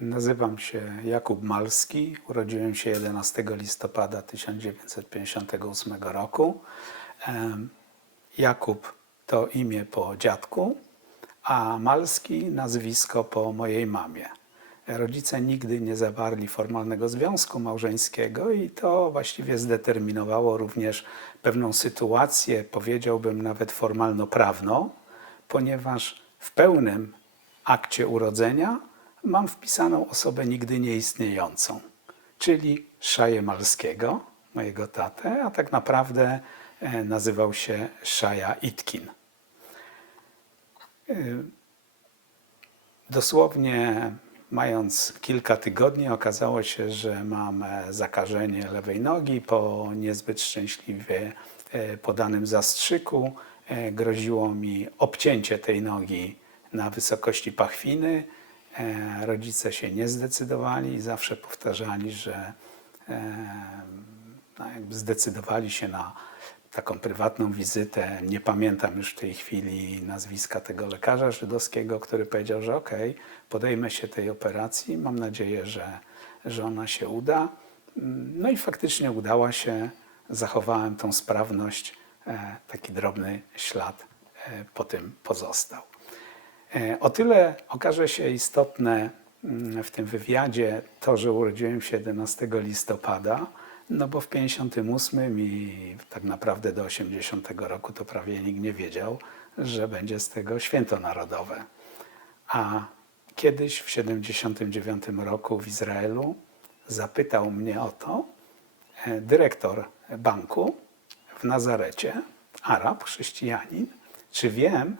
Nazywam się Jakub Malski. Urodziłem się 11 listopada 1958 roku. Jakub to imię po dziadku, a Malski nazwisko po mojej mamie. Rodzice nigdy nie zawarli formalnego związku małżeńskiego i to właściwie zdeterminowało również pewną sytuację, powiedziałbym nawet formalno-prawną, ponieważ w pełnym akcie urodzenia mam wpisaną osobę nigdy nieistniejącą, czyli Szaję Malskiego, mojego tatę, a tak naprawdę nazywał się Szaja Itkin. Dosłownie mając kilka tygodni okazało się, że mam zakażenie lewej nogi po niezbyt szczęśliwie podanym zastrzyku. Groziło mi obcięcie tej nogi na wysokości pachwiny. Rodzice się nie zdecydowali i zawsze powtarzali, że jakby zdecydowali się na taką prywatną wizytę. Nie pamiętam już w tej chwili nazwiska tego lekarza żydowskiego, który powiedział, że okej, podejmę się tej operacji, mam nadzieję, że ona się uda. No i faktycznie udała się, zachowałem tą sprawność, taki drobny ślad po tym pozostał. O tyle okaże się istotne w tym wywiadzie to, że urodziłem się 11 listopada, no bo w 58 i tak naprawdę do 80 roku to prawie nikt nie wiedział, że będzie z tego święto narodowe. A kiedyś w 79 roku w Izraelu zapytał mnie o to dyrektor banku w Nazarecie, Arab, chrześcijanin, czy wiem,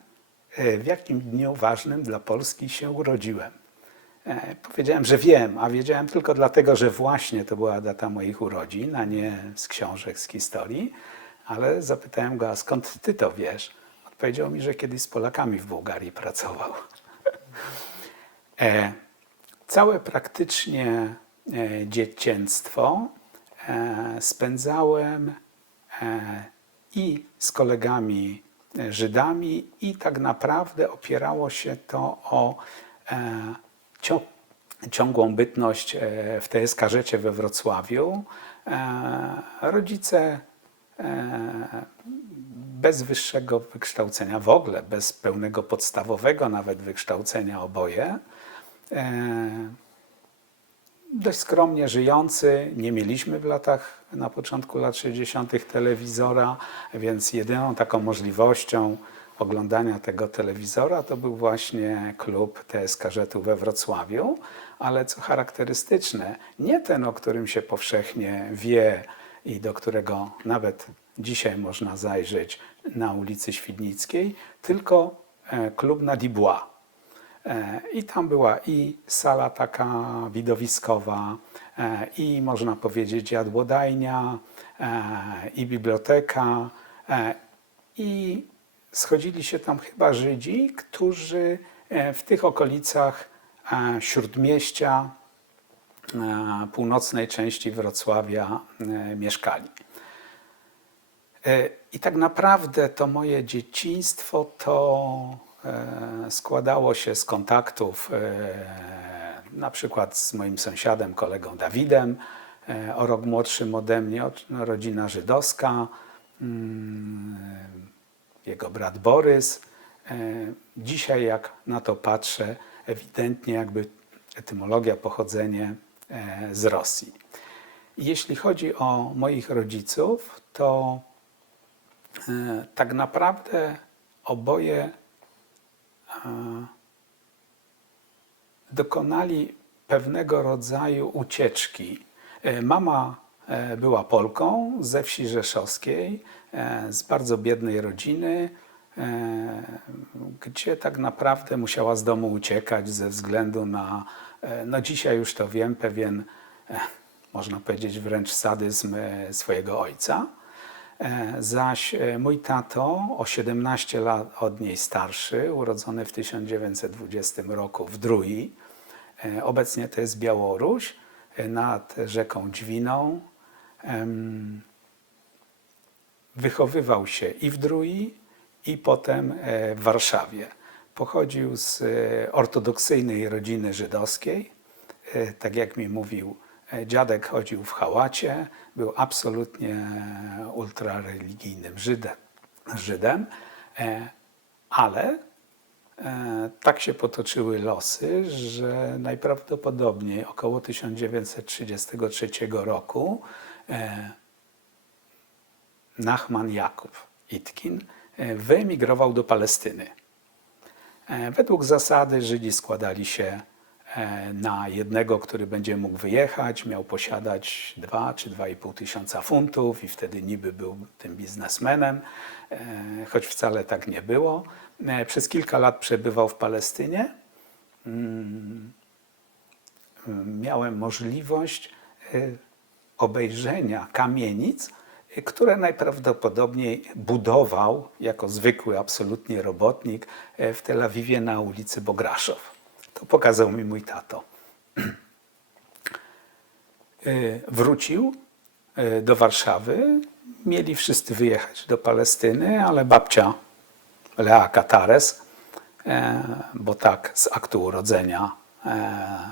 w jakim dniu ważnym dla Polski się urodziłem. Powiedziałem, że wiem, a wiedziałem tylko dlatego, że właśnie to była data moich urodzin, a nie z książek, z historii. Ale zapytałem go, a skąd ty to wiesz? Odpowiedział mi, że kiedyś z Polakami w Bułgarii pracował. Całe praktycznie dzieciństwo spędzałem i z kolegami Żydami i tak naprawdę opierało się to o ciągłą bytność w TSK-żecie we Wrocławiu. Rodzice bez wyższego wykształcenia, w ogóle bez pełnego podstawowego nawet wykształcenia oboje, dość skromnie żyjący, nie mieliśmy na początku lat 60. telewizora, więc jedyną taką możliwością oglądania tego telewizora to był właśnie klub TSK-żetu we Wrocławiu, ale co charakterystyczne, nie ten, o którym się powszechnie wie i do którego nawet dzisiaj można zajrzeć na ulicy Świdnickiej, tylko klub na Dubois. I tam była i sala taka widowiskowa, i można powiedzieć jadłodajnia, i biblioteka, i schodzili się tam chyba Żydzi, którzy w tych okolicach Śródmieścia, północnej części Wrocławia mieszkali. I tak naprawdę to moje dzieciństwo to składało się z kontaktów na przykład z moim sąsiadem, kolegą Dawidem, o rok młodszym ode mnie, rodzina żydowska, jego brat Borys. Dzisiaj jak na to patrzę, ewidentnie jakby etymologia, pochodzenie z Rosji. Jeśli chodzi o moich rodziców, to tak naprawdę oboje dokonali pewnego rodzaju ucieczki. Mama była Polką ze wsi rzeszowskiej, z bardzo biednej rodziny, gdzie tak naprawdę musiała z domu uciekać ze względu na, no dzisiaj już to wiem, pewien, można powiedzieć wręcz sadyzm swojego ojca. Zaś mój tato, o 17 lat od niej starszy, urodzony w 1920 roku w Drui, obecnie to jest Białoruś, nad rzeką Dźwiną, wychowywał się i w Drui, i potem w Warszawie. Pochodził z ortodoksyjnej rodziny żydowskiej. tak jak mi mówił, dziadek chodził w chałacie, był absolutnie ultrareligijnym Żydem, ale tak się potoczyły losy, że najprawdopodobniej około 1933 roku Nachman Jakub Itkin wyemigrował do Palestyny. Według zasady Żydzi składali się na jednego, który będzie mógł wyjechać, miał posiadać 2 czy 2,5 tysiąca funtów i wtedy niby był tym biznesmenem, choć wcale tak nie było. Przez kilka lat przebywał w Palestynie. Miałem możliwość obejrzenia kamienic, które najprawdopodobniej budował jako zwykły absolutnie robotnik w Tel Awiwie na ulicy Bograszow. To pokazał mi mój tato. Wrócił do Warszawy. Mieli wszyscy wyjechać do Palestyny, ale babcia Lea Katares, bo tak z aktu urodzenia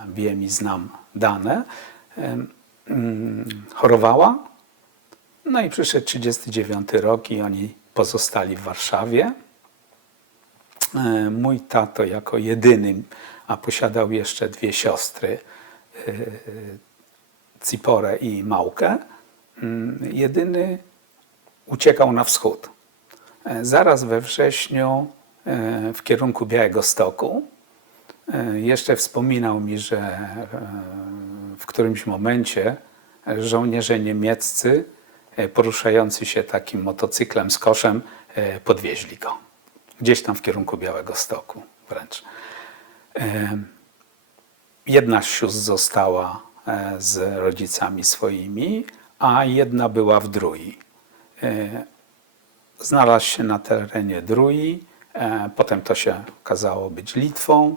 wiem i znam dane, chorowała. No i przyszedł 1939 rok i oni pozostali w Warszawie. Mój tato jako jedyny, a posiadał jeszcze 2 siostry, Ciporę i Małkę, jedyny uciekał na wschód. Zaraz we wrześniu w kierunku Białegostoku. Jeszcze wspominał mi, że w którymś momencie żołnierze niemieccy poruszający się takim motocyklem z koszem podwieźli go. Gdzieś tam w kierunku Białegostoku wręcz. Jedna z sióstr została z rodzicami swoimi, a jedna była w Drui. Znalazł się na terenie Drui, potem to się okazało być Litwą,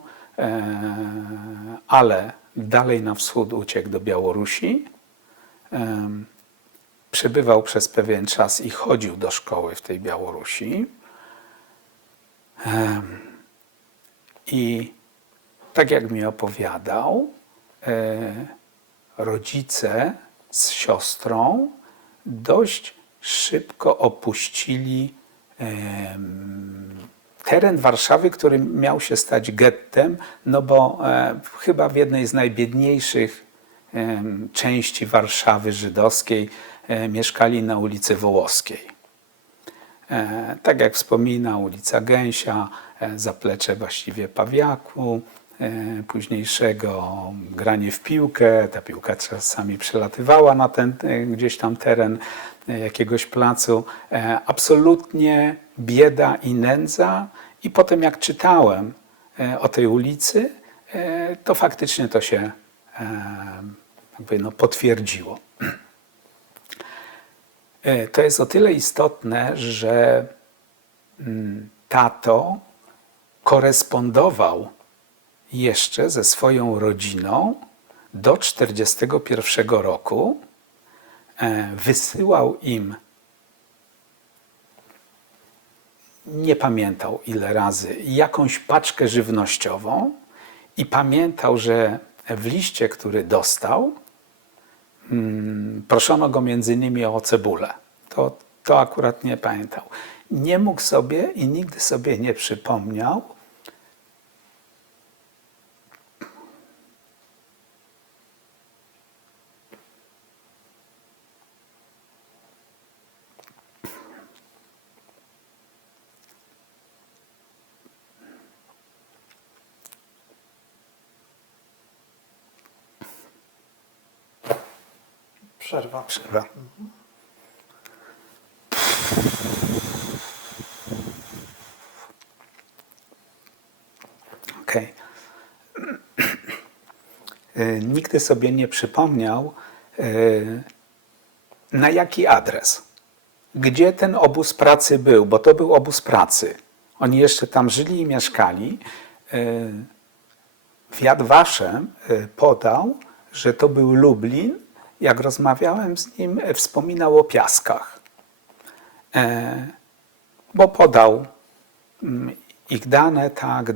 ale dalej na wschód uciekł do Białorusi. Przebywał przez pewien czas i chodził do szkoły w tej Białorusi. I tak jak mi opowiadał, rodzice z siostrą dość szybko opuścili teren Warszawy, który miał się stać gettem, no bo chyba w jednej z najbiedniejszych części Warszawy żydowskiej mieszkali na ulicy Wołoskiej. Tak jak wspomina ulica Gęsia, zaplecze właściwie Pawiaku, późniejszego granie w piłkę. Ta piłka czasami przelatywała na ten gdzieś tam teren jakiegoś placu. Absolutnie bieda i nędza. I potem jak czytałem o tej ulicy, to faktycznie to się potwierdziło. To jest o tyle istotne, że tato korespondował jeszcze ze swoją rodziną do 1941 roku. Wysyłał im, nie pamiętał ile razy, jakąś paczkę żywnościową i pamiętał, że w liście, który dostał, proszono go między innymi o cebulę. To akurat nie pamiętał. Nie mógł sobie i nigdy sobie nie przypomniał, Przerwa. Okej. Nigdy sobie nie przypomniał, na jaki adres, gdzie ten obóz pracy był, bo to był obóz pracy. Oni jeszcze tam żyli i mieszkali. W Yad Vashem podał, że to był Lublin. Jak rozmawiałem z nim, wspominał o Piaskach. Bo podał ich dane tak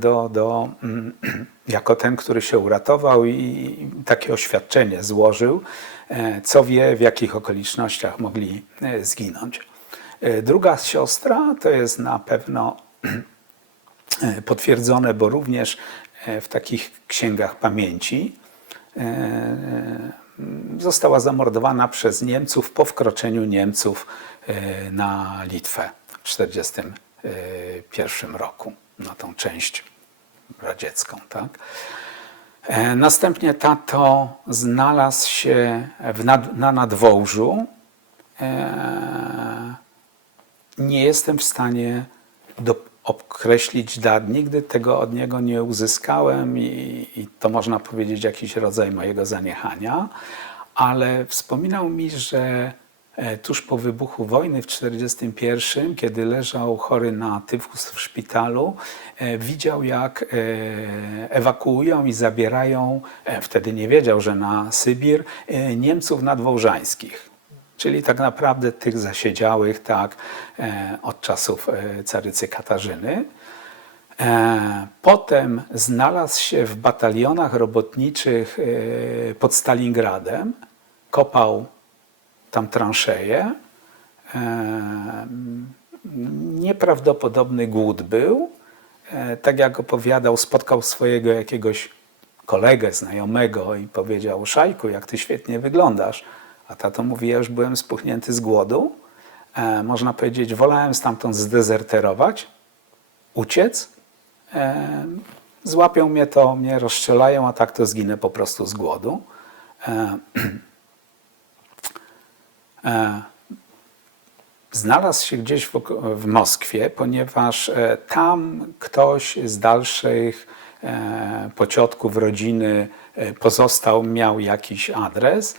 jako ten, który się uratował i takie oświadczenie złożył, co wie, w jakich okolicznościach mogli zginąć. Druga siostra to jest na pewno potwierdzone, bo również w takich księgach pamięci została zamordowana przez Niemców po wkroczeniu Niemców na Litwę w 1941 roku, na tą część radziecką. Tak? Następnie tato znalazł się na Nadwołżu. Nie jestem w stanie określić dat. Nigdy tego od niego nie uzyskałem i to można powiedzieć jakiś rodzaj mojego zaniechania, ale wspominał mi, że tuż po wybuchu wojny w 1941, kiedy leżał chory na tyfus w szpitalu, widział, jak ewakuują i zabierają, wtedy nie wiedział, że na Sybir, Niemców nadwołżańskich. Czyli tak naprawdę tych zasiedziałych tak, od czasów carycy Katarzyny. Potem znalazł się w batalionach robotniczych pod Stalingradem, kopał tam transzeje. Nieprawdopodobny głód był. Tak jak opowiadał, spotkał swojego jakiegoś kolegę, znajomego i powiedział: Szajku, jak ty świetnie wyglądasz. A tato mówi: ja już byłem spuchnięty z głodu. Można powiedzieć, wolałem stamtąd zdezerterować, uciec. Złapią mnie, to mnie rozstrzelają, a tak to zginę po prostu z głodu. Znalazł się gdzieś w Moskwie, ponieważ tam ktoś z dalszych pociotków rodziny pozostał, miał jakiś adres.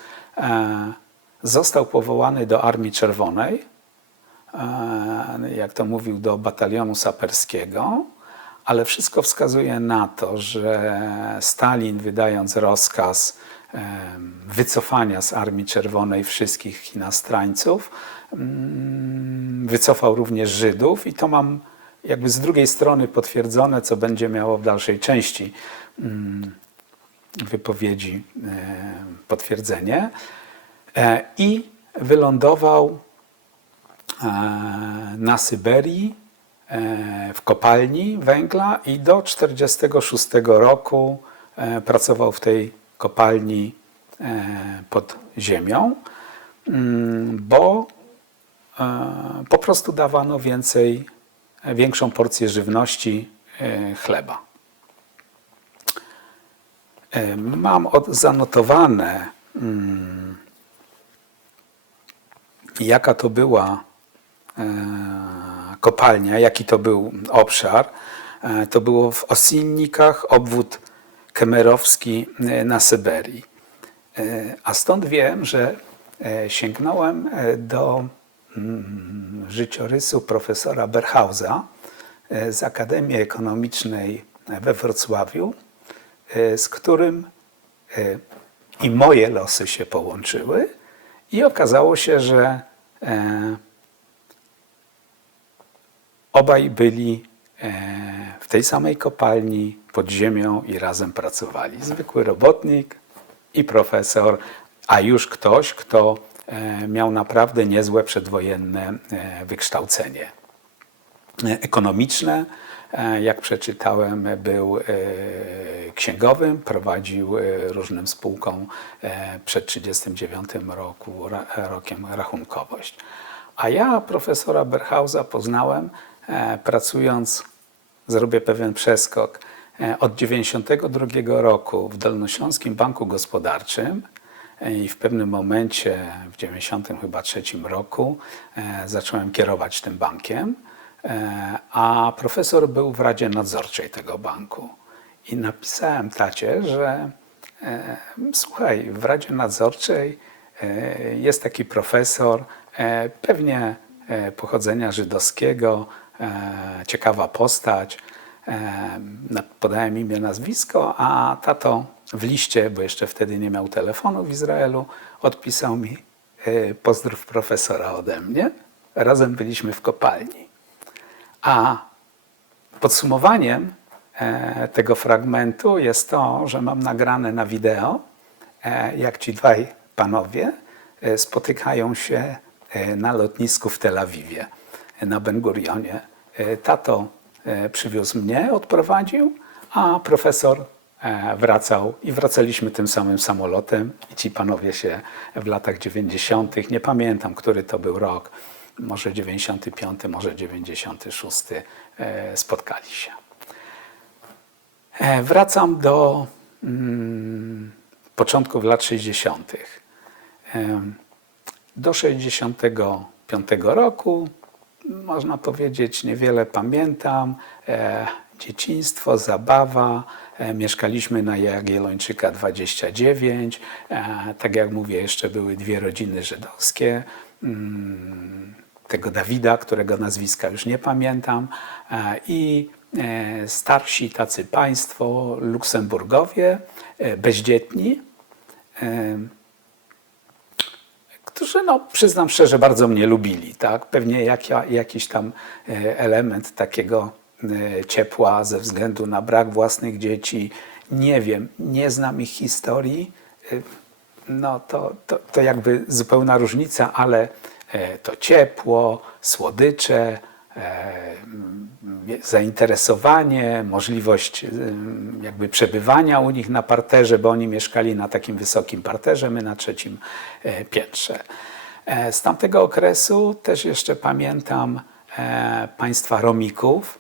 Został powołany do Armii Czerwonej, jak to mówił, do batalionu saperskiego, ale wszystko wskazuje na to, że Stalin, wydając rozkaz wycofania z Armii Czerwonej wszystkich chinastrańców, wycofał również Żydów i to mam jakby z drugiej strony potwierdzone, co będzie miało w dalszej części wypowiedzi potwierdzenie. I wylądował na Syberii w kopalni węgla i do 1946 roku pracował w tej kopalni pod ziemią, bo po prostu dawano większą porcję żywności, chleba. Mam zanotowane, jaka to była kopalnia, jaki to był obszar. To było w Osinnikach, obwód kemerowski na Syberii. A stąd wiem, że sięgnąłem do życiorysu profesora Berhausa z Akademii Ekonomicznej we Wrocławiu, z którym i moje losy się połączyły i okazało się, że obaj byli w tej samej kopalni pod ziemią i razem pracowali. Zwykły robotnik i profesor, a już ktoś, kto miał naprawdę niezłe przedwojenne wykształcenie ekonomiczne. Jak przeczytałem, był księgowym, prowadził różnym spółkom przed 1939 rokiem rachunkowość. A ja profesora Berhausa poznałem pracując, zrobię pewien przeskok, od 1992 roku w Dolnośląskim Banku Gospodarczym i w pewnym momencie, w 1993 roku, zacząłem kierować tym bankiem, a profesor był w Radzie Nadzorczej tego banku. I napisałem tacie, że słuchaj, w Radzie Nadzorczej jest taki profesor, pewnie pochodzenia żydowskiego, ciekawa postać. Podałem imię, nazwisko, a tato w liście, bo jeszcze wtedy nie miał telefonu w Izraelu, odpisał mi: pozdrów profesora ode mnie. Razem byliśmy w kopalni. A Podsumowaniem tego fragmentu jest to, że mam nagrane na wideo, jak ci dwaj panowie spotykają się na lotnisku w Tel Awiwie, na Ben Gurionie. Tato przywiózł mnie, odprowadził, a profesor wracał i wracaliśmy tym samym samolotem i ci panowie się w latach 90., nie pamiętam, który to był rok, może 95, może 96, spotkali się. Wracam do początków lat 60. Do 65 roku, można powiedzieć, niewiele pamiętam. Dzieciństwo, zabawa. Mieszkaliśmy na Jagiellończyka 29. Tak jak mówię, jeszcze były dwie rodziny żydowskie. Tego Dawida, którego nazwiska już nie pamiętam. I starsi tacy państwo, Luksemburgowie, bezdzietni, którzy, no, przyznam szczerze, bardzo mnie lubili. Tak? Pewnie jakiś tam element takiego ciepła ze względu na brak własnych dzieci. Nie wiem, nie znam ich historii. No, to jakby zupełna różnica, ale to ciepło, słodycze, zainteresowanie, możliwość jakby przebywania u nich na parterze, bo oni mieszkali na takim wysokim parterze, my na trzecim piętrze. Z tamtego okresu też jeszcze pamiętam państwa Romików,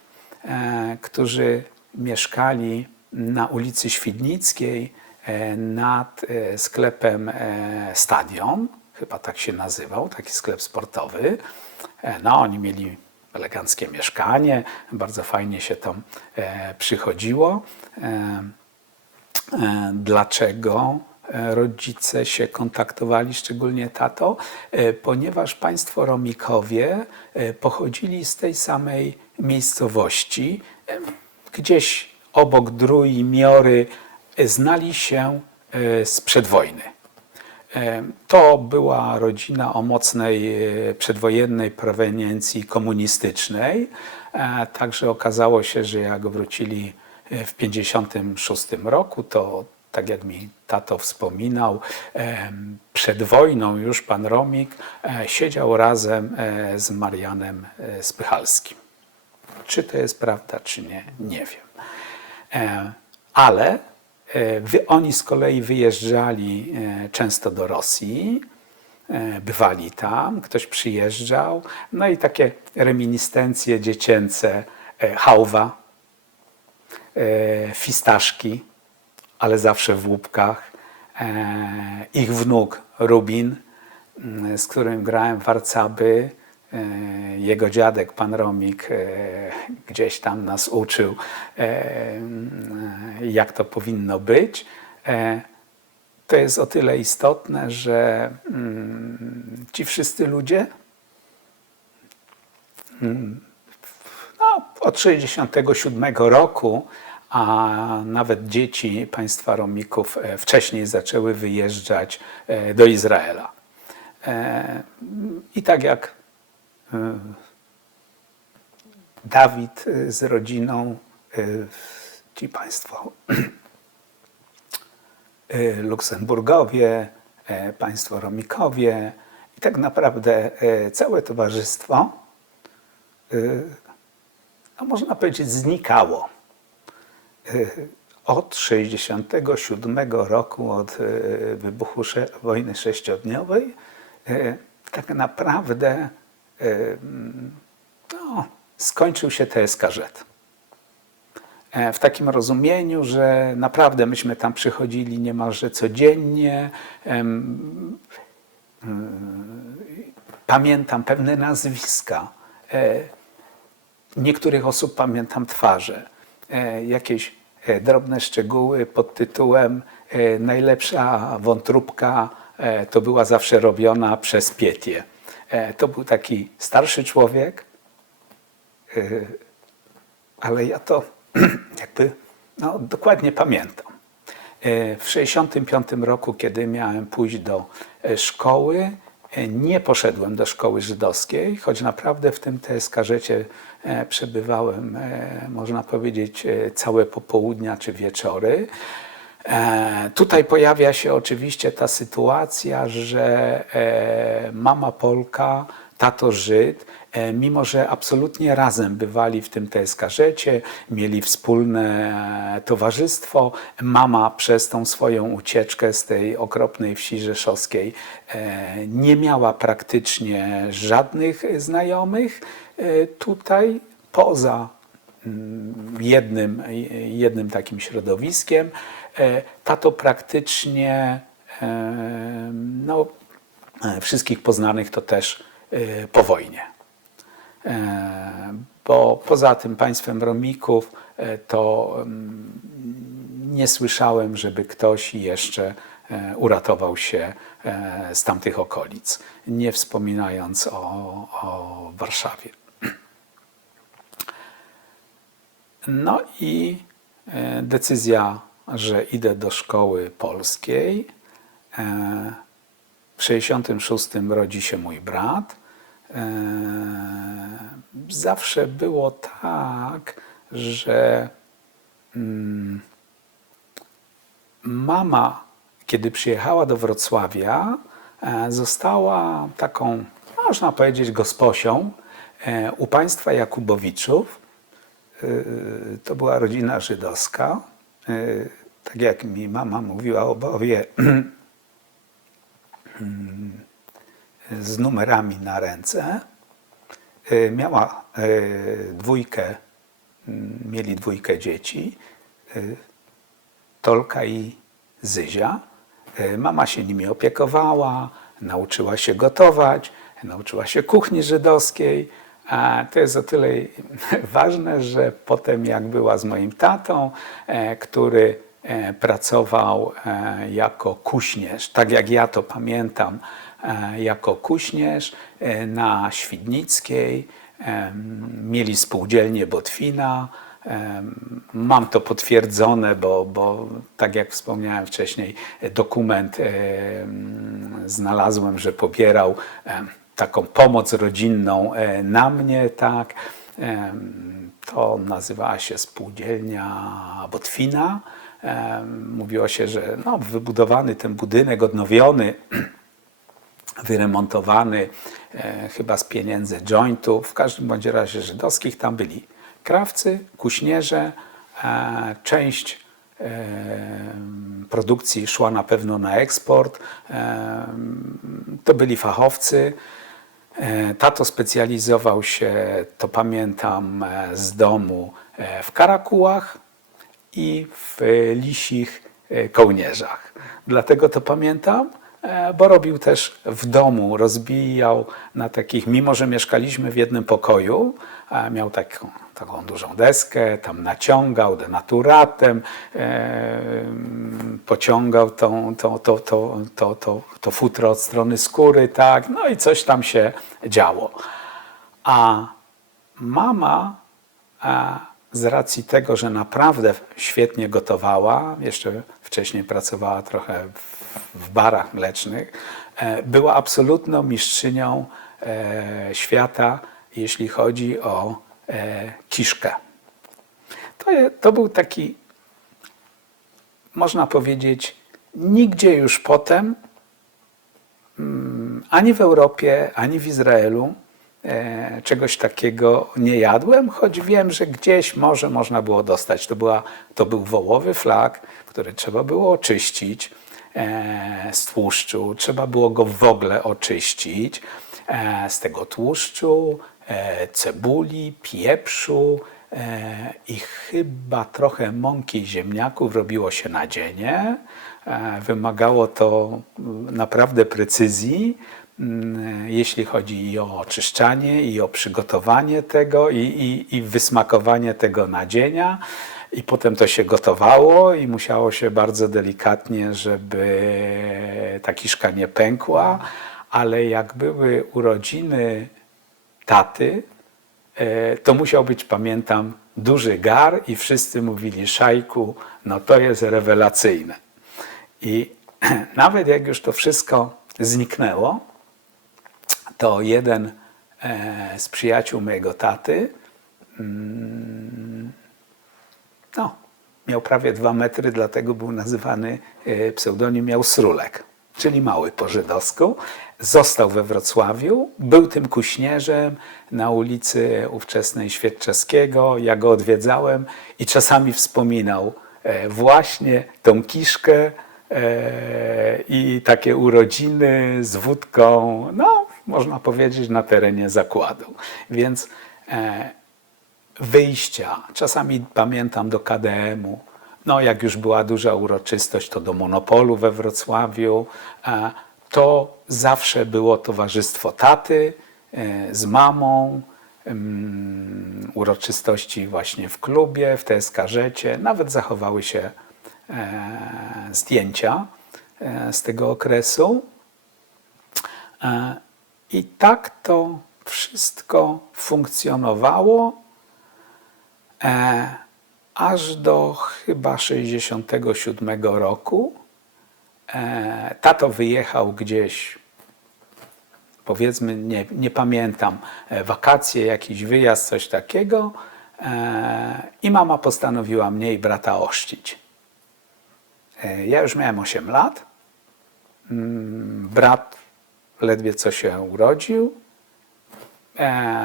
którzy mieszkali na ulicy Świdnickiej nad sklepem Stadion, chyba tak się nazywał, taki sklep sportowy. No, oni mieli eleganckie mieszkanie, bardzo fajnie się tam przychodziło. Dlaczego rodzice się kontaktowali, szczególnie tato? Ponieważ państwo Romikowie pochodzili z tej samej miejscowości, gdzieś obok Drój, Miory, znali się sprzed wojny. To była rodzina o mocnej przedwojennej proweniencji komunistycznej, także okazało się, że jak wrócili w 1956 roku, to tak jak mi tato wspominał, przed wojną już pan Romik siedział razem z Marianem Spychalskim. Czy to jest prawda, czy nie, nie wiem. Ale oni z kolei wyjeżdżali często do Rosji, bywali tam, ktoś przyjeżdżał, no i takie reminiscencje dziecięce, chałwa, fistaszki, ale zawsze w łupkach, ich wnuk Rubin, z którym grałem warcaby, jego dziadek, pan Romik, gdzieś tam nas uczył, jak to powinno być. To jest o tyle istotne, że ci wszyscy ludzie no, od 1967 roku, a nawet dzieci państwa Romików wcześniej zaczęły wyjeżdżać do Izraela. I tak jak Dawid z rodziną, ci państwo Luksemburgowie, państwo Romikowie i tak naprawdę całe towarzystwo, no można powiedzieć, znikało. Od 1967 roku, od wybuchu wojny sześciodniowej, tak naprawdę no, skończył się TSKZ. W takim rozumieniu, że naprawdę myśmy tam przychodzili niemalże codziennie. Pamiętam pewne nazwiska. Niektórych osób pamiętam twarze. Jakieś drobne szczegóły pod tytułem najlepsza wątróbka to była zawsze robiona przez Pietię. To był taki starszy człowiek, ale ja to jakby no, dokładnie pamiętam. W 1965 roku, kiedy miałem pójść do szkoły, nie poszedłem do szkoły żydowskiej, choć naprawdę w tym TSKZ-cie przebywałem, można powiedzieć, całe popołudnia czy wieczory. Tutaj pojawia się oczywiście ta sytuacja, że mama Polka, tato Żyd, mimo że absolutnie razem bywali w tym TSKŻ-cie, mieli wspólne towarzystwo, mama przez tą swoją ucieczkę z tej okropnej wsi rzeszowskiej nie miała praktycznie żadnych znajomych tutaj poza jednym takim środowiskiem. Tato praktycznie no, wszystkich poznanych to też po wojnie. Bo poza tym państwem Romików to nie słyszałem, żeby ktoś jeszcze uratował się z tamtych okolic, nie wspominając o Warszawie. No i decyzja, że idę do szkoły polskiej. W 1966 rodzi się mój brat. Zawsze było tak, że mama, kiedy przyjechała do Wrocławia, została taką, można powiedzieć, gosposią u państwa Jakubowiczów. To była rodzina żydowska. Tak jak mi mama mówiła, oboje z numerami na ręce. Mieli dwójkę dzieci, Tolka i Zyzia. Mama się nimi opiekowała, nauczyła się gotować, nauczyła się kuchni żydowskiej. A to jest o tyle ważne, że potem jak była z moim tatą, który pracował jako kuśnierz, tak jak ja to pamiętam, jako kuśnierz na Świdnickiej, mieli spółdzielnię Botwina. Mam to potwierdzone, bo tak jak wspomniałem wcześniej, dokument znalazłem, że pobierał taką pomoc rodzinną na mnie, tak. To nazywała się spółdzielnia Botwina. Mówiło się, że no, wybudowany ten budynek, odnowiony, wyremontowany chyba z pieniędzy jointów, w każdym bądź razie żydowskich. Tam byli krawcy, kuśnierze, część produkcji szła na pewno na eksport. To byli fachowcy. Tato specjalizował się, to pamiętam z domu, w karakułach i w lisich kołnierzach. Dlatego to pamiętam, bo robił też w domu, rozbijał na takich, mimo że mieszkaliśmy w jednym pokoju, miał taką dużą deskę, tam naciągał denaturatem, pociągał to futro od strony skóry, tak, no i coś tam się działo. A mama z racji tego, że naprawdę świetnie gotowała, jeszcze wcześniej pracowała trochę w barach mlecznych, była absolutną mistrzynią świata, jeśli chodzi o kiszkę. To był taki, można powiedzieć, nigdzie już potem, ani w Europie, ani w Izraelu czegoś takiego nie jadłem, choć wiem, że gdzieś może można było dostać. To był wołowy flak, który trzeba było oczyścić z tłuszczu. Trzeba było go w ogóle oczyścić z tego tłuszczu, cebuli, pieprzu i chyba trochę mąki i ziemniaków robiło się nadzienie. Wymagało to naprawdę precyzji, jeśli chodzi i o oczyszczanie, i o przygotowanie tego, i wysmakowanie tego nadzienia. I potem to się gotowało i musiało się bardzo delikatnie, żeby ta kiszka nie pękła, ale jak były urodziny taty, to musiał być, pamiętam, duży gar i wszyscy mówili: Szajku, no to jest rewelacyjne. I nawet jak już to wszystko zniknęło, to jeden z przyjaciół mojego taty no, miał prawie 2 metry, dlatego był nazywany, pseudonim miał Srulek, czyli mały po żydowsku. Został we Wrocławiu, był tym kuśnierzem na ulicy ówczesnej Świerczeskiego. Ja go odwiedzałem i czasami wspominał właśnie tą kiszkę i takie urodziny z wódką, no można powiedzieć na terenie zakładu. Więc wyjścia, czasami pamiętam do KDM-u, no jak już była duża uroczystość, to do Monopolu we Wrocławiu, to zawsze było towarzystwo taty z mamą, uroczystości właśnie w klubie, w TSK-żecie, nawet zachowały się zdjęcia z tego okresu. I tak to wszystko funkcjonowało aż do chyba 1967 roku. Tato wyjechał gdzieś, powiedzmy, nie pamiętam, wakacje, jakiś wyjazd, coś takiego, i mama postanowiła mnie i brata ochrzcić. Ja już miałem 8 lat, brat ledwie co się urodził.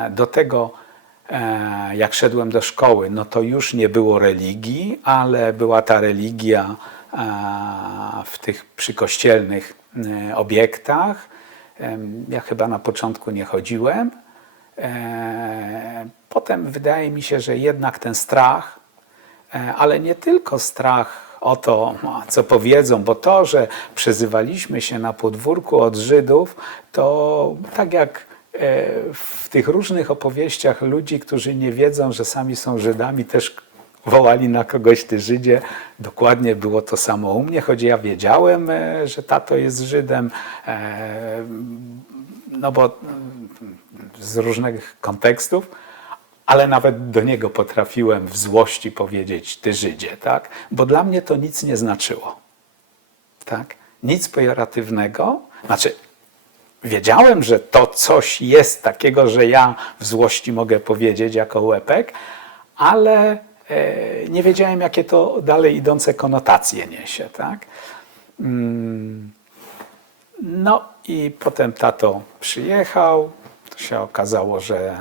Do tego, jak szedłem do szkoły, no to już nie było religii, ale była ta religia w tych przykościelnych obiektach. Ja chyba na początku nie chodziłem. Potem wydaje mi się, że jednak ten strach, ale nie tylko strach o to, co powiedzą, bo to, że przezywaliśmy się na podwórku od Żydów, to tak jak w tych różnych opowieściach ludzi, którzy nie wiedzą, że sami są Żydami, też wołali na kogoś ty Żydzie. Dokładnie było to samo u mnie, choć ja wiedziałem, że tato jest Żydem, no bo z różnych kontekstów, ale nawet do niego potrafiłem w złości powiedzieć ty Żydzie, tak? Bo dla mnie to nic nie znaczyło. Tak? Nic pejoratywnego. Znaczy, wiedziałem, że to coś jest takiego, że ja w złości mogę powiedzieć jako łepek, ale nie wiedziałem, jakie to dalej idące konotacje niesie. Tak? No i potem tato przyjechał. To się okazało, że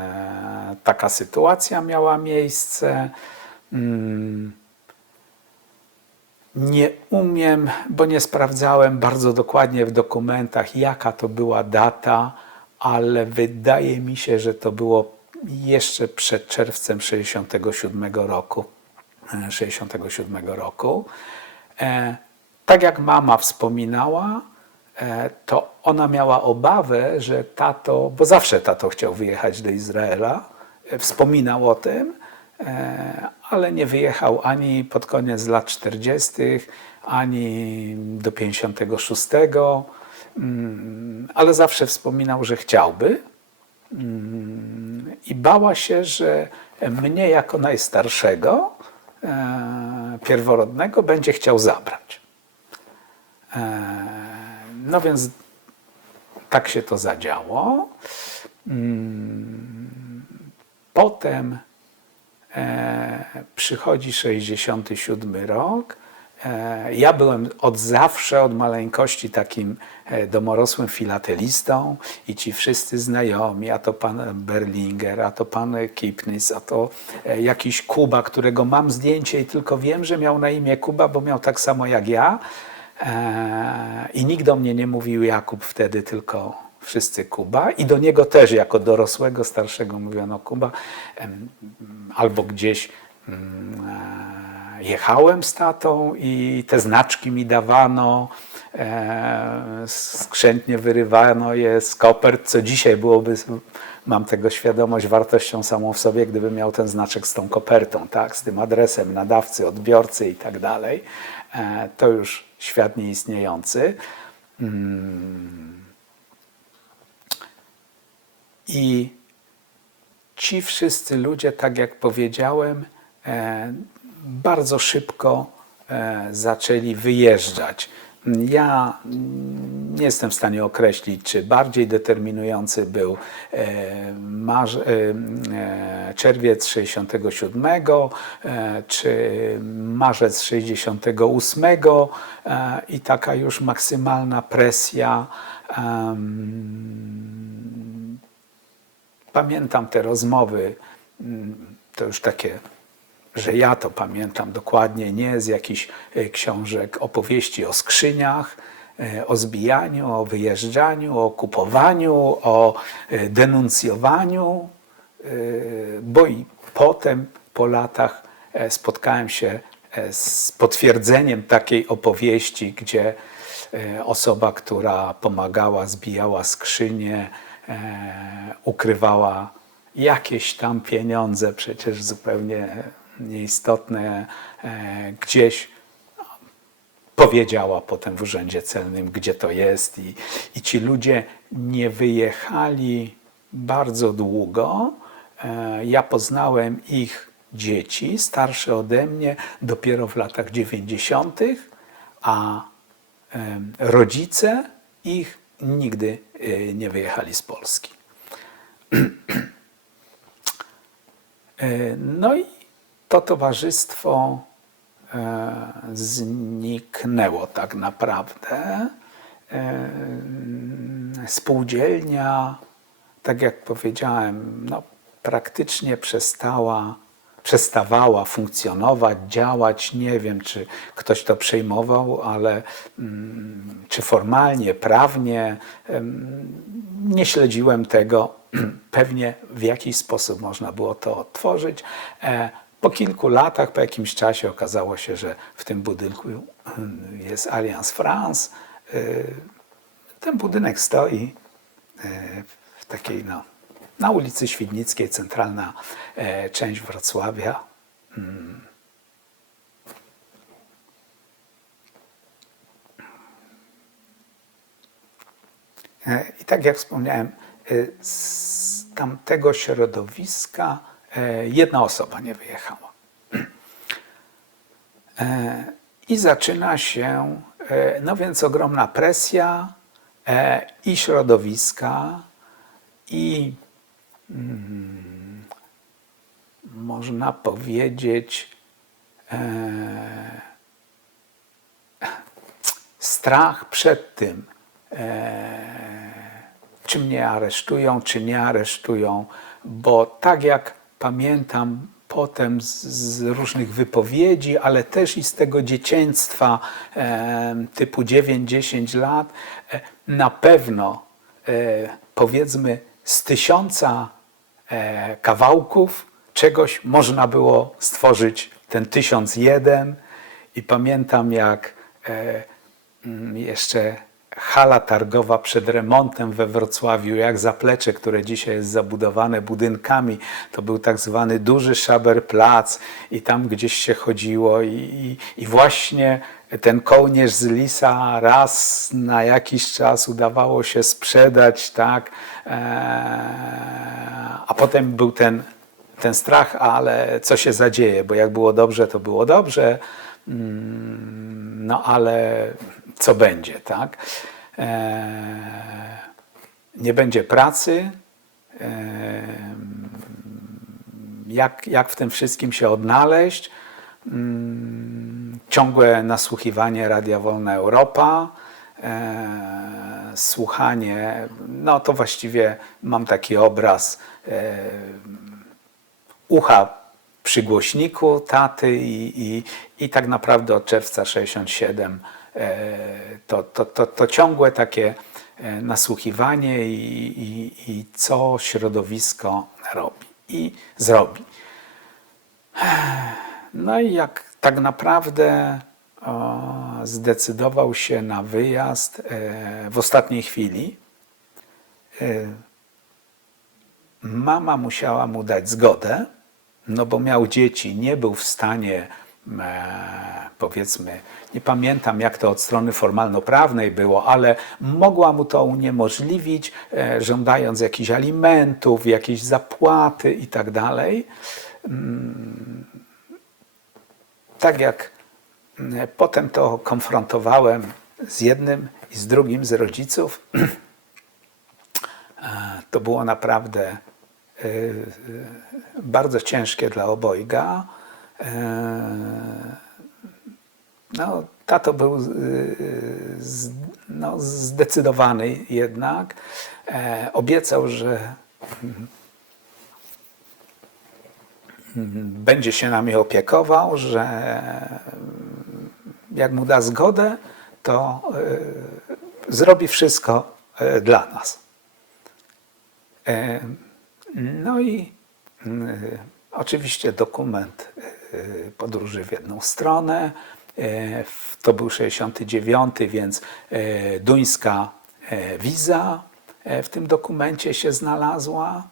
taka sytuacja miała miejsce. Nie umiem, bo nie sprawdzałem bardzo dokładnie w dokumentach, jaka to była data, ale wydaje mi się, że to było jeszcze przed czerwcem 1967 roku. Tak jak mama wspominała, to ona miała obawę, że tato, bo zawsze tato chciał wyjechać do Izraela, wspominał o tym, ale nie wyjechał ani pod koniec lat 40., ani do 56., ale zawsze wspominał, że chciałby. I bała się, że mnie jako najstarszego, pierworodnego, będzie chciał zabrać. No więc tak się to zadziało. Potem przychodzi 67 rok. Ja byłem od zawsze, od maleńkości takim domorosłym filatelistą i ci wszyscy znajomi, a to pan Berlinger, a to pan Kipnis, a to jakiś Kuba, którego mam zdjęcie i tylko wiem, że miał na imię Kuba, bo miał tak samo jak ja. I nikt do mnie nie mówił Jakub wtedy, tylko wszyscy Kuba. I do niego też jako dorosłego, starszego mówiono Kuba. Albo gdzieś jechałem z tatą i te znaczki mi dawano, skrzętnie wyrywano je z kopert, co dzisiaj byłoby, mam tego świadomość, wartością samą w sobie, gdybym miał ten znaczek z tą kopertą, tak, z tym adresem nadawcy, odbiorcy i tak dalej. To już świat nieistniejący. I ci wszyscy ludzie, tak jak powiedziałem, bardzo szybko zaczęli wyjeżdżać. Ja nie jestem w stanie określić, czy bardziej determinujący był czerwiec 67, czy marzec 68 i taka już maksymalna presja. Pamiętam te rozmowy, to już takie, że ja to pamiętam dokładnie, nie z jakichś książek, opowieści o skrzyniach, o zbijaniu, o wyjeżdżaniu, o kupowaniu, o denuncjowaniu, bo i potem, po latach spotkałem się z potwierdzeniem takiej opowieści, gdzie osoba, która pomagała, zbijała skrzynię, ukrywała jakieś tam pieniądze, przecież zupełnie nieistotne, gdzieś powiedziała potem w urzędzie celnym, gdzie to jest i ci ludzie nie wyjechali bardzo długo. Ja poznałem ich dzieci, starsze ode mnie, dopiero w latach 90., a rodzice ich nigdy nie wyjechali z Polski. No i to towarzystwo zniknęło tak naprawdę. Spółdzielnia, tak jak powiedziałem, no, praktycznie przestawała funkcjonować, działać. Nie wiem, czy ktoś to przejmował, ale czy formalnie, prawnie, nie śledziłem tego. Pewnie w jakiś sposób można było to odtworzyć. Po kilku latach, po jakimś czasie okazało się, że w tym budynku jest Allianz France. Ten budynek stoi w takiej, no, na ulicy Świdnickiej, centralna część Wrocławia. I tak jak wspomniałem, z tamtego środowiska jedna osoba nie wyjechała. I zaczyna się, no więc ogromna presja i środowiska, i można powiedzieć strach przed tym, czy mnie aresztują, czy nie aresztują, bo tak jak pamiętam potem z różnych wypowiedzi, ale też i z tego dzieciństwa typu 9-10 lat, na pewno powiedzmy z 1000 kawałków czegoś można było stworzyć ten 1001 i pamiętam jak jeszcze hala targowa przed remontem we Wrocławiu, jak zaplecze, które dzisiaj jest zabudowane budynkami, to był tak zwany duży Szaberplatz i tam gdzieś się chodziło i właśnie ten kołnierz z Lisa raz na jakiś czas udawało się sprzedać, tak, a potem był ten strach, ale co się zadzieje, bo jak było dobrze, to było dobrze, no ale co będzie, tak? Nie będzie pracy. Jak w tym wszystkim się odnaleźć? Ciągłe nasłuchiwanie Radia Wolna Europa, słuchanie, no to właściwie mam taki obraz ucha przy głośniku taty i tak naprawdę od czerwca 67 to ciągłe takie nasłuchiwanie i co środowisko robi i zrobi. No i jak tak naprawdę zdecydował się na wyjazd w ostatniej chwili, mama musiała mu dać zgodę, no bo miał dzieci, nie był w stanie, powiedzmy, nie pamiętam jak to od strony formalno-prawnej było, ale mogła mu to uniemożliwić, żądając jakichś alimentów, jakiejś zapłaty i tak dalej. Tak jak potem to konfrontowałem z jednym i z drugim z rodziców. To było naprawdę bardzo ciężkie dla obojga. No, tato był zdecydowany jednak. Obiecał, że będzie się nami opiekował, że jak mu da zgodę, to zrobi wszystko dla nas. No i oczywiście dokument podróży w jedną stronę. To był 69, więc duńska wiza w tym dokumencie się znalazła.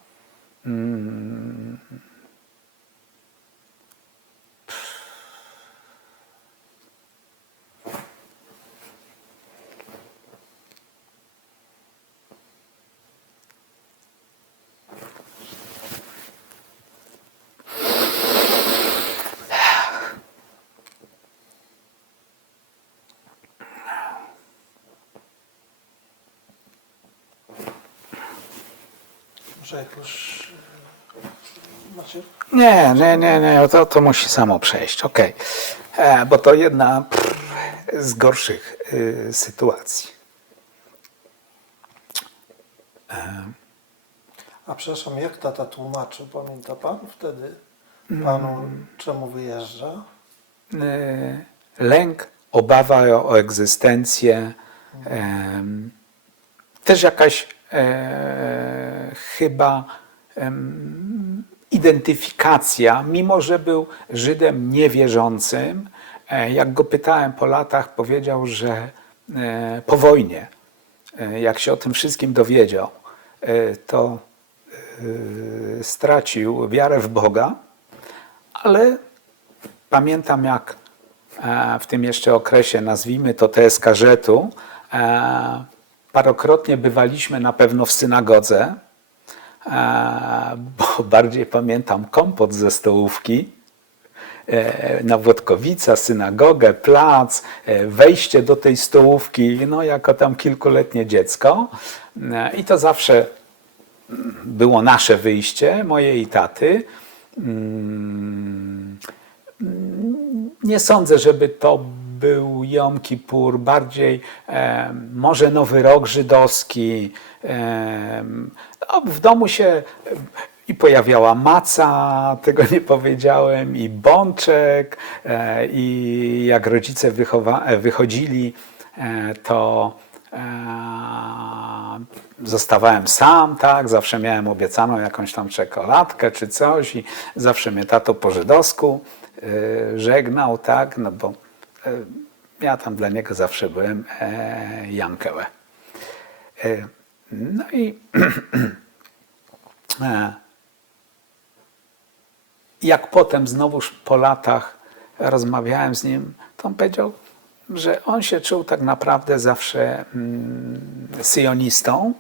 Może jak już macie... Nie, to musi samo przejść, okej. Bo to jedna z gorszych sytuacji. A przepraszam, jak tata tłumaczył, pamięta pan wtedy panu, czemu wyjeżdża? Lęk, obawa o egzystencję, też jakaś chyba identyfikacja, mimo że był Żydem niewierzącym. Jak go pytałem po latach, powiedział, że po wojnie, jak się o tym wszystkim dowiedział, to stracił wiarę w Boga, ale pamiętam, jak w tym jeszcze okresie, nazwijmy to TSKŻ-u, parokrotnie bywaliśmy na pewno w synagodze, bo bardziej pamiętam kompot ze stołówki, na Włodkowica, synagogę, plac, wejście do tej stołówki, no jako tam kilkuletnie dziecko. I to zawsze było nasze wyjście, moje i taty. Nie sądzę, żeby to był Jom Kippur, bardziej może Nowy Rok żydowski. W domu się i pojawiała maca, tego nie powiedziałem, i bączek, i jak rodzice wychodzili, to zostawałem sam, tak, zawsze miałem obiecaną jakąś tam czekoladkę czy coś i zawsze mnie tato po żydowsku żegnał, tak, no bo ja tam dla niego zawsze byłem Jankełę. No i jak potem znowuż po latach rozmawiałem z nim, to on powiedział, że on się czuł tak naprawdę zawsze syjonistą,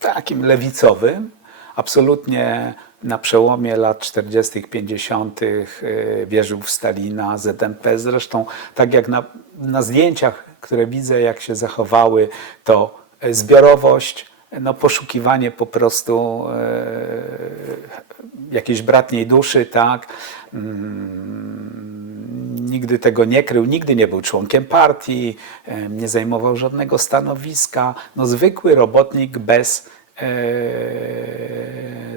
takim lewicowym, absolutnie na przełomie lat 40., 50. Wierzył w Stalina, ZNP. Zresztą tak jak na zdjęciach, które widzę, jak się zachowały, to zbiorowość, no poszukiwanie po prostu jakiejś bratniej duszy, tak. Nigdy tego nie krył, nigdy nie był członkiem partii, nie zajmował żadnego stanowiska. No, zwykły robotnik bez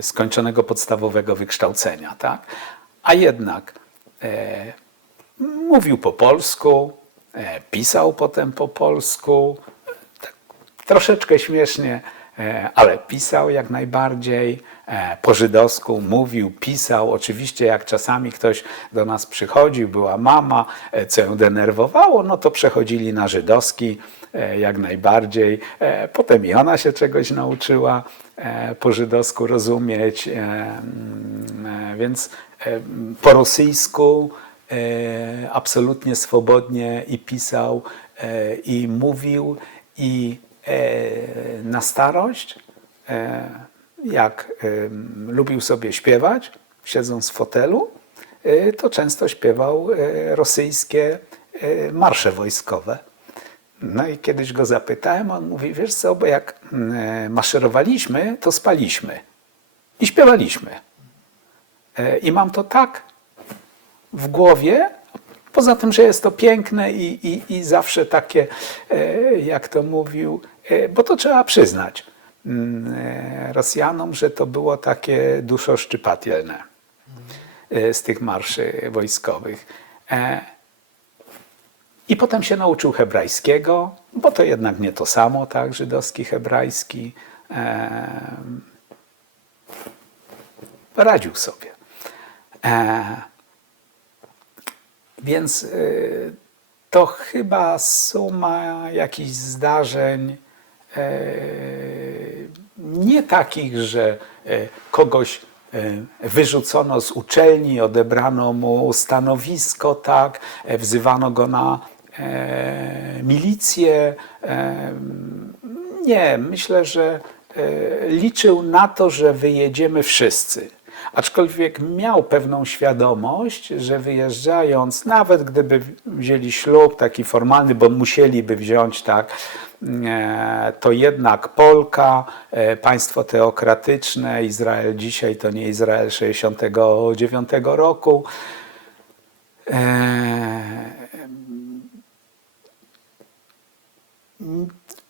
skończonego podstawowego wykształcenia, tak? A jednak mówił po polsku, pisał potem po polsku, tak, troszeczkę śmiesznie, ale pisał jak najbardziej, po żydowsku mówił, pisał. Oczywiście jak czasami ktoś do nas przychodził, była mama, co ją denerwowało, no to przechodzili na żydowski jak najbardziej. Potem i ona się czegoś nauczyła po żydowsku rozumieć, więc po rosyjsku absolutnie swobodnie i pisał, i mówił, i na starość, jak lubił sobie śpiewać, siedząc w fotelu, to często śpiewał rosyjskie marsze wojskowe. No i kiedyś go zapytałem, on mówi, wiesz co, bo jak maszerowaliśmy, to spaliśmy i śpiewaliśmy. I mam to tak w głowie, poza tym, że jest to piękne i zawsze takie, jak to mówił, bo to trzeba przyznać Rosjanom, że to było takie duszoszczypatelne z tych marszy wojskowych. I potem się nauczył hebrajskiego, bo to jednak nie to samo, tak, żydowski, hebrajski. Radził sobie. Więc to chyba suma jakichś zdarzeń, nie takich, że kogoś wyrzucono z uczelni, odebrano mu stanowisko, tak, wzywano go na milicję. Nie, myślę, że liczył na to, że wyjedziemy wszyscy. Aczkolwiek miał pewną świadomość, że wyjeżdżając, nawet gdyby wzięli ślub taki formalny, bo musieliby wziąć, tak, to jednak Polka, państwo teokratyczne, Izrael dzisiaj to nie Izrael 1969 roku.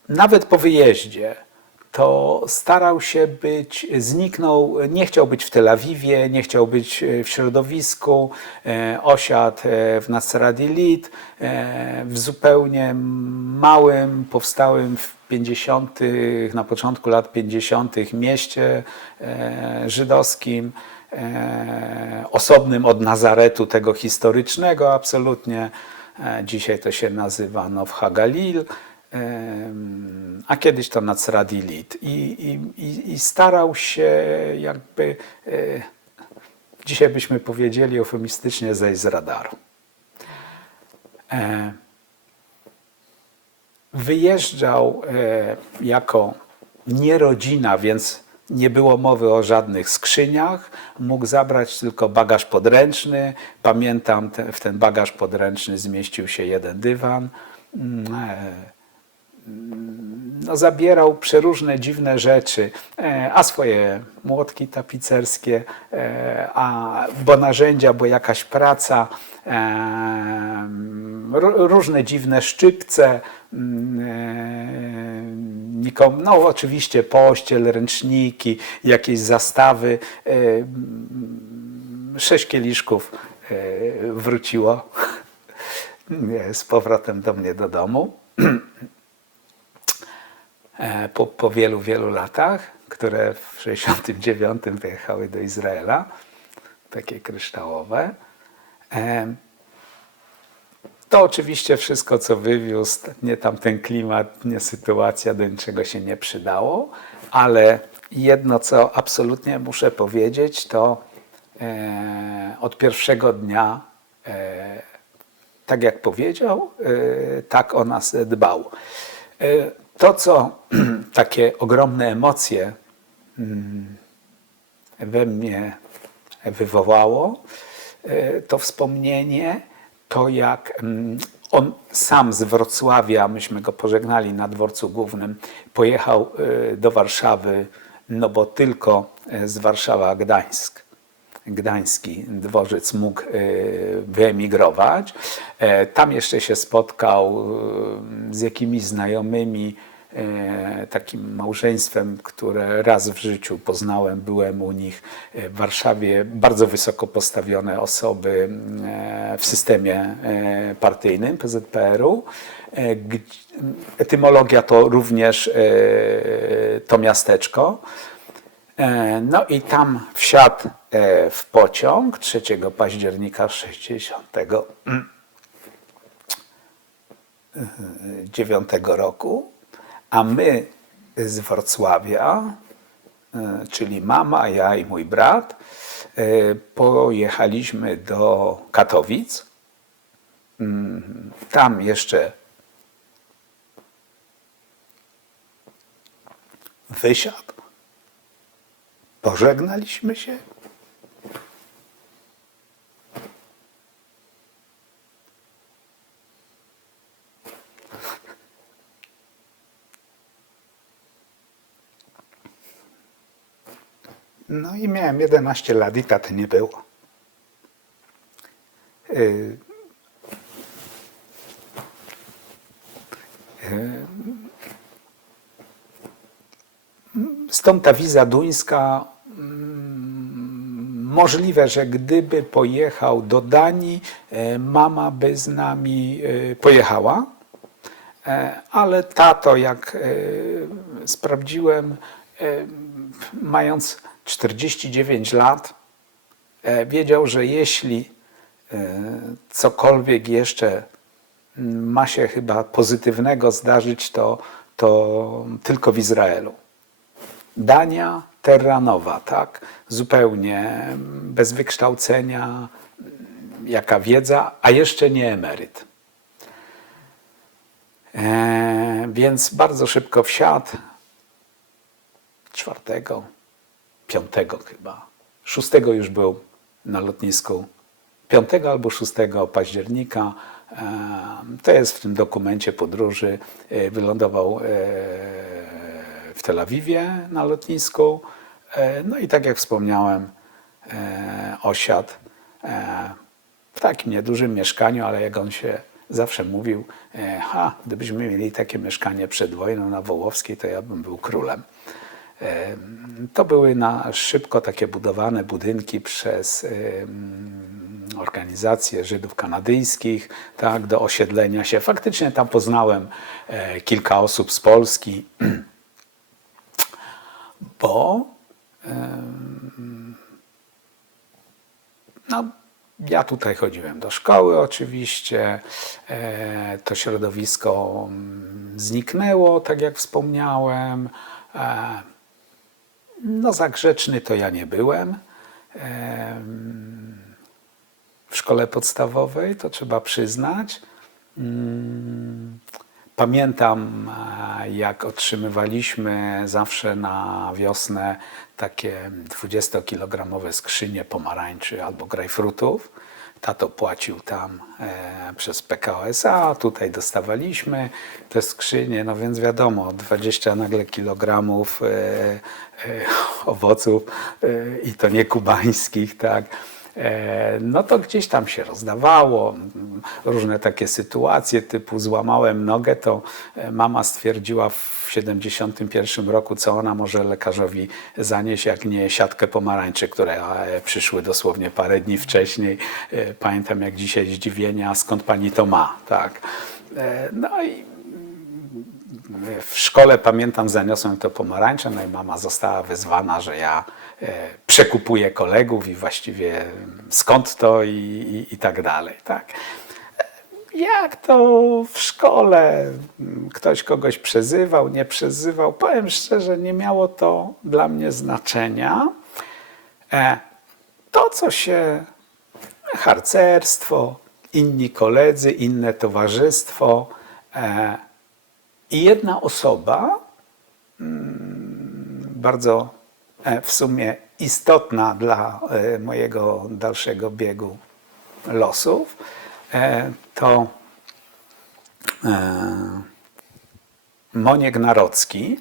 Nawet po wyjeździe to starał się być, zniknął, nie chciał być w Tel Awiwie, nie chciał być w środowisku, osiadł w Nasrat Ilit, w zupełnie małym, powstałym w 50., na początku lat 50. mieście żydowskim, osobnym od Nazaretu tego historycznego absolutnie. Dzisiaj to się nazywa Now Hagalil, a kiedyś to Nasrat Ilit. I starał się jakby, dzisiaj byśmy powiedzieli eufemistycznie, zejść z radaru. Wyjeżdżał jako nierodzina, więc nie było mowy o żadnych skrzyniach. Mógł zabrać tylko bagaż podręczny. Pamiętam, w ten bagaż podręczny zmieścił się jeden dywan. No, zabierał przeróżne dziwne rzeczy, a swoje młotki tapicerskie, bo narzędzia, bo jakaś praca, różne dziwne szczypce, no oczywiście pościel, ręczniki, jakieś zastawy. 6 kieliszków wróciło z powrotem do mnie do domu. Po wielu, wielu latach, które w 1969 wyjechały do Izraela, takie kryształowe. To oczywiście wszystko, co wywiózł, nie tamten klimat, nie sytuacja, do niczego się nie przydało, ale jedno, co absolutnie muszę powiedzieć, to od pierwszego dnia, tak jak powiedział, tak o nas dbał. To, co takie ogromne emocje we mnie wywołało, to wspomnienie, to jak on sam z Wrocławia, myśmy go pożegnali na dworcu głównym, pojechał do Warszawy, no bo tylko z Warszawa gdański dworzec mógł wyemigrować. Tam jeszcze się spotkał z jakimiś znajomymi, takim małżeństwem, które raz w życiu poznałem, byłem u nich w Warszawie, bardzo wysoko postawione osoby w systemie partyjnym PZPR-u. Etymologia to również to miasteczko. No i tam wsiadł w pociąg 3 października 1969 roku, a my z Wrocławia, czyli mama, ja i mój brat, pojechaliśmy do Katowic. Tam jeszcze wysiadł. Pożegnaliśmy się. No i miałem 11 lat i taty nie było. Y, Stąd ta wiza duńska. Możliwe, że gdyby pojechał do Danii, mama by z nami pojechała, ale tato, jak sprawdziłem, mając 49 lat, wiedział, że jeśli cokolwiek jeszcze ma się chyba pozytywnego zdarzyć, to tylko w Izraelu. Dania, terra nova, tak? Zupełnie bez wykształcenia, jaka wiedza, a jeszcze nie emeryt. Więc bardzo szybko wsiadł. 4., 5. chyba. 6. już był na lotnisku. 5. albo 6 października. To jest w tym dokumencie podróży. Wylądował w Tel Awiwie na lotnisku. No i tak jak wspomniałem, osiadł w takim niedużym mieszkaniu, ale jak on się zawsze mówił, gdybyśmy mieli takie mieszkanie przed wojną na Wołowskiej, to ja bym był królem. To były na szybko takie budowane budynki przez organizacje Żydów kanadyjskich, tak, do osiedlenia się. Faktycznie tam poznałem kilka osób z Polski, bo no, ja tutaj chodziłem do szkoły oczywiście, to środowisko zniknęło, tak jak wspomniałem. No za grzeczny to ja nie byłem. W szkole podstawowej, to trzeba przyznać. Pamiętam, jak otrzymywaliśmy zawsze na wiosnę takie 20-kilogramowe skrzynie pomarańczy albo grejpfrutów. Tato płacił tam przez PKO SA, tutaj dostawaliśmy te skrzynie, no więc wiadomo, 20 nagle kilogramów owoców i to nie kubańskich, tak. No to gdzieś tam się rozdawało, różne takie sytuacje typu złamałem nogę, to mama stwierdziła w 71 roku, co ona może lekarzowi zanieść, jak nie siatkę pomarańczy, które przyszły dosłownie parę dni wcześniej. Pamiętam jak dzisiaj zdziwienie, a skąd pani to ma, tak. No i w szkole, pamiętam, zaniosłem to pomarańcze, no i mama została wezwana, że ja przekupuję kolegów i właściwie skąd to i tak dalej. Tak. Jak to w szkole ktoś kogoś przezywał, nie przezywał, powiem szczerze, nie miało to dla mnie znaczenia. To, co się harcerstwo, inni koledzy, inne towarzystwo i jedna osoba, bardzo w sumie istotna dla mojego dalszego biegu losów, to Moniek Narocki.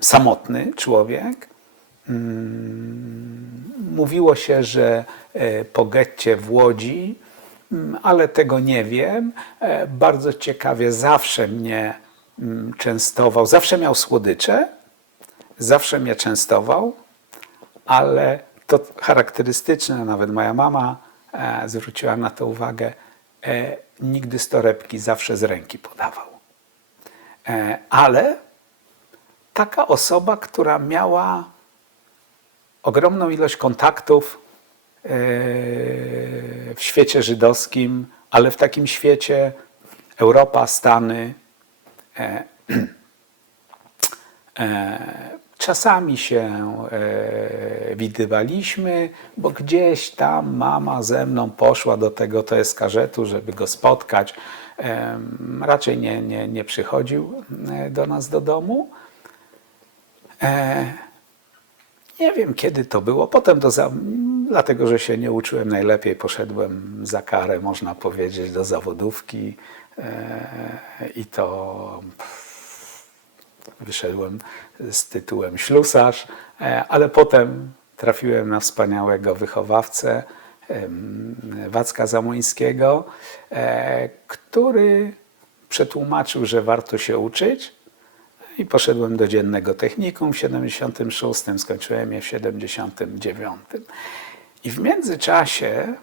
Samotny człowiek. Mówiło się, że po getcie w Łodzi, ale tego nie wiem. Bardzo ciekawie zawsze mnie częstował, zawsze miał słodycze, zawsze mnie częstował, ale to charakterystyczne, nawet moja mama zwróciła na to uwagę, nigdy z torebki, zawsze z ręki podawał. Ale taka osoba, która miała ogromną ilość kontaktów w świecie żydowskim, ale w takim świecie Europa, Stany. Czasami się widywaliśmy, bo gdzieś tam mama ze mną poszła do tego TSKŻ-u, żeby go spotkać. Raczej nie przychodził do nas do domu. Nie wiem, kiedy to było. Potem dlatego, że się nie uczyłem najlepiej, poszedłem za karę, można powiedzieć, do zawodówki i to wyszedłem z tytułem ślusarz, ale potem trafiłem na wspaniałego wychowawcę, Wacka Zamojskiego, który przetłumaczył, że warto się uczyć, i poszedłem do dziennego technikum w 76, skończyłem je w 79. I w międzyczasie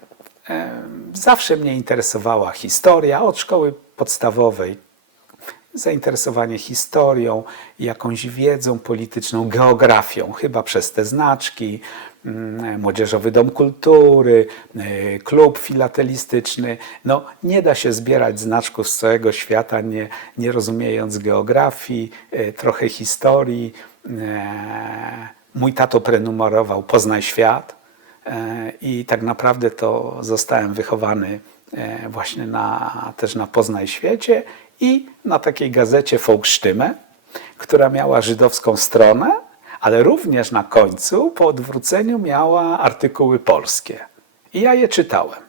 zawsze mnie interesowała historia. Od szkoły podstawowej zainteresowanie historią, jakąś wiedzą polityczną, geografią, chyba przez te znaczki, Młodzieżowy Dom Kultury, klub filatelistyczny. No, nie da się zbierać znaczków z całego świata, nie rozumiejąc geografii, trochę historii. Mój tato prenumerował Poznaj Świat i tak naprawdę to zostałem wychowany właśnie też na Poznaj Świecie i na takiej gazecie Volksstimme, która miała żydowską stronę, ale również na końcu, po odwróceniu, miała artykuły polskie. I ja je czytałem.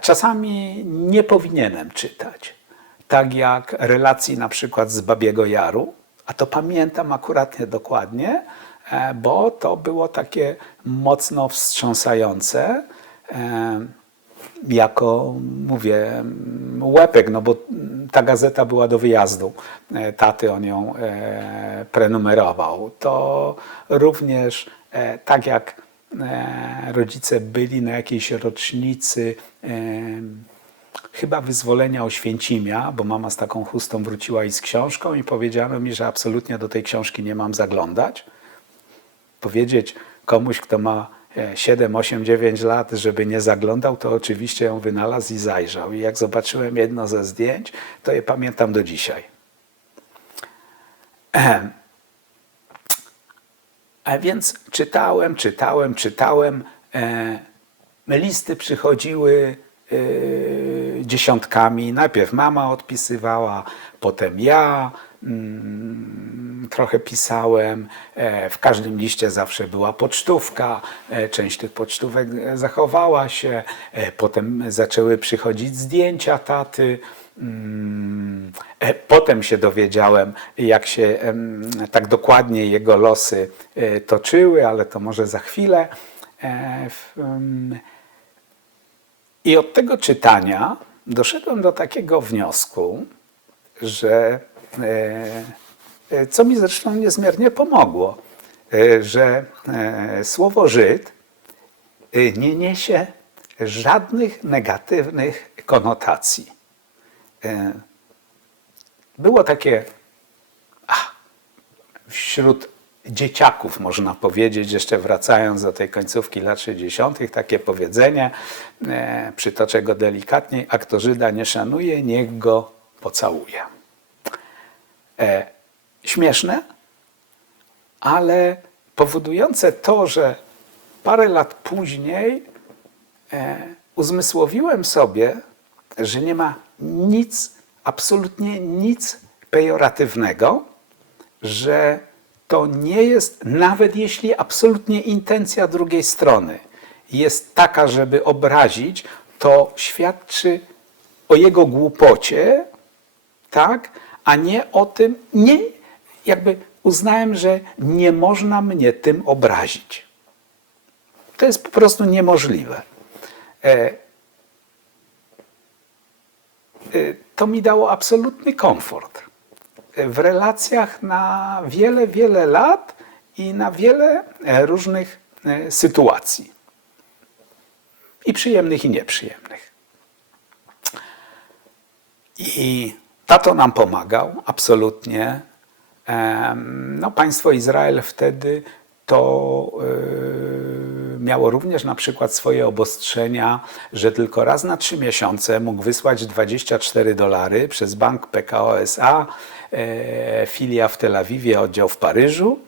Czasami nie powinienem czytać. Tak jak relacji na przykład z Babiego Jaru, a to pamiętam akurat dokładnie, bo to było takie mocno wstrząsające, jako, mówię, łepek, no bo ta gazeta była do wyjazdu. Taty on ją prenumerował. To również tak jak rodzice byli na jakiejś rocznicy chyba wyzwolenia Oświęcimia, bo mama z taką chustą wróciła i z książką i powiedziano mi, że absolutnie do tej książki nie mam zaglądać. Powiedzieć komuś, kto ma 7, 8, 9 lat, żeby nie zaglądał, to oczywiście ją wynalazł i zajrzał. I jak zobaczyłem jedno ze zdjęć, to je pamiętam do dzisiaj. A więc czytałem. Listy przychodziły dziesiątkami. Najpierw mama odpisywała, potem ja trochę pisałem. W każdym liście zawsze była pocztówka. Część tych pocztówek zachowała się. Potem zaczęły przychodzić zdjęcia taty. Potem się dowiedziałem, jak się tak dokładnie jego losy toczyły, ale to może za chwilę. I od tego czytania doszedłem do takiego wniosku, że co mi zresztą niezmiernie pomogło, że słowo Żyd nie niesie żadnych negatywnych konotacji. Było takie wśród dzieciaków, można powiedzieć, jeszcze wracając do tej końcówki lat 60., takie powiedzenie, przytoczę go delikatniej: a kto Żyda nie szanuje, niech go pocałuje. Śmieszne, ale powodujące to, że parę lat później uzmysłowiłem sobie, że nie ma nic, absolutnie nic pejoratywnego, że to nie jest, nawet jeśli absolutnie intencja drugiej strony jest taka, żeby obrazić, to świadczy o jego głupocie, tak? A nie o tym, jakby uznałem, że nie można mnie tym obrazić. To jest po prostu niemożliwe. To mi dało absolutny komfort w relacjach na wiele, wiele lat i na wiele różnych sytuacji. I przyjemnych, i nieprzyjemnych. I tato nam pomagał, absolutnie. No, państwo Izrael wtedy to miało również na przykład swoje obostrzenia, że tylko raz na 3 miesiące mógł wysłać $24 przez bank PKO SA, filia w Tel Awiwie, oddział w Paryżu,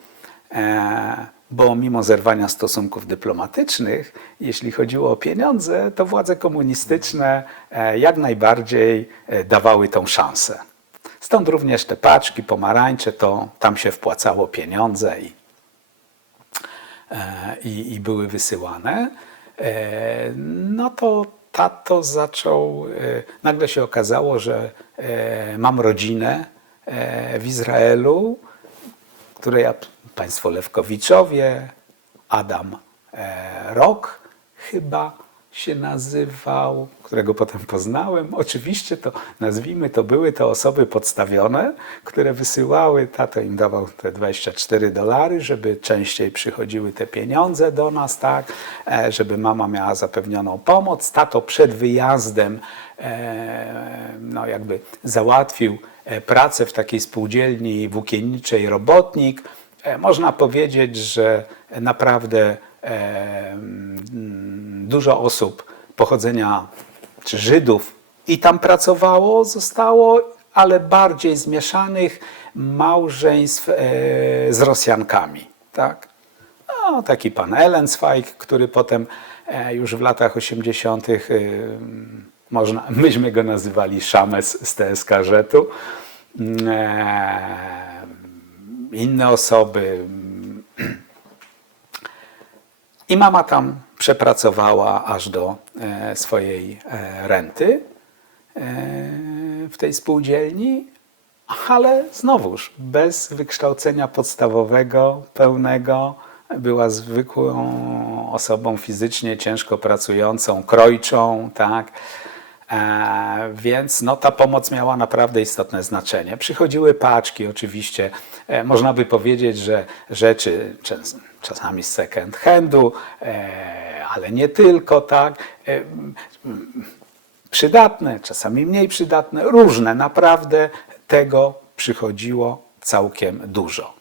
bo mimo zerwania stosunków dyplomatycznych, jeśli chodziło o pieniądze, to władze komunistyczne jak najbardziej dawały tą szansę. Stąd również te paczki, pomarańcze, to tam się wpłacało pieniądze i były wysyłane. No to tato zaczął, nagle się okazało, że mam rodzinę, w Izraelu, której państwo Lewkowiczowie, Adam Rock chyba się nazywał, którego potem poznałem. Oczywiście to, nazwijmy to, były to osoby podstawione, które wysyłały, tato im dawał te $24, żeby częściej przychodziły te pieniądze do nas, tak, żeby mama miała zapewnioną pomoc. Tato przed wyjazdem no jakby załatwił pracę w takiej spółdzielni włókienniczej Robotnik. Można powiedzieć, że naprawdę dużo osób pochodzenia, czy Żydów i tam pracowało, zostało, ale bardziej zmieszanych małżeństw z Rosjankami. Tak? No, taki pan Ellenzweig, który potem już w latach 80. Myśmy go nazywali Szames z TSKŻ-u. Inne osoby. I mama tam przepracowała aż do swojej renty w tej spółdzielni, ale znowuż bez wykształcenia podstawowego, pełnego. Była zwykłą osobą fizycznie ciężko pracującą, krojczą, tak. Więc no, ta pomoc miała naprawdę istotne znaczenie. Przychodziły paczki oczywiście, można by powiedzieć, że rzeczy czasami z second handu, ale nie tylko, tak. Przydatne, czasami mniej przydatne, różne. Naprawdę tego przychodziło całkiem dużo.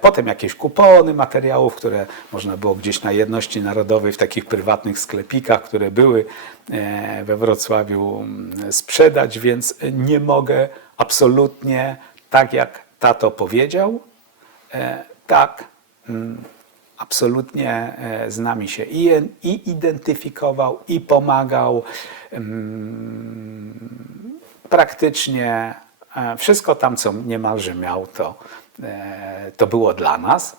Potem jakieś kupony materiałów, które można było gdzieś na Jedności Narodowej w takich prywatnych sklepikach, które były we Wrocławiu, sprzedać, więc nie mogę absolutnie, tak jak tato powiedział, tak absolutnie z nami się i identyfikował, i pomagał. Praktycznie wszystko tam, co niemalże miał, to było dla nas,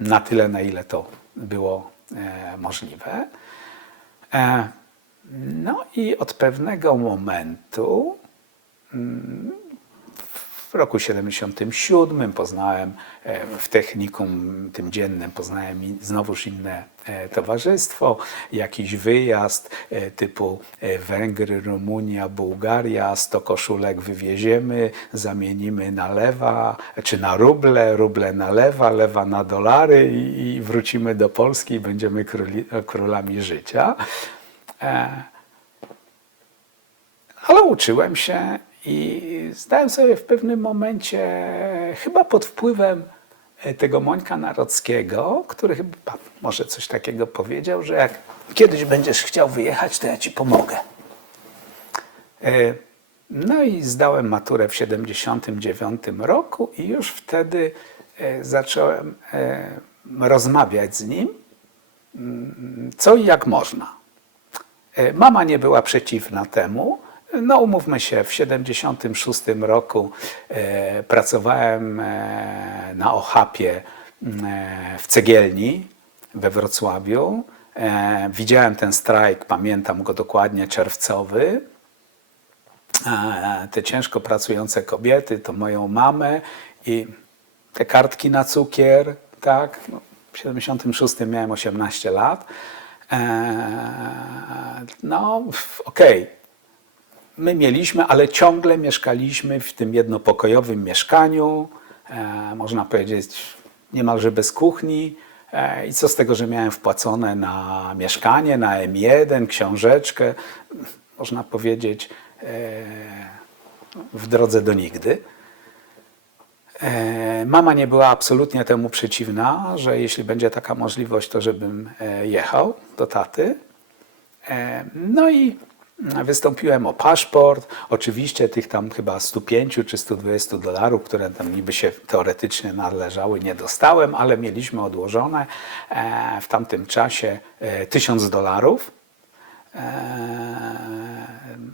na tyle, na ile to było możliwe. No i od pewnego momentu, w roku 77 poznałem w technikum tym dziennym, poznałem znowuż inne towarzystwo, jakiś wyjazd typu Węgry, Rumunia, Bułgaria, 100 koszulek wywieziemy, zamienimy na lewa, czy na ruble, ruble na lewa, lewa na dolary i wrócimy do Polski i będziemy królami życia. Ale uczyłem się i zdałem sobie w pewnym momencie, chyba pod wpływem tego Mońka Narockiego, który chyba może coś takiego powiedział, że jak kiedyś będziesz chciał wyjechać, to ja ci pomogę. No i zdałem maturę w 79 roku i już wtedy zacząłem rozmawiać z nim, co i jak można. Mama nie była przeciwna temu. No umówmy się, w 76 roku pracowałem na ochapie w cegielni we Wrocławiu. Widziałem ten strajk, pamiętam go dokładnie, czerwcowy. Te ciężko pracujące kobiety, to moją mamę i te kartki na cukier, tak. No, w 76 miałem 18 lat. No okej. My mieliśmy, ale ciągle mieszkaliśmy w tym jednopokojowym mieszkaniu, można powiedzieć niemalże bez kuchni. I co z tego, że miałem wpłacone na mieszkanie, na M1, książeczkę, można powiedzieć w drodze do nigdy. Mama nie była absolutnie temu przeciwna, że jeśli będzie taka możliwość, to żebym jechał do taty. No i wystąpiłem o paszport. Oczywiście tych tam chyba 105 czy $120, które tam niby się teoretycznie należały, nie dostałem, ale mieliśmy odłożone w tamtym czasie $1000.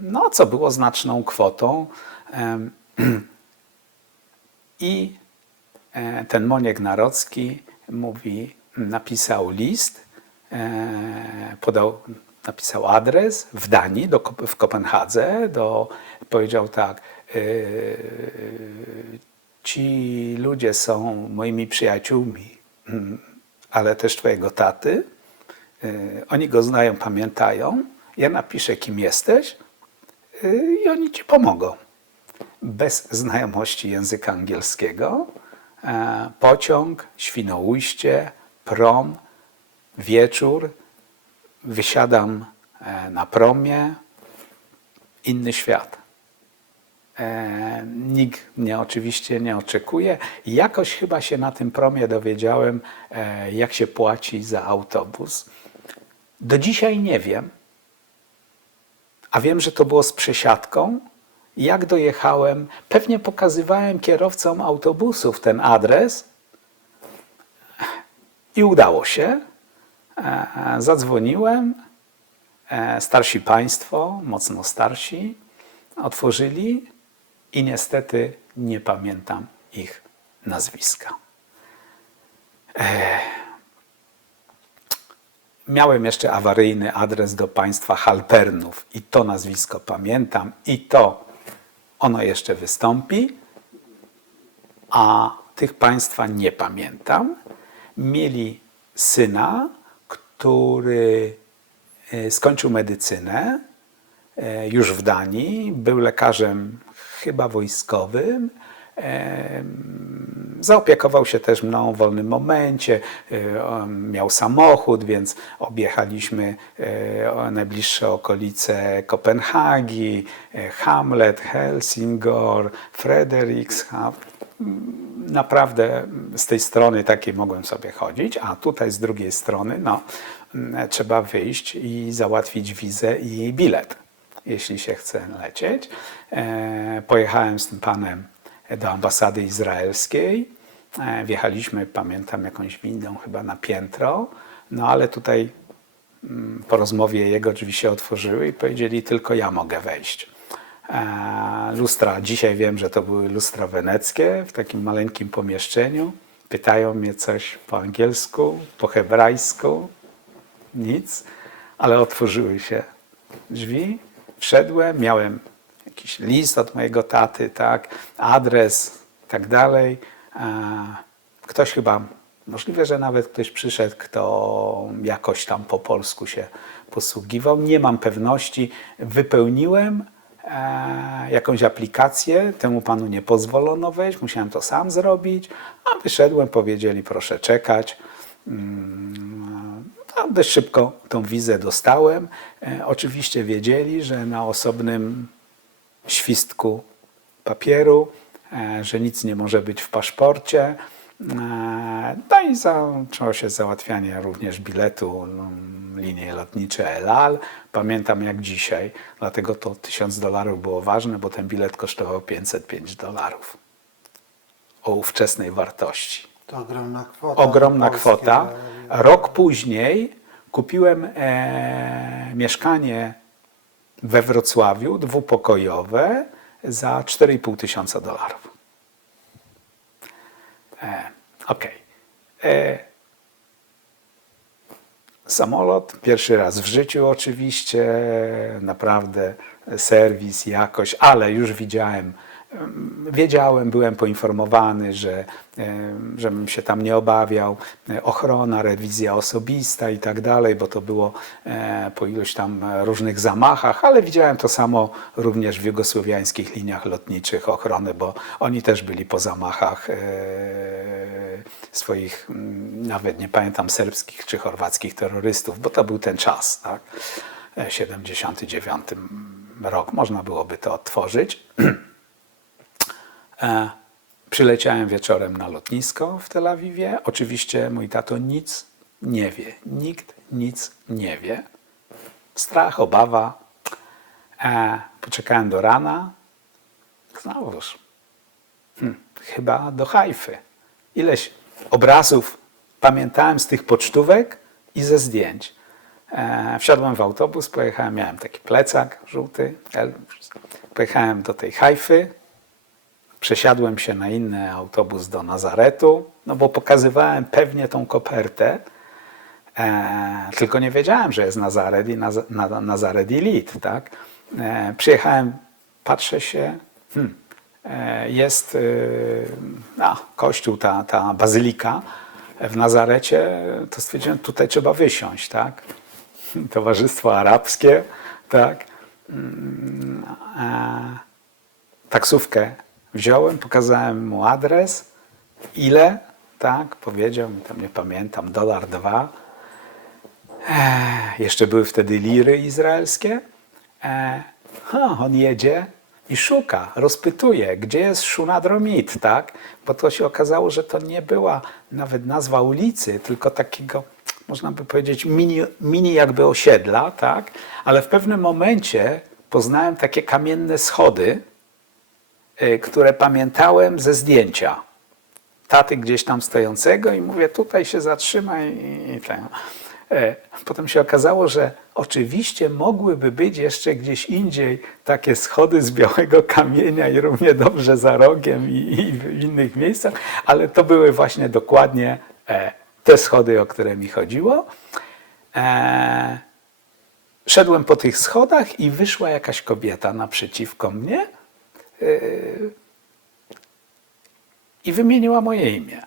No, co było znaczną kwotą. I ten Moniek Narocki napisał list, napisał adres w Danii, w Kopenhadze, powiedział tak, ci ludzie są moimi przyjaciółmi, ale też twojego taty. Oni go znają, pamiętają. Ja napiszę, kim jesteś i oni ci pomogą. Bez znajomości języka angielskiego pociąg, Świnoujście, prom, wieczór, wysiadam na promie, inny świat. Nikt mnie oczywiście nie oczekuje. Jakoś chyba się na tym promie dowiedziałem, jak się płaci za autobus. Do dzisiaj nie wiem, a wiem, że to było z przesiadką. Jak dojechałem, pewnie pokazywałem kierowcom autobusów ten adres i udało się. Zadzwoniłem, starsi państwo, mocno starsi, otworzyli i niestety nie pamiętam ich nazwiska. Miałem jeszcze awaryjny adres do państwa Halpernów i to nazwisko pamiętam i to ono jeszcze wystąpi, a tych państwa nie pamiętam. Mieli syna, który skończył medycynę już w Danii, był lekarzem chyba wojskowym, zaopiekował się też mną w wolnym momencie, miał samochód, więc objechaliśmy najbliższe okolice Kopenhagi, Hamlet, Helsingor, Frederikshavn. Naprawdę z tej strony takiej mogłem sobie chodzić, a tutaj z drugiej strony trzeba wyjść i załatwić wizę i bilet, jeśli się chce lecieć. Pojechałem z tym panem do ambasady izraelskiej. Wjechaliśmy, pamiętam, jakąś windą chyba na piętro, ale tutaj po rozmowie jego drzwi się otworzyły i powiedzieli, tylko ja mogę wejść. Lustra, dzisiaj wiem, że to były lustra weneckie w takim maleńkim pomieszczeniu. Pytają mnie coś po angielsku, po hebrajsku, nic, ale otworzyły się drzwi, wszedłem, miałem jakiś list od mojego taty, tak, adres i tak dalej. Ktoś chyba, możliwe, że nawet ktoś przyszedł, kto jakoś tam po polsku się posługiwał. Nie mam pewności. Wypełniłem jakąś aplikację, temu panu nie pozwolono wejść, musiałem to sam zrobić, a wyszedłem, powiedzieli proszę czekać. Dość szybko tą wizę dostałem. Oczywiście wiedzieli, że na osobnym świstku papieru, że nic nie może być w paszporcie. No i zaczęło się załatwianie również biletu, linie lotnicze El Al. Pamiętam jak dzisiaj, dlatego to $1000 było ważne, bo ten bilet kosztował $505 o ówczesnej wartości. To ogromna kwota. Ogromna polskie, kwota. Rok później kupiłem mieszkanie we Wrocławiu, dwupokojowe, za $4500. Okej. Samolot, pierwszy raz w życiu oczywiście, naprawdę serwis, jakość, ale już wiedziałem, byłem poinformowany, żebym się tam nie obawiał, ochrona, rewizja osobista i tak dalej, bo to było po iluś tam różnych zamachach, ale widziałem to samo również w jugosłowiańskich liniach lotniczych ochrony, bo oni też byli po zamachach swoich, nawet nie pamiętam, serbskich czy chorwackich terrorystów, bo to był ten czas, tak? 79 rok, można byłoby to odtworzyć. Przyleciałem wieczorem na lotnisko w Tel Awiwie. Oczywiście mój tato nic nie wie. Nikt nic nie wie. Strach, obawa. Poczekałem do rana. Znowuż. Chyba do Hajfy. Ileś obrazów pamiętałem z tych pocztówek i ze zdjęć. Wsiadłem w autobus, pojechałem, miałem taki plecak żółty. Pojechałem do tej Hajfy. Przesiadłem się na inny autobus do Nazaretu, bo pokazywałem pewnie tą kopertę, tylko nie wiedziałem, że jest Nazaret i Nazaret Elite, tak? Przyjechałem, patrzę się, jest kościół, ta bazylika w Nazarecie, to stwierdziłem, tutaj trzeba wysiąść, tak? Towarzystwo arabskie, tak? Taksówkę wziąłem, pokazałem mu adres, ile, tak? Powiedział mi, tam nie pamiętam, $1, $2. Jeszcze były wtedy liry izraelskie. On jedzie i szuka, rozpytuje, gdzie jest Shunadromit, tak? Bo to się okazało, że to nie była nawet nazwa ulicy, tylko takiego, można by powiedzieć, mini jakby osiedla, tak? Ale w pewnym momencie poznałem takie kamienne schody, które pamiętałem ze zdjęcia taty gdzieś tam stojącego i mówię, tutaj się zatrzymaj i ten. Potem się okazało, że oczywiście mogłyby być jeszcze gdzieś indziej takie schody z białego kamienia i równie dobrze za rogiem i w innych miejscach, ale to były właśnie dokładnie te schody, o które mi chodziło. Szedłem po tych schodach i wyszła jakaś kobieta naprzeciwko mnie i wymieniła moje imię.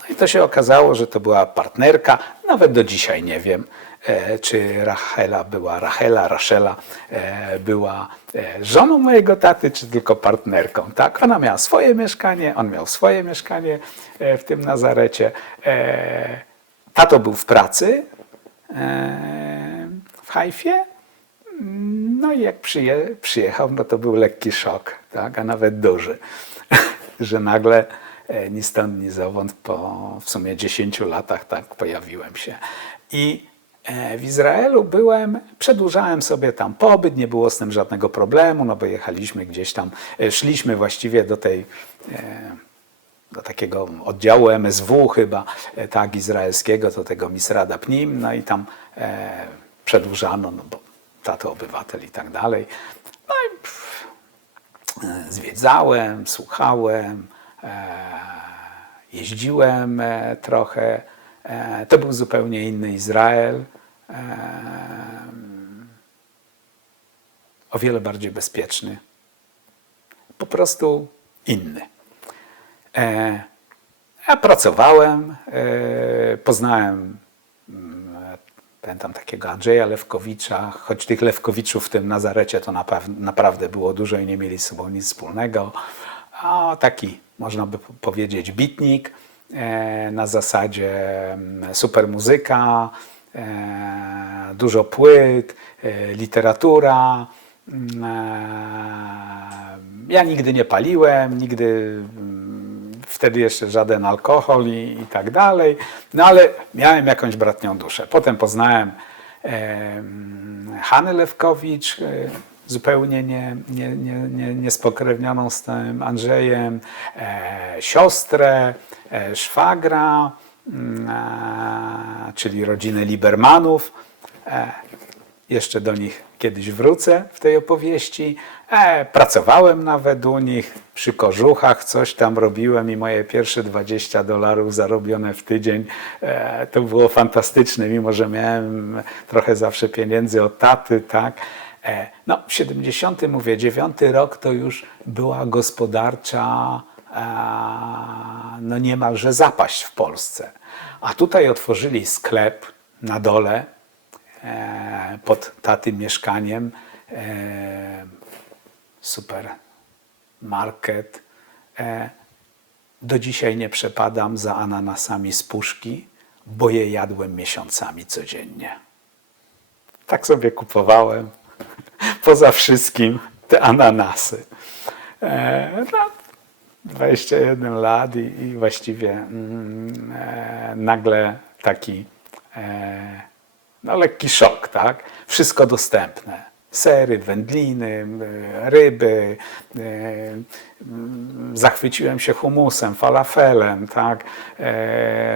No i to się okazało, że to była partnerka, nawet do dzisiaj nie wiem, czy Rachela była żoną mojego taty, czy tylko partnerką. Tak? Ona miała swoje mieszkanie, on miał swoje mieszkanie w tym Nazarecie. Tato był w pracy w Hajfie. No i jak przyjechał, no to był lekki szok, tak? A nawet duży, że nagle ni stąd, ni zowąd po w sumie 10 latach tak pojawiłem się. I w Izraelu przedłużałem sobie tam pobyt, nie było z tym żadnego problemu, no bo jechaliśmy gdzieś tam, szliśmy właściwie do takiego oddziału MSW chyba, tak, izraelskiego, do tego Misrada Pnim, no i tam przedłużano, no bo tato obywatel i tak dalej. No i zwiedzałem, słuchałem, jeździłem trochę. To był zupełnie inny Izrael. O wiele bardziej bezpieczny. Po prostu inny. Ja pracowałem, poznałem, pamiętam takiego Andrzeja Lewkowicza, choć tych Lewkowiczów w tym Nazarecie to naprawdę było dużo i nie mieli z sobą nic wspólnego. A taki, można by powiedzieć, bitnik na zasadzie super muzyka, dużo płyt, literatura. Ja nigdy nie paliłem, nigdy wtedy jeszcze żaden alkohol i tak dalej, no ale miałem jakąś bratnią duszę. Potem poznałem Hannę Lewkowicz, zupełnie niespokrewnioną z tym Andrzejem, siostrę, szwagra, czyli rodzinę Libermanów. Jeszcze do nich kiedyś wrócę w tej opowieści. Pracowałem nawet u nich przy kożuchach, coś tam robiłem i moje pierwsze $20 zarobione w tydzień to było fantastyczne, mimo że miałem trochę zawsze pieniędzy od taty, tak. No, w 79 rok to już była gospodarcza no niemalże zapaść w Polsce. A tutaj otworzyli sklep na dole pod tatym mieszkaniem, supermarket. Do dzisiaj nie przepadam za ananasami z puszki, bo je jadłem miesiącami codziennie. Tak sobie kupowałem, poza wszystkim, te ananasy. No, 21 lat i właściwie nagle taki no, lekki szok, tak? Wszystko dostępne. Sery, wędliny, ryby. Zachwyciłem się humusem, falafelem, tak?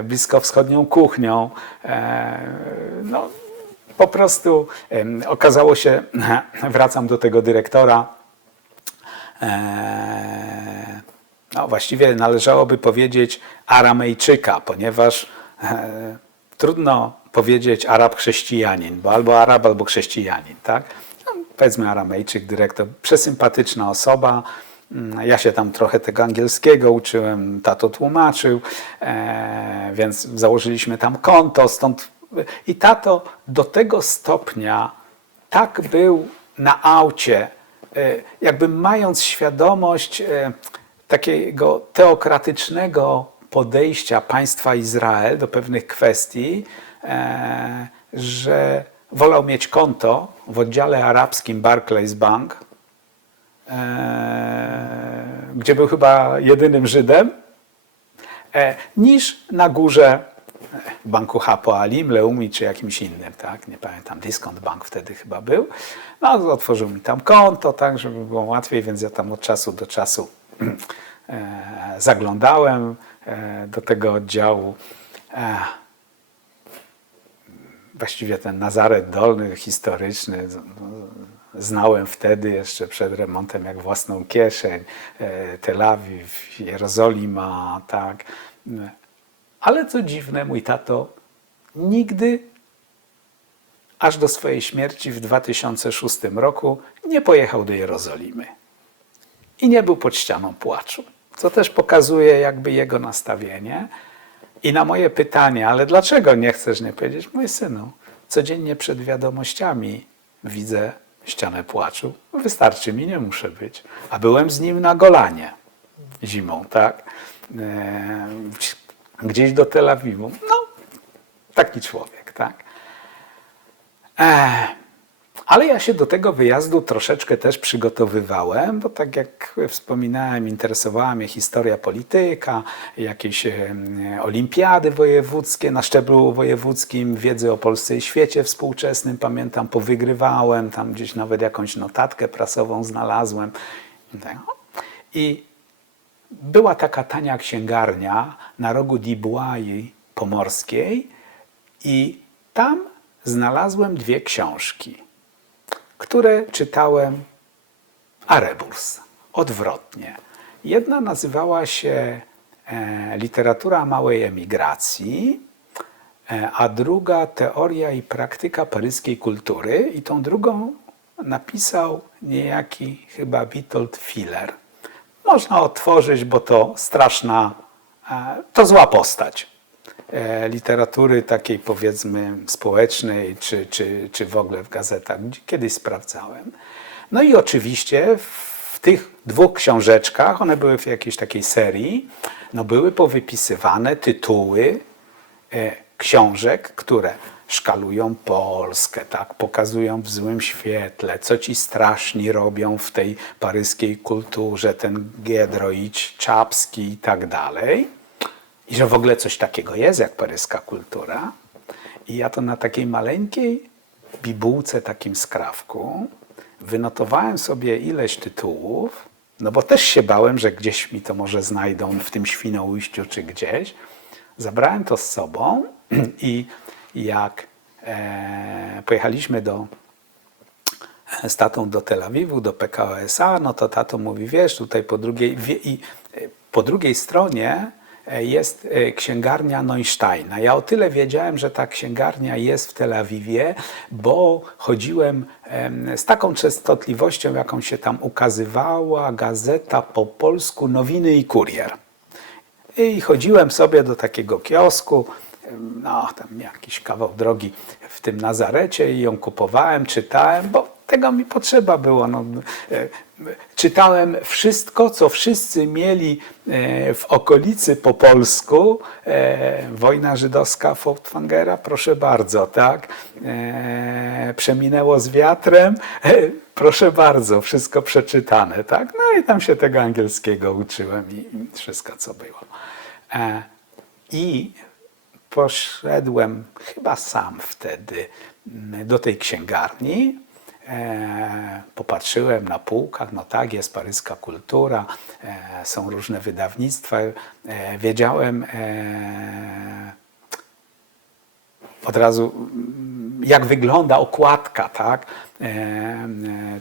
Bliskowschodnią kuchnią. No, po prostu okazało się, wracam do tego dyrektora, no właściwie należałoby powiedzieć Aramejczyka, ponieważ trudno powiedzieć Arab chrześcijanin, bo albo Arab, albo chrześcijanin, tak? No, powiedzmy Aramejczyk, dyrektor, przesympatyczna osoba, Ja się tam trochę tego angielskiego uczyłem, tato tłumaczył, więc założyliśmy tam konto, stąd i tato do tego stopnia tak był na aucie, jakby mając świadomość takiego teokratycznego podejścia państwa Izrael do pewnych kwestii, że wolał mieć konto w oddziale arabskim Barclays Bank, gdzie był chyba jedynym Żydem, niż na górze banku Hapoalim, Leumi czy jakimś innym, tak? Nie pamiętam, Discount Bank wtedy chyba był. No, otworzył mi tam konto, tak, żeby było łatwiej, więc ja tam od czasu do czasu zaglądałem do tego oddziału. Właściwie ten Nazaret Dolny, historyczny, znałem wtedy jeszcze przed remontem jak własną kieszeń, Tel Awiw, Jerozolima, tak. Ale co dziwne, mój tato nigdy, aż do swojej śmierci w 2006 roku, nie pojechał do Jerozolimy. I nie był pod ścianą płaczu, co też pokazuje jakby jego nastawienie. I na moje pytanie, ale dlaczego nie chcesz nie powiedzieć? Mój synu, codziennie przed wiadomościami widzę ścianę płaczu. Wystarczy mi, nie muszę być. A byłem z nim na Golanie zimą, tak? Gdzieś do Tel Awiwu. No, taki człowiek, tak? Ale ja się do tego wyjazdu troszeczkę też przygotowywałem, bo tak jak wspominałem, interesowała mnie historia polityka, jakieś olimpiady wojewódzkie na szczeblu wojewódzkim, wiedzy o Polsce i świecie współczesnym, pamiętam, powygrywałem, tam gdzieś nawet jakąś notatkę prasową znalazłem. I była taka tania księgarnia na rogu Dibłai Pomorskiej i tam znalazłem 2 książki, które czytałem a rebus, odwrotnie. Jedna nazywała się Literatura małej emigracji, a druga Teoria i praktyka paryskiej kultury. I tą drugą napisał niejaki chyba Witold Filler. Można otworzyć, bo to straszna, to zła postać literatury takiej powiedzmy społecznej, czy w ogóle w gazetach. Kiedyś sprawdzałem. No i oczywiście w tych 2 książeczkach, one były w jakiejś takiej serii, no były powypisywane tytuły książek, które szkalują Polskę, tak, pokazują w złym świetle, co ci straszni robią w tej paryskiej kulturze, ten Giedroyć, Czapski i tak dalej. I że w ogóle coś takiego jest jak paryska kultura. I ja to na takiej maleńkiej bibułce, takim skrawku, wynotowałem sobie ileś tytułów, no bo też się bałem, że gdzieś mi to może znajdą w tym Świnoujściu czy gdzieś. Zabrałem to z sobą i jak pojechaliśmy z tatą do Tel Awiwu, do PKO SA, no to tato mówi, wiesz, tutaj po drugiej stronie jest księgarnia Neusteina. Ja o tyle wiedziałem, że ta księgarnia jest w Tel Awiwie, bo chodziłem z taką częstotliwością, jaką się tam ukazywała gazeta po polsku Nowiny i Kurier. I chodziłem sobie do takiego kiosku, no tam jakiś kawał drogi w tym Nazarecie i ją kupowałem, czytałem, bo tego mi potrzeba było. No, czytałem wszystko, co wszyscy mieli w okolicy po polsku. Wojna żydowska Furtwängera, proszę bardzo, tak? Przeminęło z wiatrem, proszę bardzo, wszystko przeczytane, tak? No i tam się tego angielskiego uczyłem i wszystko, co było. I poszedłem chyba sam wtedy do tej księgarni. Popatrzyłem na półkach, no tak, jest paryska kultura, są różne wydawnictwa. Wiedziałem od razu, jak wygląda okładka, tak,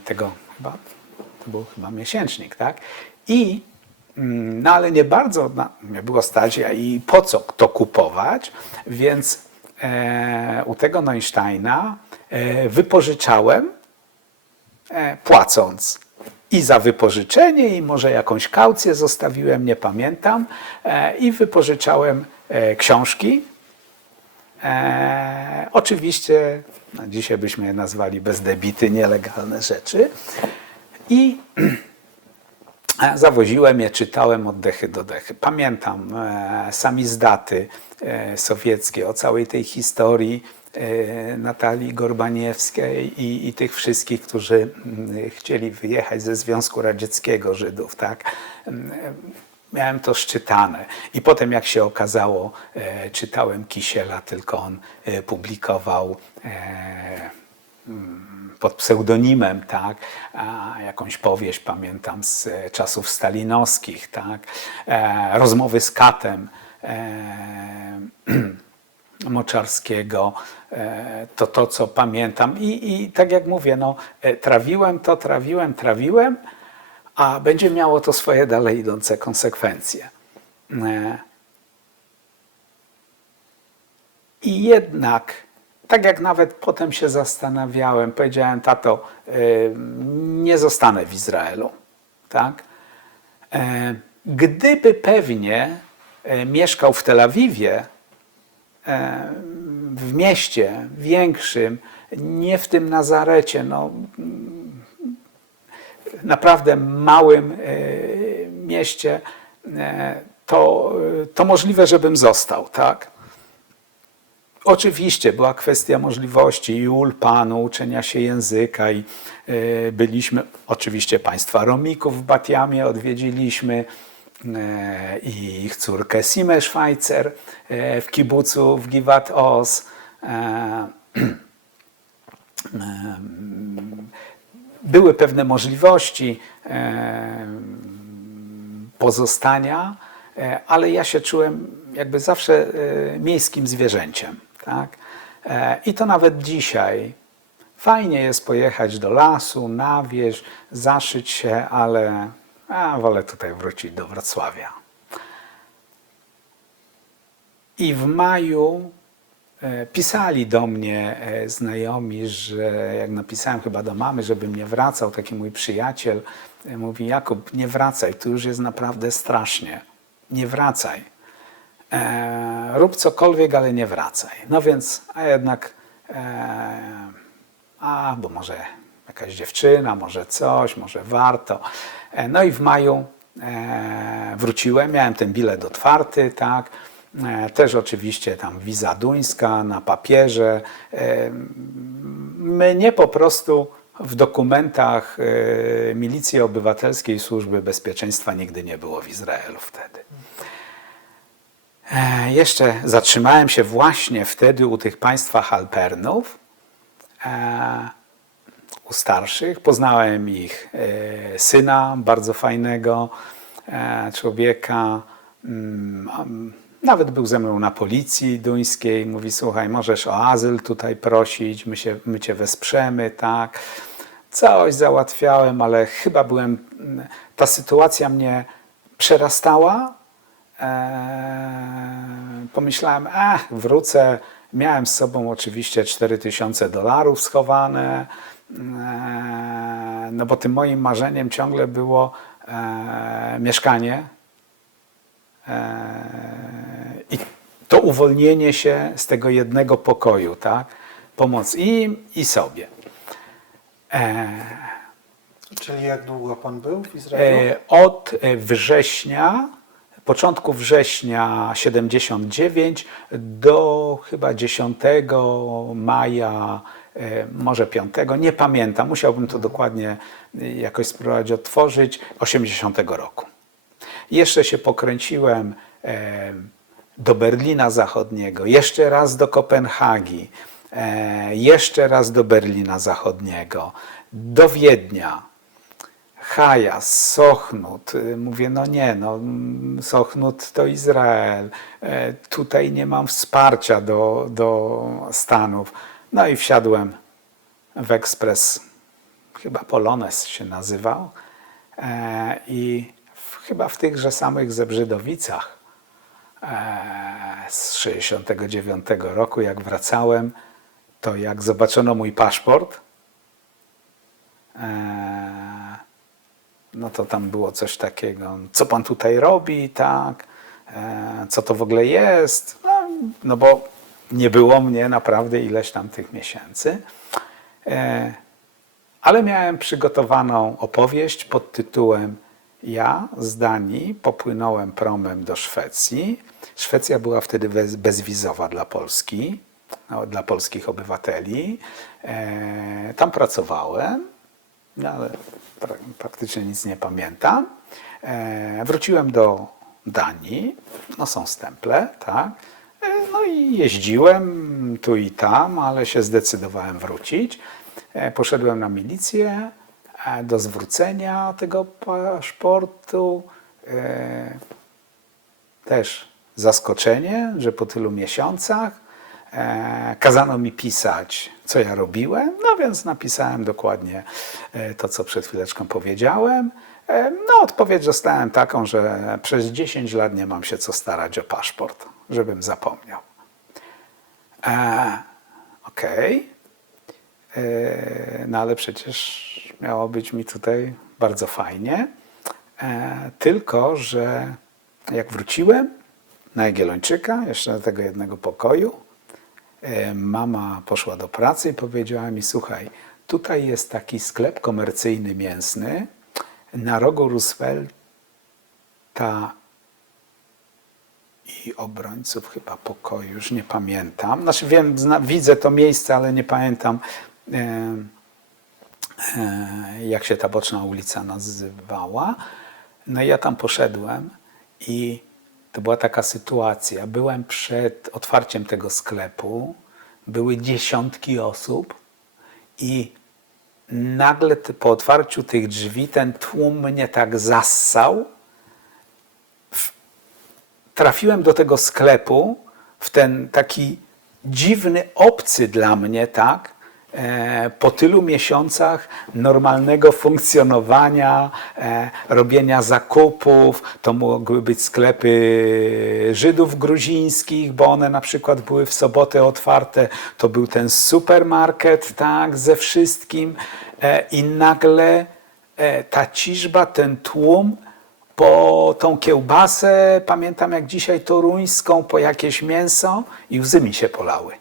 tego chyba, to był chyba miesięcznik, tak, i no ale nie bardzo nie było stać i po co to kupować, więc u tego Neusteina wypożyczałem, płacąc i za wypożyczenie, i może jakąś kaucję zostawiłem, nie pamiętam, i wypożyczałem książki. Oczywiście, no dzisiaj byśmy je nazwali bezdebity, nielegalne rzeczy. I zawoziłem je, czytałem od dechy do dechy. Pamiętam samizdaty sowieckie o całej tej historii Natalii Gorbaniewskiej i tych wszystkich, którzy chcieli wyjechać ze Związku Radzieckiego, Żydów, tak? Miałem to szczytane. I potem, jak się okazało, czytałem Kisiela, tylko on publikował pod pseudonimem, tak, jakąś powieść, pamiętam, z czasów stalinowskich, tak, rozmowy z katem Moczarskiego, to co pamiętam. I tak jak mówię, no, trawiłem to, trawiłem, a będzie miało to swoje dalej idące konsekwencje. I jednak, tak jak nawet potem się zastanawiałem, powiedziałem: tato, nie zostanę w Izraelu. Tak? Gdyby pewnie mieszkał w Tel Awiwie, w mieście większym, nie w tym Nazarecie, no, naprawdę małym mieście, to możliwe, żebym został. Tak? Oczywiście była kwestia możliwości i ulpanu, uczenia się języka i byliśmy, oczywiście państwa Romików w Batiamie odwiedziliśmy i ich córkę Simę Schweitzer w kibucu w Givat Oz. Były pewne możliwości pozostania, ale ja się czułem jakby zawsze miejskim zwierzęciem. Tak? I to nawet dzisiaj. Fajnie jest pojechać do lasu, na wieś, zaszyć się, ale wolę tutaj wrócić do Wrocławia. I w maju pisali do mnie znajomi, że jak napisałem chyba do mamy, żebym nie wracał, taki mój przyjaciel mówi: Jakub, nie wracaj, tu już jest naprawdę strasznie. Nie wracaj. Rób cokolwiek, ale nie wracaj. No więc, a jednak, bo może jakaś dziewczyna, może coś, może warto. No i w maju wróciłem, miałem ten bilet otwarty, tak. Też oczywiście tam wiza duńska na papierze. Mnie po prostu w dokumentach Milicji Obywatelskiej Służby Bezpieczeństwa nigdy nie było w Izraelu wtedy. Jeszcze zatrzymałem się właśnie wtedy u tych państwa Halpernów, u starszych. Poznałem ich syna, bardzo fajnego człowieka. Nawet był ze mną na policji duńskiej. Mówi: słuchaj, możesz o azyl tutaj prosić, my cię wesprzemy, tak. Coś załatwiałem, ale chyba ta sytuacja mnie przerastała. Pomyślałem: wrócę. Miałem z sobą oczywiście $4000 schowane, no bo tym moim marzeniem ciągle było mieszkanie i to uwolnienie się z tego jednego pokoju, tak? Pomoc im i sobie. Czyli jak długo pan był w Izraelu? Od września, początku września 79 do chyba 10 maja, może 5, nie pamiętam, musiałbym to dokładnie jakoś spróbować odtworzyć, 80 roku. Jeszcze się pokręciłem do Berlina Zachodniego, jeszcze raz do Kopenhagi, jeszcze raz do Berlina Zachodniego, do Wiednia, Hajas, Sochnut. Mówię: no nie, no Sochnut to Izrael, tutaj nie mam wsparcia do Stanów. No i wsiadłem w ekspres, chyba Polones się nazywał, i chyba w tychże samych Zebrzydowicach z 69 roku, jak wracałem, to jak zobaczono mój paszport, no to tam było coś takiego, co pan tutaj robi, tak, co to w ogóle jest, no bo nie było mnie naprawdę ileś tam tych miesięcy. Ale miałem przygotowaną opowieść pod tytułem Ja z Danii popłynąłem promem do Szwecji. Szwecja była wtedy bezwizowa dla Polski, no, dla polskich obywateli. Tam pracowałem, no, ale praktycznie nic nie pamiętam. Wróciłem do Danii, no są stemple, tak. No i jeździłem tu i tam, ale się zdecydowałem wrócić. Poszedłem na milicję do zwrócenia tego paszportu. Też zaskoczenie, że po tylu miesiącach kazano mi pisać, co ja robiłem, no więc napisałem dokładnie to, co przed chwileczką powiedziałem. No, odpowiedź dostałem taką, że przez 10 lat nie mam się co starać o paszport, żebym zapomniał. Okej. No ale przecież miało być mi tutaj bardzo fajnie. Tylko że jak wróciłem na Jagiellończyka, jeszcze do tego jednego pokoju, mama poszła do pracy i powiedziała mi, słuchaj, tutaj jest taki sklep komercyjny mięsny na rogu Roosevelta i Obrońców chyba pokoju, już nie pamiętam. Znaczy wiem, widzę to miejsce, ale nie pamiętam jak się ta boczna ulica nazywała. No i ja tam poszedłem i to była taka sytuacja. Byłem przed otwarciem tego sklepu, były dziesiątki osób i nagle po otwarciu tych drzwi ten tłum mnie tak zassał. Trafiłem do tego sklepu w ten taki dziwny, obcy dla mnie, tak, po tylu miesiącach normalnego funkcjonowania, robienia zakupów. To mogły być sklepy Żydów gruzińskich, bo one na przykład były w sobotę otwarte. To był ten supermarket, tak, ze wszystkim. I nagle ta ciżba, ten tłum, po tą kiełbasę, pamiętam jak dzisiaj toruńską, po jakieś mięso i łzy mi się polały.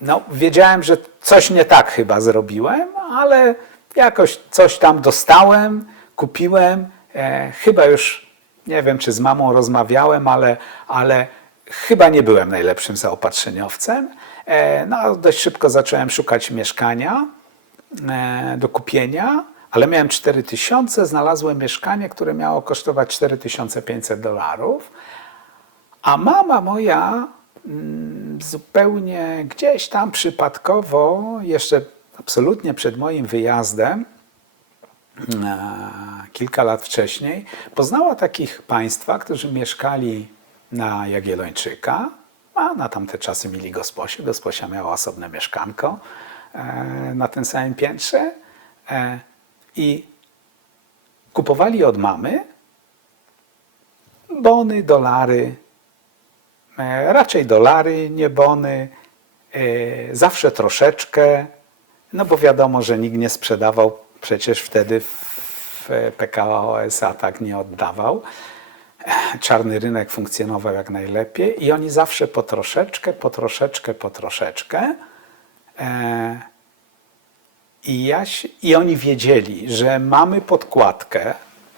No, wiedziałem, że coś nie tak chyba zrobiłem, ale jakoś coś tam dostałem, kupiłem. Chyba już, nie wiem, czy z mamą rozmawiałem, ale chyba nie byłem najlepszym zaopatrzeniowcem. No, dość szybko zacząłem szukać mieszkania do kupienia, ale miałem 4000, znalazłem mieszkanie, które miało kosztować $4500, a mama moja zupełnie gdzieś tam przypadkowo, jeszcze absolutnie przed moim wyjazdem, kilka lat wcześniej, poznała takich państwa, którzy mieszkali na Jagiellończyka, a na tamte czasy mieli Gosposię. Gosposia miała osobne mieszkanko na tym samym piętrze i kupowali od mamy bony, dolary, raczej dolary, nie bony, zawsze troszeczkę, no bo wiadomo, że nikt nie sprzedawał, przecież wtedy w PKO SA tak nie oddawał. Czarny rynek funkcjonował jak najlepiej i oni zawsze po troszeczkę, po troszeczkę, po troszeczkę. I oni wiedzieli, że mamy podkładkę,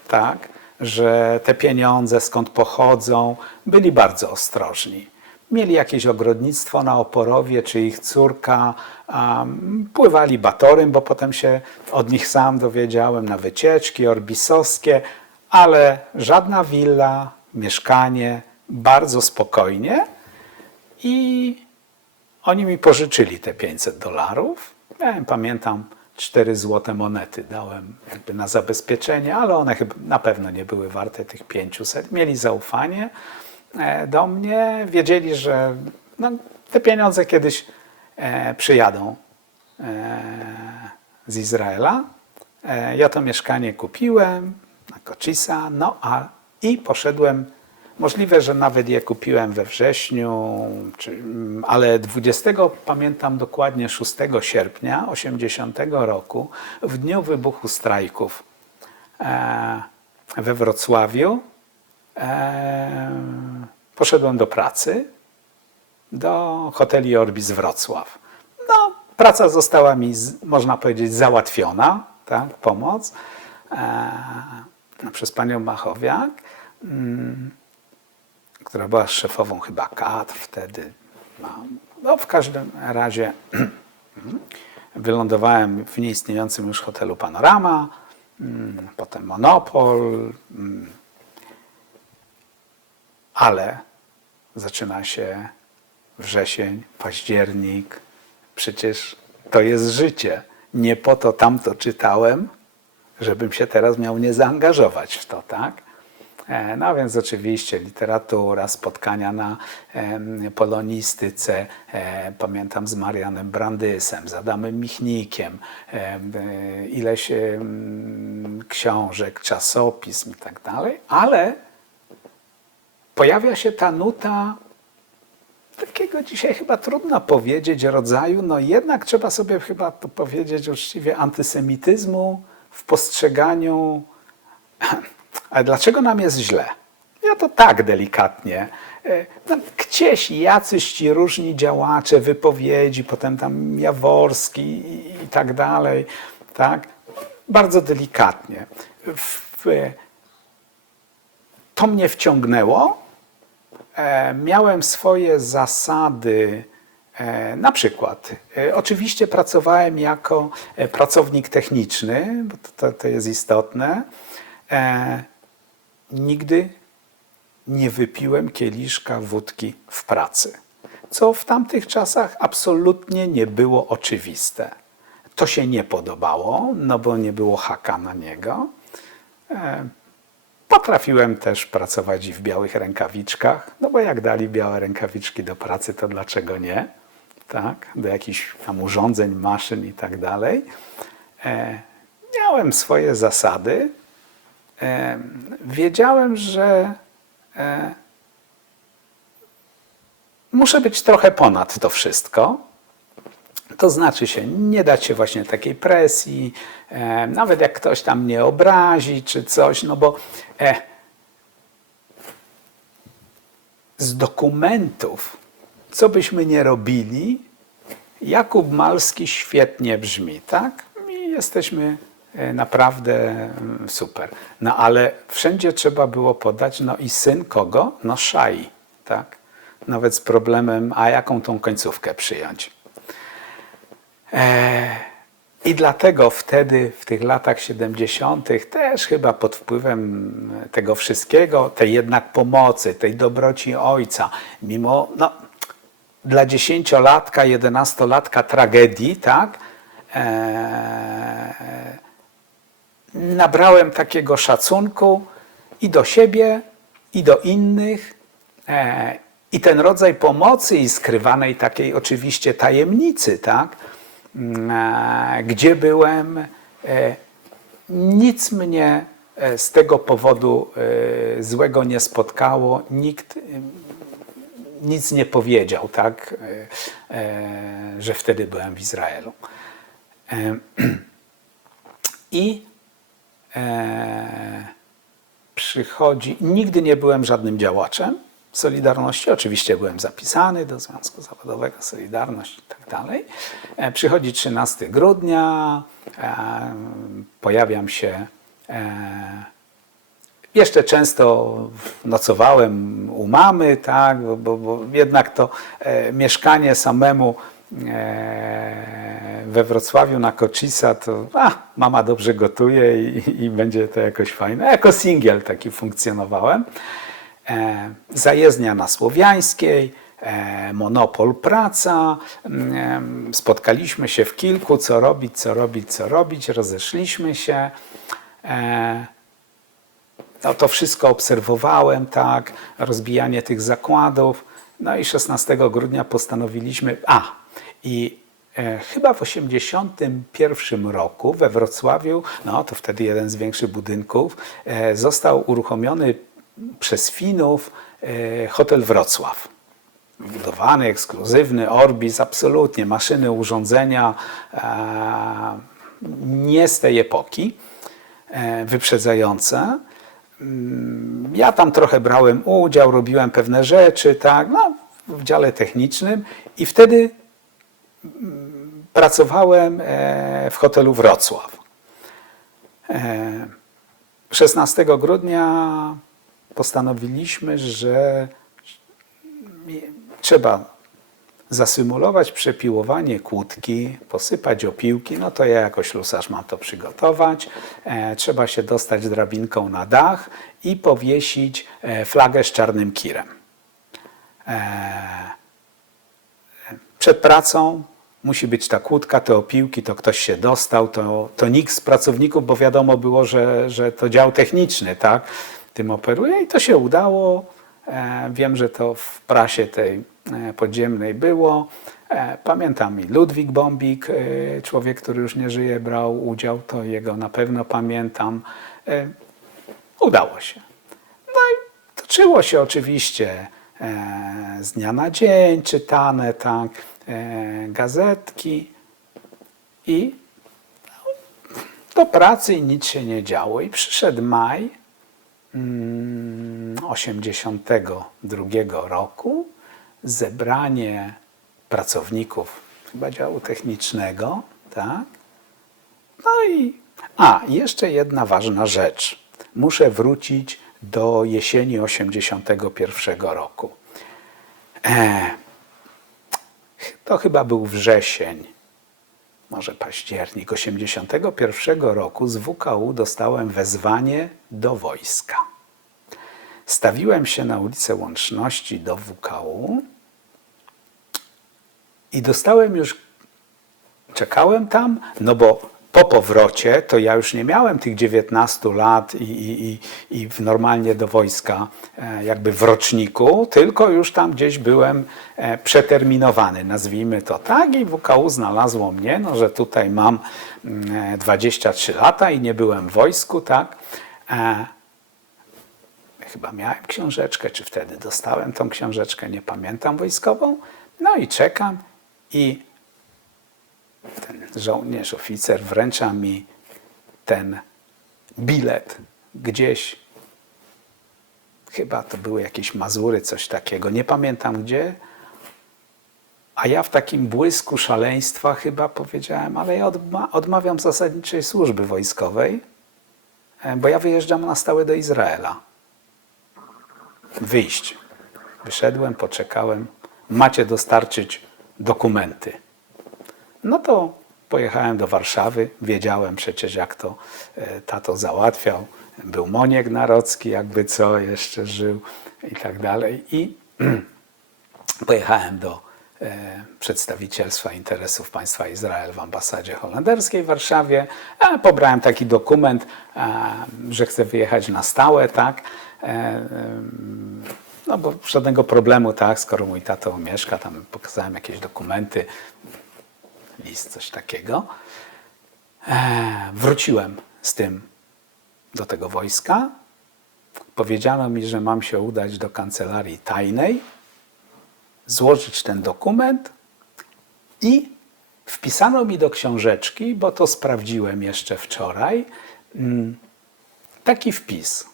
tak, że te pieniądze skąd pochodzą, byli bardzo ostrożni. Mieli jakieś ogrodnictwo na Oporowie, czy ich córka, pływali batorym, bo potem się od nich sam dowiedziałem, na wycieczki orbisowskie, ale żadna willa, mieszkanie, bardzo spokojnie. I oni mi pożyczyli te $500. Miałem, pamiętam, 4 złote monety dałem jakby na zabezpieczenie, ale one chyba na pewno nie były warte tych 500. Mieli zaufanie do mnie, wiedzieli, że no, te pieniądze kiedyś przyjadą z Izraela. Ja to mieszkanie kupiłem na Koczisa, no i poszedłem Możliwe, że nawet je kupiłem we wrześniu, ale 20, pamiętam dokładnie 6 sierpnia 80 roku, w dniu wybuchu strajków we Wrocławiu, poszedłem do pracy, do hoteli Orbis Wrocław. No, praca została mi, można powiedzieć, załatwiona, tak, pomoc przez panią Machowiak, która była szefową chyba kadr wtedy. No, w każdym razie wylądowałem w nieistniejącym już hotelu Panorama, potem Monopol, ale zaczyna się wrzesień, październik. Przecież to jest życie. Nie po to tamto czytałem, żebym się teraz miał nie zaangażować w to, tak? No więc oczywiście literatura, spotkania na polonistyce, pamiętam z Marianem Brandysem, z Adamem Michnikiem, ileś książek, czasopism i tak dalej, ale pojawia się ta nuta takiego dzisiaj chyba trudno powiedzieć rodzaju, no jednak trzeba sobie chyba to powiedzieć uczciwie, antysemityzmu w postrzeganiu. Ale dlaczego nam jest źle? Ja to tak delikatnie. No, gdzieś jacyś ci różni działacze, wypowiedzi, potem tam Jaworski i tak dalej, tak? Bardzo delikatnie. To mnie wciągnęło. Miałem swoje zasady. Na przykład, oczywiście pracowałem jako pracownik techniczny, bo to jest istotne. Nigdy nie wypiłem kieliszka wódki w pracy, co w tamtych czasach absolutnie nie było oczywiste. To się nie podobało, no bo nie było haka na niego. Potrafiłem też pracować i w białych rękawiczkach, no bo jak dali białe rękawiczki do pracy, to dlaczego nie? Tak? Do jakichś tam urządzeń, maszyn i tak dalej. Miałem swoje zasady. Wiedziałem, że muszę być trochę ponad to wszystko. To znaczy się nie dać się właśnie takiej presji, nawet jak ktoś tam mnie obrazi czy coś, no bo z dokumentów, co byśmy nie robili, Jakub Malski świetnie brzmi, tak? I jesteśmy naprawdę super. No ale wszędzie trzeba było podać, no i syn kogo? No Szai, tak? Nawet z problemem, a jaką tą końcówkę przyjąć. I dlatego wtedy, w tych latach 70., też chyba pod wpływem tego wszystkiego, tej jednak pomocy, tej dobroci ojca, mimo no, dla 10-latka, 11-latka tragedii, tak, nabrałem takiego szacunku i do siebie, i do innych. I ten rodzaj pomocy i skrywanej takiej oczywiście tajemnicy, tak, gdzie byłem, nic mnie z tego powodu złego nie spotkało, nikt nic nie powiedział, tak, że wtedy byłem w Izraelu. I przychodzi, nigdy nie byłem żadnym działaczem Solidarności, oczywiście byłem zapisany do Związku Zawodowego Solidarność i tak dalej. Przychodzi 13 grudnia, pojawiam się, jeszcze często nocowałem u mamy, tak, bo jednak to mieszkanie samemu we Wrocławiu na Koczisa, to mama dobrze gotuje i będzie to jakoś fajne. Jako singiel taki funkcjonowałem. Zajezdnia na Słowiańskiej, Monopol Praca, spotkaliśmy się w kilku, co robić, rozeszliśmy się. No to wszystko obserwowałem, tak, rozbijanie tych zakładów. No i 16 grudnia postanowiliśmy, chyba w 1981 roku we Wrocławiu, no to wtedy jeden z większych budynków, został uruchomiony przez Finów hotel Wrocław. Wybudowany, ekskluzywny, Orbis, absolutnie, maszyny, urządzenia nie z tej epoki, wyprzedzające. Ja tam trochę brałem udział, robiłem pewne rzeczy, tak, no, w dziale technicznym i wtedy pracowałem w hotelu Wrocław. 16 grudnia postanowiliśmy, że trzeba zasymulować przepiłowanie kłódki, posypać opiłki, no to ja jako ślusarz mam to przygotować. Trzeba się dostać drabinką na dach i powiesić flagę z czarnym kirem. Przed pracą musi być ta kłódka, te opiłki, to ktoś się dostał, to nikt z pracowników, bo wiadomo było, że to dział techniczny, tak, tym operuje i to się udało. Wiem, że to w prasie tej podziemnej było. Pamiętam i Ludwik Bombik, człowiek, który już nie żyje, brał udział, to jego na pewno pamiętam. Udało się. No i toczyło się oczywiście z dnia na dzień, czytane, tak, gazetki i do pracy i nic się nie działo. I przyszedł maj 1982 roku, zebranie pracowników chyba działu technicznego, tak? No i jeszcze jedna ważna rzecz. Muszę wrócić do jesieni 1981 roku. To chyba był wrzesień, może październik 1981 roku z WKU dostałem wezwanie do wojska. Stawiłem się na ulicę Łączności do WKU i dostałem już, czekałem tam, no bo po powrocie to ja już nie miałem tych 19 lat i normalnie do wojska jakby w roczniku, tylko już tam gdzieś byłem przeterminowany, nazwijmy to tak, i WKU znalazło mnie, no, że tutaj mam 23 lata i nie byłem w wojsku, tak. Chyba miałem książeczkę, czy wtedy dostałem tą książeczkę, nie pamiętam, wojskową, no i czekam i ten żołnierz, oficer wręcza mi ten bilet gdzieś, chyba to były jakieś Mazury, coś takiego, nie pamiętam gdzie, a ja w takim błysku szaleństwa chyba powiedziałem, ale ja odmawiam zasadniczej służby wojskowej, bo ja wyjeżdżam na stałe do Izraela. Wyjść. Wyszedłem, poczekałem, macie dostarczyć dokumenty. No to pojechałem do Warszawy, wiedziałem przecież jak to tato załatwiał. Był Moniek Narocki, jakby co, jeszcze żył i tak dalej. I pojechałem do przedstawicielstwa interesów państwa Izrael w ambasadzie holenderskiej w Warszawie. Pobrałem taki dokument, że chcę wyjechać na stałe, tak. No bo żadnego problemu, tak, skoro mój tato mieszka, tam pokazałem jakieś dokumenty, list, coś takiego. Wróciłem z tym do tego wojska. Powiedziano mi, że mam się udać do kancelarii tajnej, złożyć ten dokument i wpisano mi do książeczki, bo to sprawdziłem jeszcze wczoraj, taki wpis.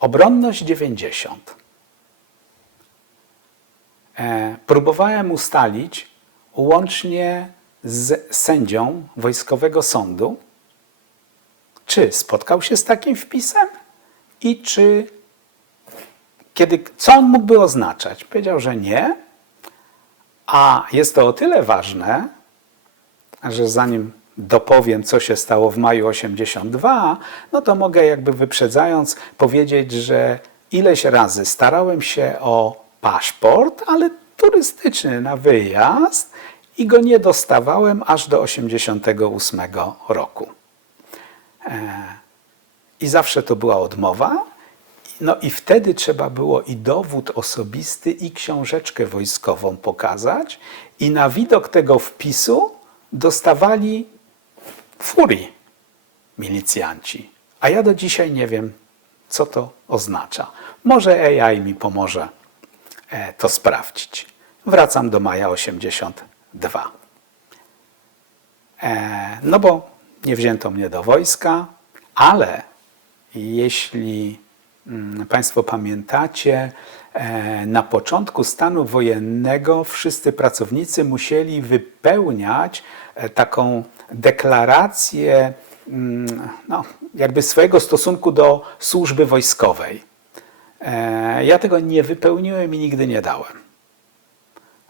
Obronność 90. Próbowałem ustalić łącznie z sędzią wojskowego sądu, czy spotkał się z takim wpisem i co on mógłby oznaczać. Powiedział, że nie, a jest to o tyle ważne, że zanim dopowiem, co się stało w maju 82, no to mogę jakby wyprzedzając powiedzieć, że ileś razy starałem się o paszport, ale turystyczny na wyjazd i go nie dostawałem aż do 88 roku. I zawsze to była odmowa. No i wtedy trzeba było i dowód osobisty, i książeczkę wojskową pokazać. I na widok tego wpisu dostawali furii milicjanci. A ja do dzisiaj nie wiem, co to oznacza. Może AI mi pomoże to sprawdzić. Wracam do maja 82. No bo nie wzięto mnie do wojska, ale jeśli Państwo pamiętacie, na początku stanu wojennego wszyscy pracownicy musieli wypełniać taką deklarację no, jakby swojego stosunku do służby wojskowej. Ja tego nie wypełniłem i nigdy nie dałem.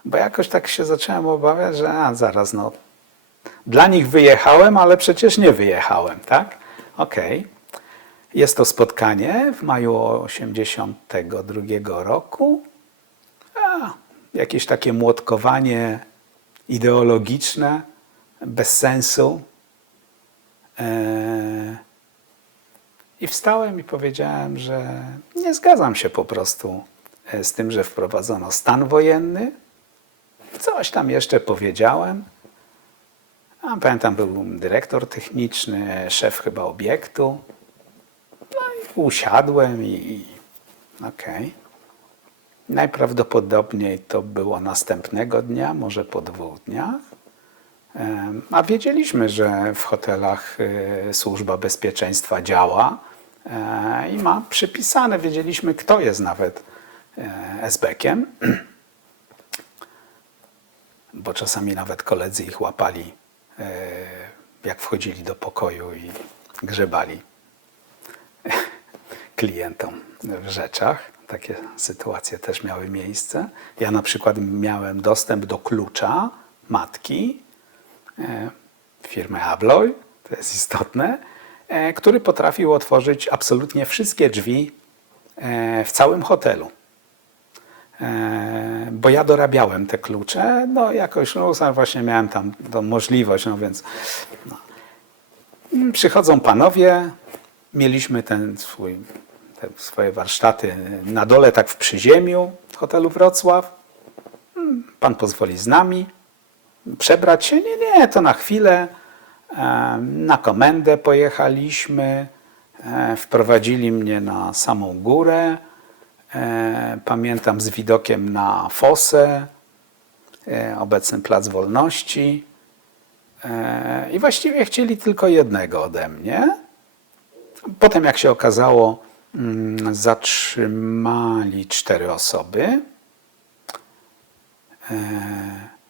Bo jakoś tak się zacząłem obawiać, że zaraz, no, dla nich wyjechałem, ale przecież nie wyjechałem, tak? Okej. Jest to spotkanie w maju 1982 roku. Jakieś takie młotkowanie ideologiczne, bez sensu. I wstałem i powiedziałem, że nie zgadzam się po prostu z tym, że wprowadzono stan wojenny. Coś tam jeszcze powiedziałem. Pamiętam, był dyrektor techniczny, szef chyba obiektu. No i usiadłem i okej. Najprawdopodobniej to było następnego dnia, może po 2 dniach. A wiedzieliśmy, że w hotelach służba bezpieczeństwa działa i ma przypisane, wiedzieliśmy, kto jest nawet SB-kiem, bo czasami nawet koledzy ich łapali, jak wchodzili do pokoju i grzebali klientom w rzeczach. Takie sytuacje też miały miejsce. Ja na przykład miałem dostęp do klucza matki firmy Abloy, to jest istotne, który potrafił otworzyć absolutnie wszystkie drzwi w całym hotelu. Bo ja dorabiałem te klucze, no jakoś właśnie miałem tam tą możliwość, no więc no. Przychodzą panowie, mieliśmy te swoje warsztaty na dole, tak w przyziemiu hotelu Wrocław. Pan pozwoli z nami przebrać się? Nie, to na chwilę. Na komendę pojechaliśmy, wprowadzili mnie na samą górę. Pamiętam z widokiem na Fosę, obecny Plac Wolności. I właściwie chcieli tylko jednego ode mnie. Potem, jak się okazało, zatrzymali 4 osoby.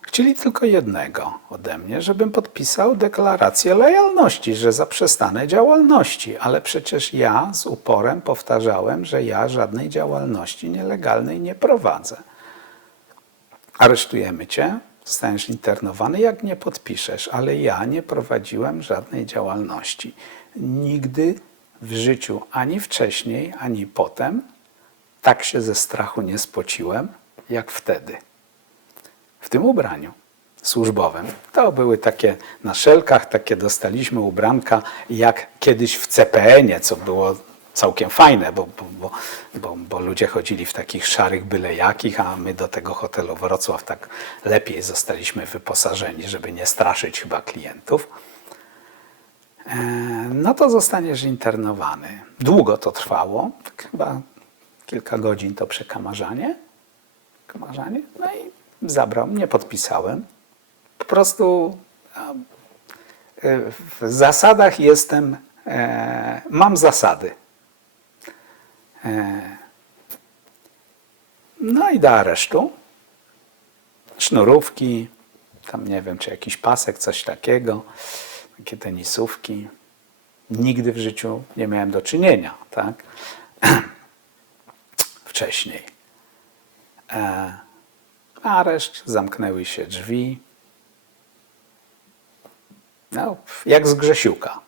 Chcieli tylko jednego ode mnie, żebym podpisał deklarację lojalności, że zaprzestanę działalności. Ale przecież ja z uporem powtarzałem, że ja żadnej działalności nielegalnej nie prowadzę. Aresztujemy cię, zostaniesz internowany, jak nie podpiszesz, ale ja nie prowadziłem żadnej działalności. Nigdy w życiu, ani wcześniej, ani potem, tak się ze strachu nie spociłem, jak wtedy. W tym ubraniu służbowym. To były takie na szelkach, takie dostaliśmy ubranka jak kiedyś w CPN-ie, co było całkiem fajne, bo ludzie chodzili w takich szarych byle jakich, a my do tego hotelu Wrocław tak lepiej zostaliśmy wyposażeni, żeby nie straszyć chyba klientów. No to zostaniesz internowany. Długo to trwało, tak chyba kilka godzin to przekamarzanie. No i zabrał, nie podpisałem. Po prostu w zasadach jestem, mam zasady. No i do aresztu. Sznurówki, tam nie wiem, czy jakiś pasek, coś takiego, takie tenisówki. Nigdy w życiu nie miałem do czynienia, tak? Wcześniej. Areszt, zamknęły się drzwi. No, jak z Grzesiuka.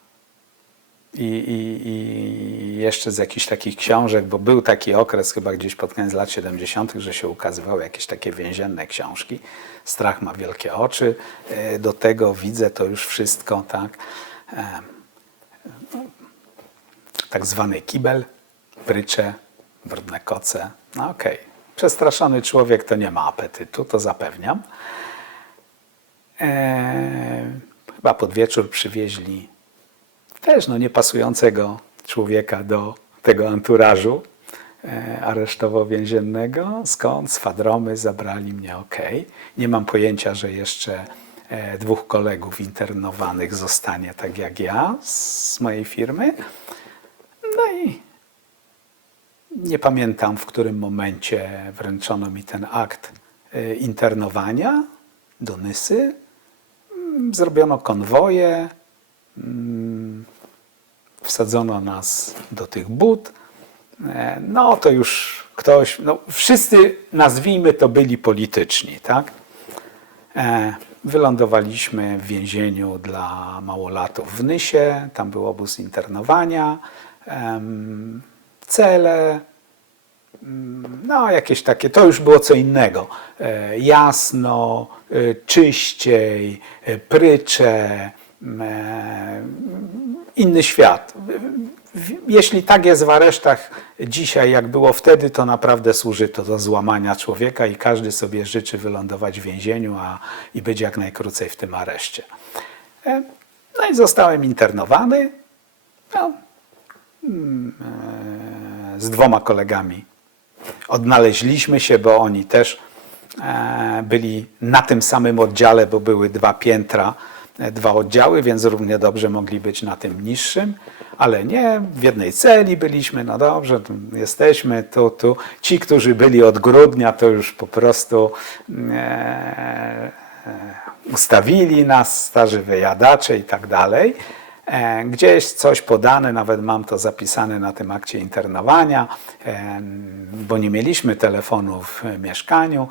I jeszcze z jakichś takich książek, bo był taki okres chyba gdzieś pod koniec lat 70., że się ukazywały jakieś takie więzienne książki. Strach ma wielkie oczy. Do tego widzę to już wszystko, tak. Tak zwany kibel, prycze, brudne koce. No okej. Przestraszony człowiek to nie ma apetytu, to zapewniam. Chyba pod wieczór przywieźli też niepasującego człowieka do tego anturażu. aresztowo-więziennego. Skąd? Z Fadromy, zabrali mnie, okej. Nie mam pojęcia, że jeszcze 2 kolegów internowanych zostanie tak jak ja z mojej firmy. No i nie pamiętam, w którym momencie wręczono mi ten akt internowania do Nysy. Zrobiono konwoje, wsadzono nas do tych but. No to już ktoś, no wszyscy, nazwijmy to, byli polityczni, tak? Wylądowaliśmy w więzieniu dla małolatów w Nysie, tam był obóz internowania, cele, no jakieś takie, to już było co innego. Jasno, czyściej, prycze, inny świat. Jeśli tak jest w aresztach dzisiaj, jak było wtedy, to naprawdę służy to do złamania człowieka i każdy sobie życzy wylądować w więzieniu i być jak najkrócej w tym areszcie. No i zostałem internowany. No, z 2 kolegami odnaleźliśmy się, bo oni też byli na tym samym oddziale, bo były 2 piętra, 2 oddziały, więc równie dobrze mogli być na tym niższym, ale nie, w jednej celi byliśmy, no dobrze, tu jesteśmy, tu. Ci, którzy byli od grudnia, to już po prostu ustawili nas, starzy wyjadacze i tak dalej. Gdzieś coś podane, nawet mam to zapisane na tym akcie internowania, bo nie mieliśmy telefonu w mieszkaniu,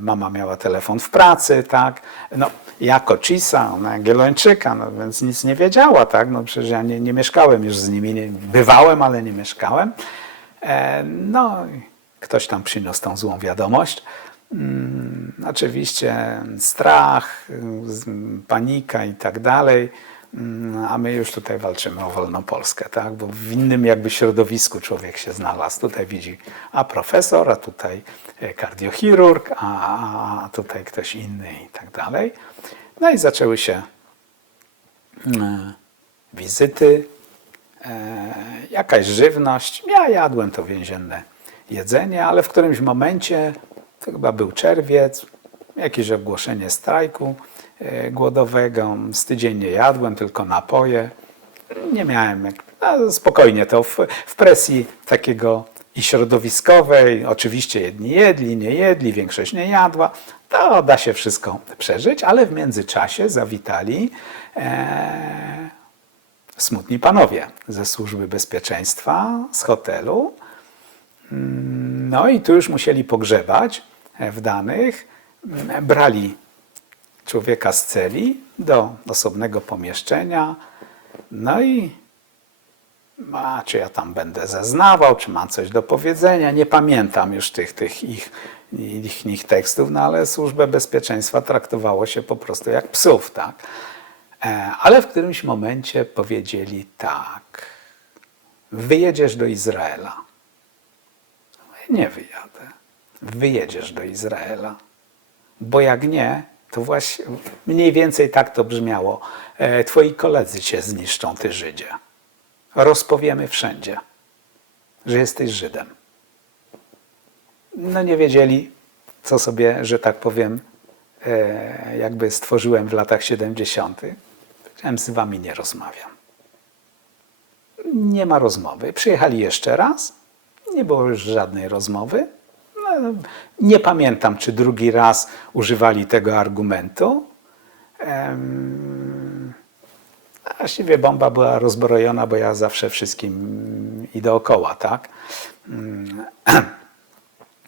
mama miała telefon w pracy, tak. No, ja Kocisa, ona Jagiellończyka, no więc nic nie wiedziała, tak, no przecież ja nie mieszkałem już z nimi, bywałem, ale nie mieszkałem. No, ktoś tam przyniósł tą złą wiadomość. Oczywiście strach, panika i tak dalej. A my już tutaj walczymy o wolną Polskę, tak? Bo w innym jakby środowisku człowiek się znalazł. Tutaj widzi, a profesor, a tutaj kardiochirurg, a tutaj ktoś inny i tak dalej. No i zaczęły się wizyty, jakaś żywność. Ja jadłem to więzienne jedzenie, ale w którymś momencie, to chyba był czerwiec, jakieś ogłoszenie strajku głodowego. Z tydzień nie jadłem, tylko napoje. Nie miałem, spokojnie to w presji takiego i środowiskowej. Oczywiście jedni jedli, nie jedli, większość nie jadła. To da się wszystko przeżyć, ale w międzyczasie zawitali smutni panowie ze Służby Bezpieczeństwa, z hotelu. No i tu już musieli pogrzebać w danych. Brali człowieka z celi do osobnego pomieszczenia. No i czy ja tam będę zeznawał, czy mam coś do powiedzenia. Nie pamiętam już tych ich tekstów, no ale Służbę Bezpieczeństwa traktowało się po prostu jak psów, tak? Ale w którymś momencie powiedzieli tak: wyjedziesz do Izraela. Nie wyjadę. Wyjedziesz do Izraela. Bo jak nie, to właśnie mniej więcej tak to brzmiało. Twoi koledzy cię zniszczą, ty Żydzie. Rozpowiemy wszędzie, że jesteś Żydem. No nie wiedzieli, co sobie, że tak powiem, jakby stworzyłem w latach 70. Powiedziałem, z wami nie rozmawiam. Nie ma rozmowy. Przyjechali jeszcze raz. Nie było już żadnej rozmowy. No, nie pamiętam, czy drugi raz używali tego argumentu. Właściwie bomba była rozbrojona, bo ja zawsze wszystkim i dookoła, tak?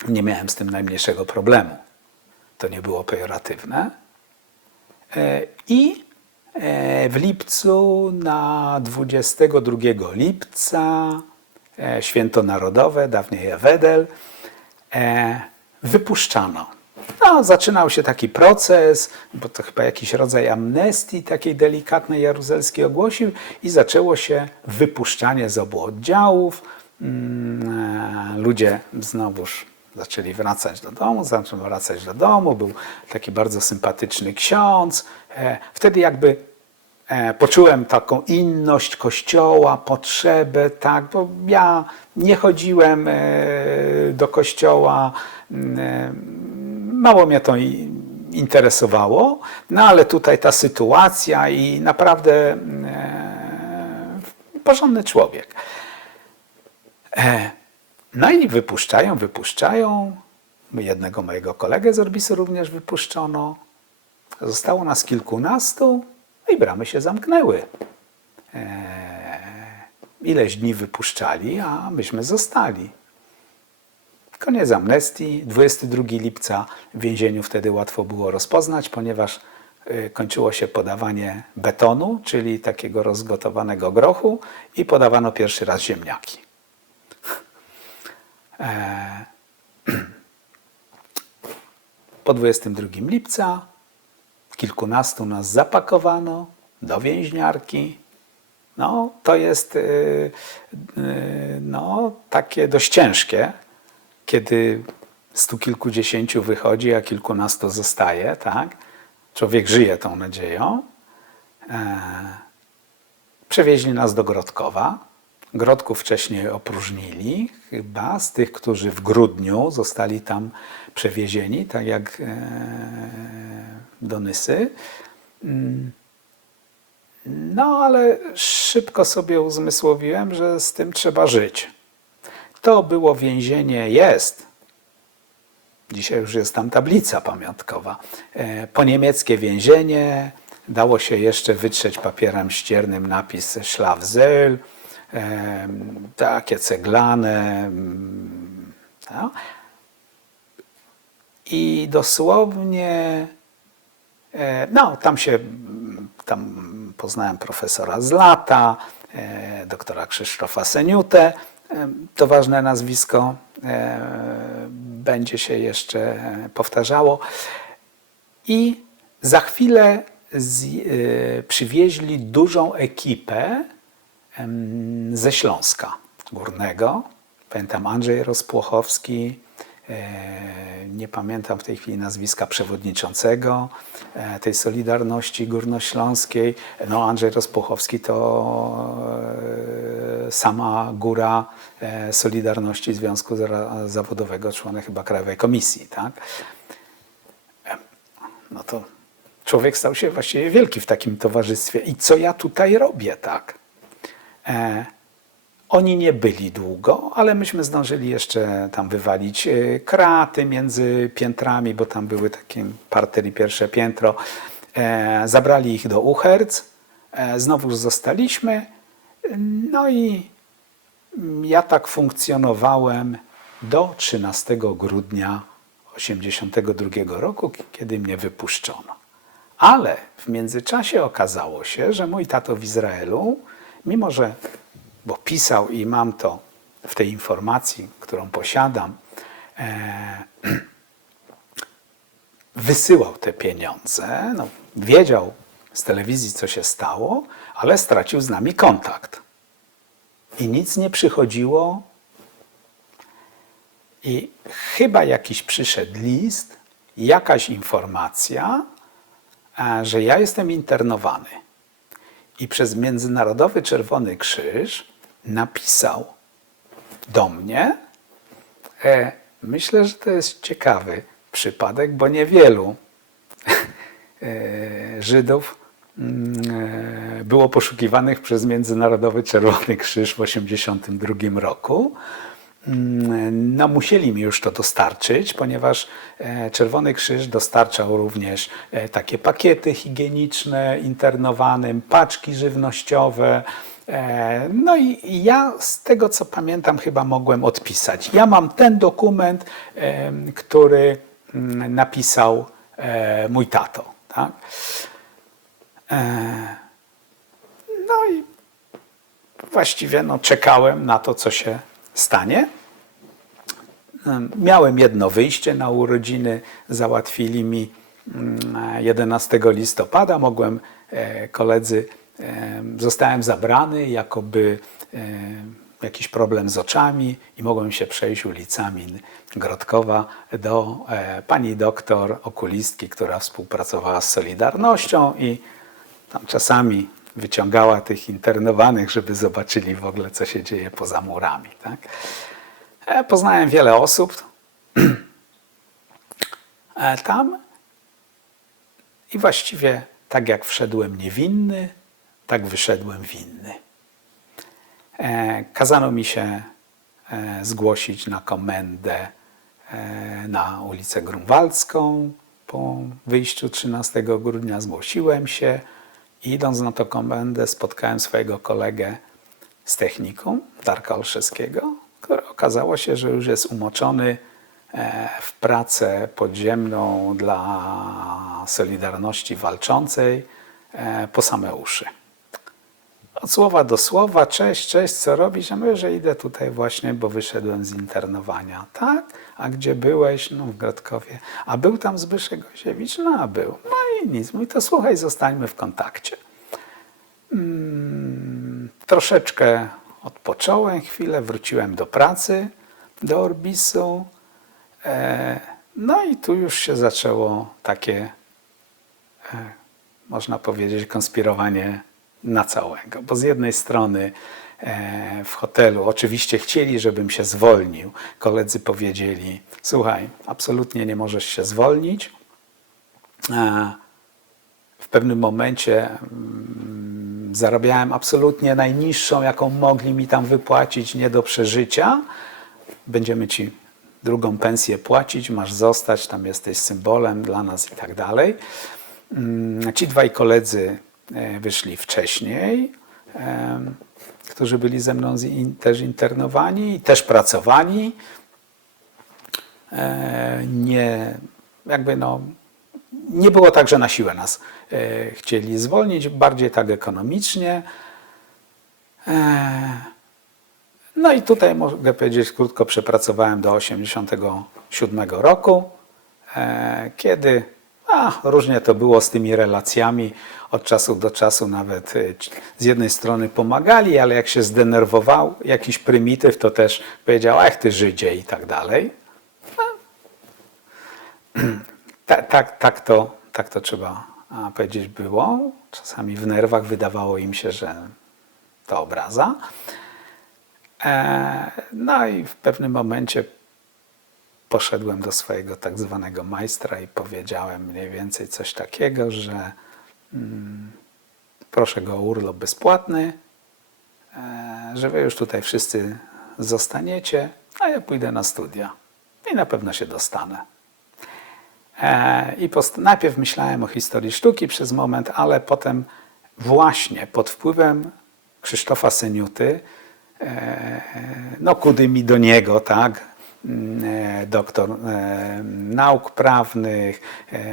Nie miałem z tym najmniejszego problemu. To nie było pejoratywne. I w lipcu, na 22 lipca, święto narodowe, dawniej Ewedel, wypuszczano. No, zaczynał się taki proces, bo to chyba jakiś rodzaj amnestii takiej delikatnej Jaruzelski ogłosił i zaczęło się wypuszczanie z obu oddziałów. Ludzie znowuż zaczęli wracać do domu, był taki bardzo sympatyczny ksiądz. Wtedy jakby Poczułem taką inność Kościoła, potrzebę, tak, bo ja nie chodziłem do kościoła, mało mnie to interesowało, no ale tutaj ta sytuacja i naprawdę porządny człowiek. No i wypuszczają. Jednego mojego kolegę z Orbisu również wypuszczono. Zostało nas kilkunastu i bramy się zamknęły. Ileś dni wypuszczali, a myśmy zostali. Koniec amnestii, 22 lipca w więzieniu wtedy łatwo było rozpoznać, ponieważ kończyło się podawanie betonu, czyli takiego rozgotowanego grochu i podawano pierwszy raz ziemniaki. Po 22 lipca kilkunastu nas zapakowano do więźniarki. No, to jest takie dość ciężkie, kiedy 100 kilkudziesięciu wychodzi, a kilkunastu zostaje, tak? Człowiek żyje tą nadzieją. Przewieźli nas do Grodkowa. Grodków wcześniej opróżnili, chyba z tych, którzy w grudniu zostali tam przewiezieni, tak jak do Nysy. No, ale szybko sobie uzmysłowiłem, że z tym trzeba żyć. To było więzienie, dzisiaj już jest tam tablica pamiątkowa, poniemieckie więzienie, dało się jeszcze wytrzeć papierem ściernym napis Schlafzell, takie ceglane. No. I dosłownie, tam poznałem profesora Zlata, doktora Krzysztofa Seniutę, to ważne nazwisko, będzie się jeszcze powtarzało. I za chwilę przywieźli dużą ekipę ze Śląska Górnego. Pamiętam Andrzej Rozpłochowski, nie pamiętam w tej chwili nazwiska przewodniczącego tej Solidarności Górnośląskiej. No, Andrzej Rozpłochowski to sama góra Solidarności Związku Zawodowego, członek chyba Krajowej Komisji, tak? No to człowiek stał się właściwie wielki w takim towarzystwie. I co ja tutaj robię, tak? Oni nie byli długo, ale myśmy zdążyli jeszcze tam wywalić kraty między piętrami, bo tam były takie parter i pierwsze piętro. Zabrali ich do Uherc, znowuż zostaliśmy. No i ja tak funkcjonowałem do 13 grudnia 1982 roku, kiedy mnie wypuszczono. Ale w międzyczasie okazało się, że mój tato w Izraelu, mimo że, bo pisał i mam to w tej informacji, którą posiadam, wysyłał te pieniądze, no, wiedział z telewizji, co się stało, ale stracił z nami kontakt. I nic nie przychodziło. I chyba jakiś przyszedł list, jakaś informacja, że ja jestem internowany. I przez Międzynarodowy Czerwony Krzyż napisał do mnie. Myślę, że to jest ciekawy przypadek, bo niewielu Żydów było poszukiwanych przez Międzynarodowy Czerwony Krzyż w 1982 roku. No, musieli mi już to dostarczyć, ponieważ Czerwony Krzyż dostarczał również takie pakiety higieniczne internowanym, paczki żywnościowe. No i ja z tego, co pamiętam, chyba mogłem odpisać. Ja mam ten dokument, który napisał mój tato. Tak? No i właściwie czekałem na to, co się stanie. Miałem jedno wyjście na urodziny, załatwili mi 11 listopada, zostałem zabrany, jakoby jakiś problem z oczami i mogłem się przejść ulicami Grodkowa do pani doktor okulistki, która współpracowała z Solidarnością i tam czasami wyciągała tych internowanych, żeby zobaczyli w ogóle, co się dzieje poza murami. Tak? Poznałem wiele osób tam i właściwie tak jak wszedłem niewinny, tak wyszedłem winny. Kazano mi się zgłosić na komendę na ulicę Grunwaldzką. Po wyjściu 13 grudnia zgłosiłem się i idąc na tę komendę spotkałem swojego kolegę z technikum, Darka Olszewskiego, który okazało się, że już jest umoczony w pracę podziemną dla Solidarności Walczącej po same uszy. Od słowa do słowa, cześć, co robisz? Ja mówię, że idę tutaj właśnie, bo wyszedłem z internowania. Tak? A gdzie byłeś? No w Grodkowie. A był tam Zbyszek Goziewicz? No a był. No i nic. Mówi, to słuchaj, zostańmy w kontakcie. Troszeczkę odpocząłem chwilę, wróciłem do pracy, do Orbisu. No i tu już się zaczęło takie, można powiedzieć, konspirowanie na całego. Bo z jednej strony w hotelu oczywiście chcieli, żebym się zwolnił. Koledzy powiedzieli, słuchaj, absolutnie nie możesz się zwolnić. W pewnym momencie zarabiałem absolutnie najniższą, jaką mogli mi tam wypłacić, nie do przeżycia. Będziemy ci drugą pensję płacić, masz zostać, tam jesteś symbolem dla nas i tak dalej. Ci dwaj koledzy wyszli wcześniej, którzy byli ze mną też internowani i też pracowali. Nie było tak, że na siłę nas chcieli zwolnić, bardziej tak ekonomicznie. No i tutaj mogę powiedzieć krótko, przepracowałem do 1987 roku, kiedy różnie to było z tymi relacjami. Od czasu do czasu nawet z jednej strony pomagali, ale jak się zdenerwował jakiś prymityw, to też powiedział, ach ty Żydzie i tak dalej. Tak to trzeba powiedzieć było. Czasami w nerwach wydawało im się, że to obraza. No i w pewnym momencie poszedłem do swojego tak zwanego majstra i powiedziałem mniej więcej coś takiego, że proszę go o urlop bezpłatny, że wy już tutaj wszyscy zostaniecie, a ja pójdę na studia i na pewno się dostanę. I najpierw myślałem o historii sztuki przez moment, ale potem właśnie pod wpływem Krzysztofa Seniuty, no kudy mi do niego, tak, doktor nauk prawnych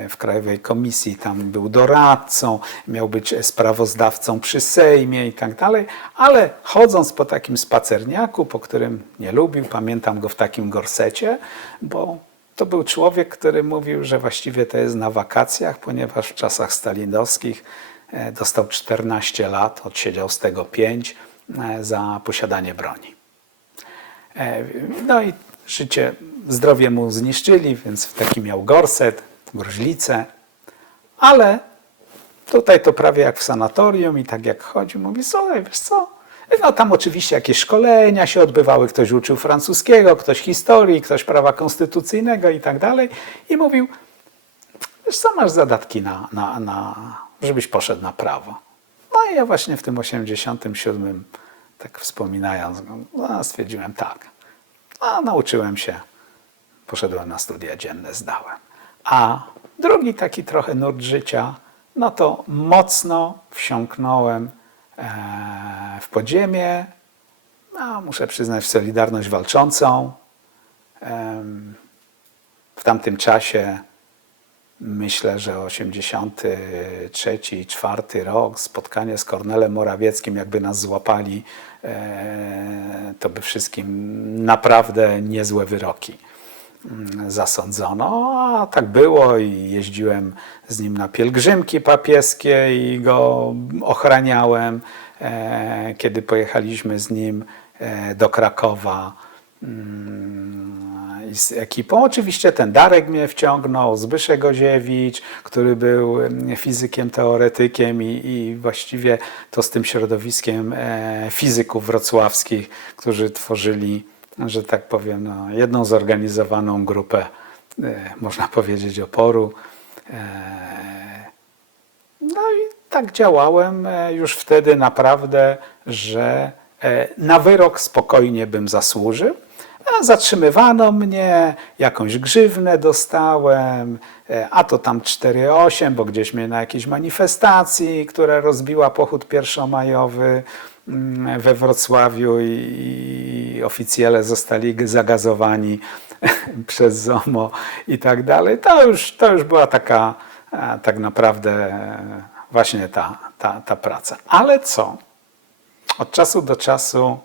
w Krajowej Komisji, tam był doradcą, miał być sprawozdawcą przy Sejmie i tak dalej, ale chodząc po takim spacerniaku, po którym nie lubił, pamiętam go w takim gorsecie, bo to był człowiek, który mówił, że właściwie to jest na wakacjach, ponieważ w czasach stalinowskich dostał 14 lat, odsiedział z tego 5 za posiadanie broni. No i zdrowie mu zniszczyli, więc taki miał gorset, gruźlicę, ale tutaj to prawie jak w sanatorium i tak jak chodził, mówi, słuchaj, wiesz co, no tam oczywiście jakieś szkolenia się odbywały, ktoś uczył francuskiego, ktoś historii, ktoś prawa konstytucyjnego i tak dalej i mówił, wiesz co, masz zadatki żebyś poszedł na prawo. No i ja właśnie w tym 87, tak wspominając, stwierdziłem tak. Nauczyłem się, poszedłem na studia dzienne, zdałem. A drugi taki trochę nurt życia, no to mocno wsiąknąłem w podziemie, muszę przyznać w Solidarność Walczącą. W tamtym czasie myślę, że 83, 4 rok, spotkanie z Kornelem Morawieckim, jakby nas złapali, to by wszystkim naprawdę niezłe wyroki zasądzono. A tak było i jeździłem z nim na pielgrzymki papieskie i go ochraniałem. Kiedy pojechaliśmy z nim do Krakowa, i z ekipą. Oczywiście ten Darek mnie wciągnął, Zbyszek Oziewicz, który był fizykiem, teoretykiem i właściwie to z tym środowiskiem fizyków wrocławskich, którzy tworzyli, że tak powiem, no, jedną zorganizowaną grupę, można powiedzieć, oporu. No i tak działałem już wtedy naprawdę, że na wyrok spokojnie bym zasłużył. A zatrzymywano mnie, jakąś grzywnę dostałem, a to tam 4,8, bo gdzieś mnie na jakiejś manifestacji, która rozbiła pochód pierwszomajowy we Wrocławiu i oficjele zostali zagazowani przez ZOMO i tak dalej. To już była taka tak naprawdę właśnie ta praca. Ale co? Od czasu do czasu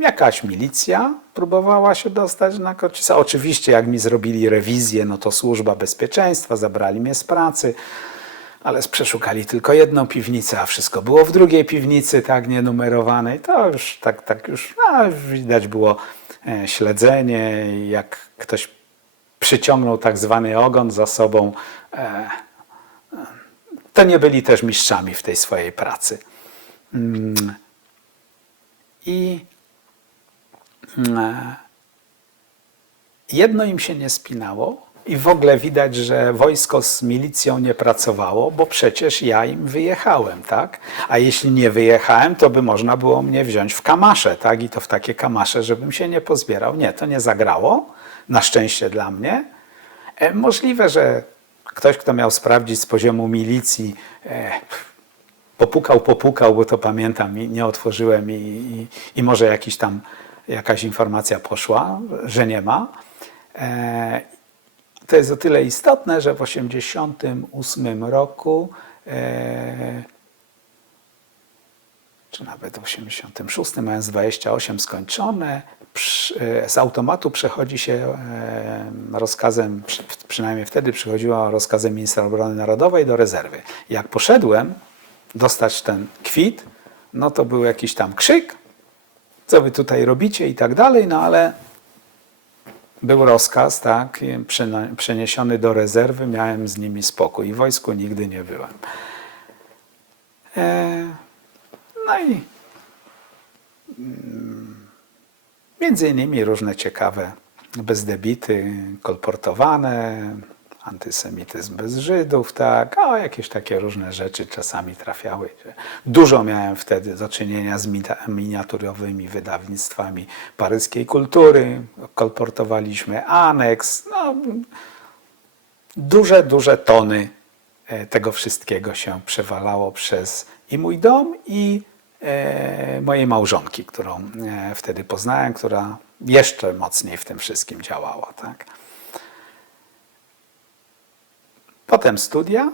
jakaś milicja próbowała się dostać na Kocisa. Oczywiście jak mi zrobili rewizję, no to służba bezpieczeństwa, zabrali mnie z pracy, ale przeszukali tylko jedną piwnicę, a wszystko było w drugiej piwnicy, tak nienumerowanej. To już tak już widać było śledzenie, jak ktoś przyciągnął tak zwany ogon za sobą, to nie byli też mistrzami w tej swojej pracy. I jedno im się nie spinało i w ogóle widać, że wojsko z milicją nie pracowało, bo przecież ja im wyjechałem, tak? A jeśli nie wyjechałem, to by można było mnie wziąć w kamasze, tak? I to w takie kamasze, żebym się nie pozbierał. Nie, to nie zagrało, na szczęście dla mnie. Możliwe, że ktoś, kto miał sprawdzić z poziomu milicji, popukał, bo to pamiętam, i nie otworzyłem i może jakaś informacja poszła, że nie ma. To jest o tyle istotne, że w 1988 roku, czy nawet w 1986, mając 28 skończone, z automatu przechodzi się rozkazem, przynajmniej wtedy przychodziło rozkazem ministra obrony narodowej do rezerwy. Jak poszedłem dostać ten kwit, no to był jakiś tam krzyk, co wy tutaj robicie i tak dalej, no ale był rozkaz, tak, przeniesiony do rezerwy, miałem z nimi spokój i w wojsku nigdy nie byłem. No i między innymi różne ciekawe bezdebity kolportowane, antysemityzm bez Żydów, tak, jakieś takie różne rzeczy czasami trafiały. Dużo miałem wtedy do czynienia z miniaturowymi wydawnictwami paryskiej kultury, kolportowaliśmy aneks, no, duże tony tego wszystkiego się przewalało przez i mój dom, i mojej małżonki, którą wtedy poznałem, która jeszcze mocniej w tym wszystkim działała. Tak. Potem studia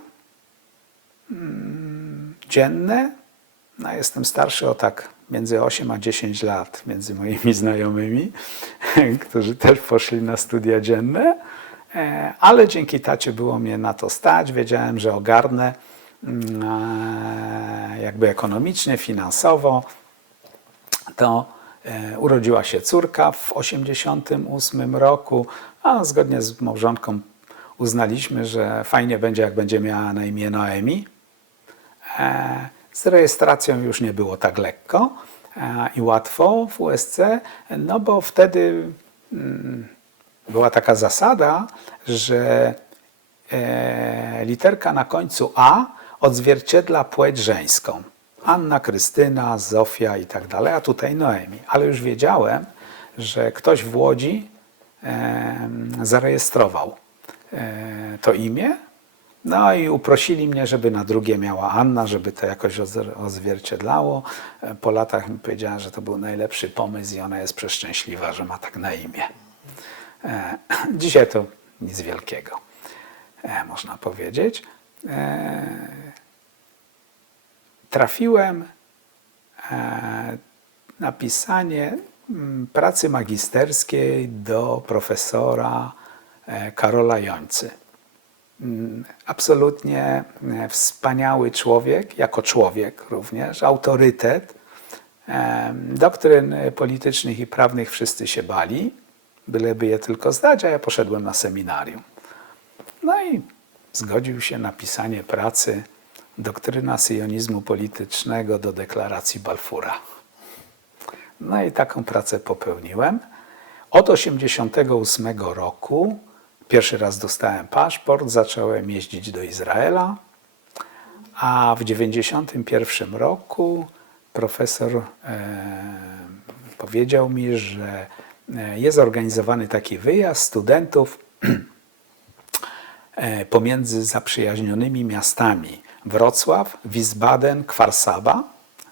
dzienne. No, jestem starszy o tak między 8 a 10 lat między moimi znajomymi, którzy też poszli na studia dzienne, ale dzięki tacie było mnie na to stać. Wiedziałem, że ogarnę jakby ekonomicznie, finansowo. To urodziła się córka w 1988 roku, a zgodnie z małżonką uznaliśmy, że fajnie będzie, jak będzie miała na imię Noemi. Z rejestracją już nie było tak lekko i łatwo w USC, no bo wtedy była taka zasada, że literka na końcu A odzwierciedla płeć żeńską. Anna, Krystyna, Zofia i tak dalej, a tutaj Noemi. Ale już wiedziałem, że ktoś w Łodzi zarejestrował to imię, no i uprosili mnie, żeby na drugie miała Anna, żeby to jakoś odzwierciedlało. Po latach mi powiedziała, że to był najlepszy pomysł i ona jest przeszczęśliwa, że ma tak na imię. Dzisiaj to nic wielkiego, można powiedzieć. Trafiłem na pisanie pracy magisterskiej do profesora Karola Jońcy. Absolutnie wspaniały człowiek, jako człowiek również, autorytet. Doktryn politycznych i prawnych wszyscy się bali, byleby je tylko zdać, a ja poszedłem na seminarium. No i zgodził się na pisanie pracy Doktryna syjonizmu politycznego do deklaracji Balfura. No i taką pracę popełniłem. Od 1988 roku pierwszy raz dostałem paszport, zacząłem jeździć do Izraela, a w 1991 roku profesor powiedział mi, że jest organizowany taki wyjazd studentów pomiędzy zaprzyjaźnionymi miastami Wrocław, Wiesbaden, Kfar Saba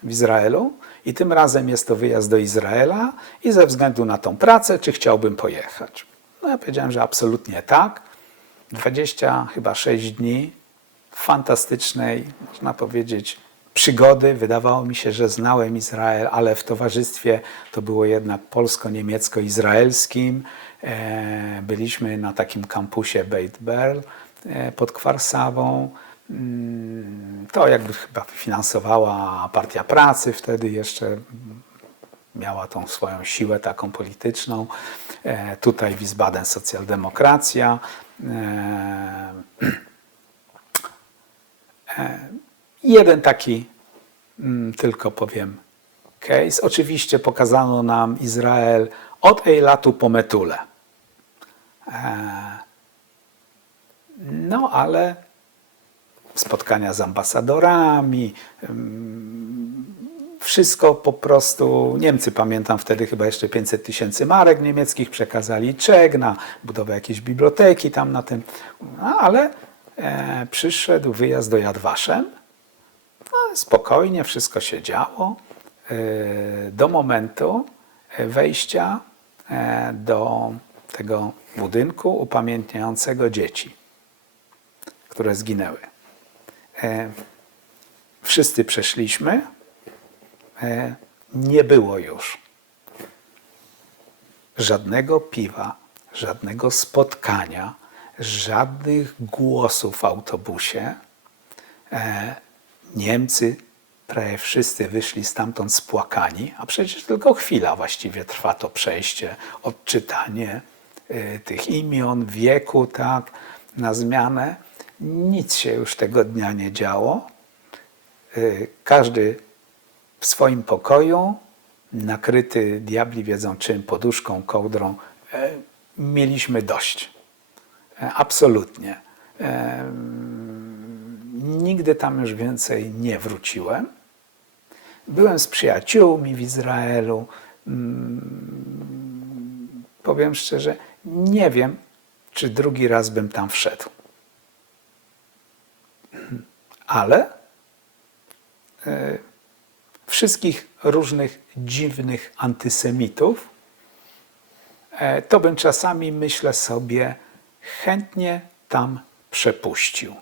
w Izraelu i tym razem jest to wyjazd do Izraela i ze względu na tą pracę, czy chciałbym pojechać. No ja powiedziałem, że absolutnie tak. 26 dni fantastycznej, można powiedzieć, przygody. Wydawało mi się, że znałem Izrael, ale w towarzystwie to było jednak polsko-niemiecko-izraelskim. Byliśmy na takim kampusie Beit Berl pod Kfar Sabą. To jakby chyba finansowała Partia Pracy, wtedy jeszcze miała tą swoją siłę taką polityczną. Tutaj Wiesbaden socjaldemokracja. Jeden taki tylko powiem case. Oczywiście pokazano nam Izrael od Eilatu po Metulę. No ale spotkania z ambasadorami, wszystko po prostu, Niemcy pamiętam wtedy chyba jeszcze 500 000 marek niemieckich przekazali czek na budowę jakiejś biblioteki tam na tym, no, ale przyszedł wyjazd do Yad Vashem, no, spokojnie wszystko się działo do momentu wejścia do tego budynku upamiętniającego dzieci, które zginęły. Wszyscy przeszliśmy, nie było już żadnego piwa, żadnego spotkania, żadnych głosów w autobusie. Niemcy prawie wszyscy wyszli stamtąd spłakani, a przecież tylko chwila właściwie trwa to przejście, odczytanie tych imion, wieku, tak, na zmianę. Nic się już tego dnia nie działo. Każdy w swoim pokoju, nakryty diabli wiedzą czym, poduszką, kołdrą. Mieliśmy dość. Absolutnie. Nigdy tam już więcej nie wróciłem. Byłem z przyjaciółmi w Izraelu. Powiem szczerze, nie wiem, czy drugi raz bym tam wszedł. Ale wszystkich różnych dziwnych antysemitów, to bym czasami, myślę sobie, chętnie tam przepuścił.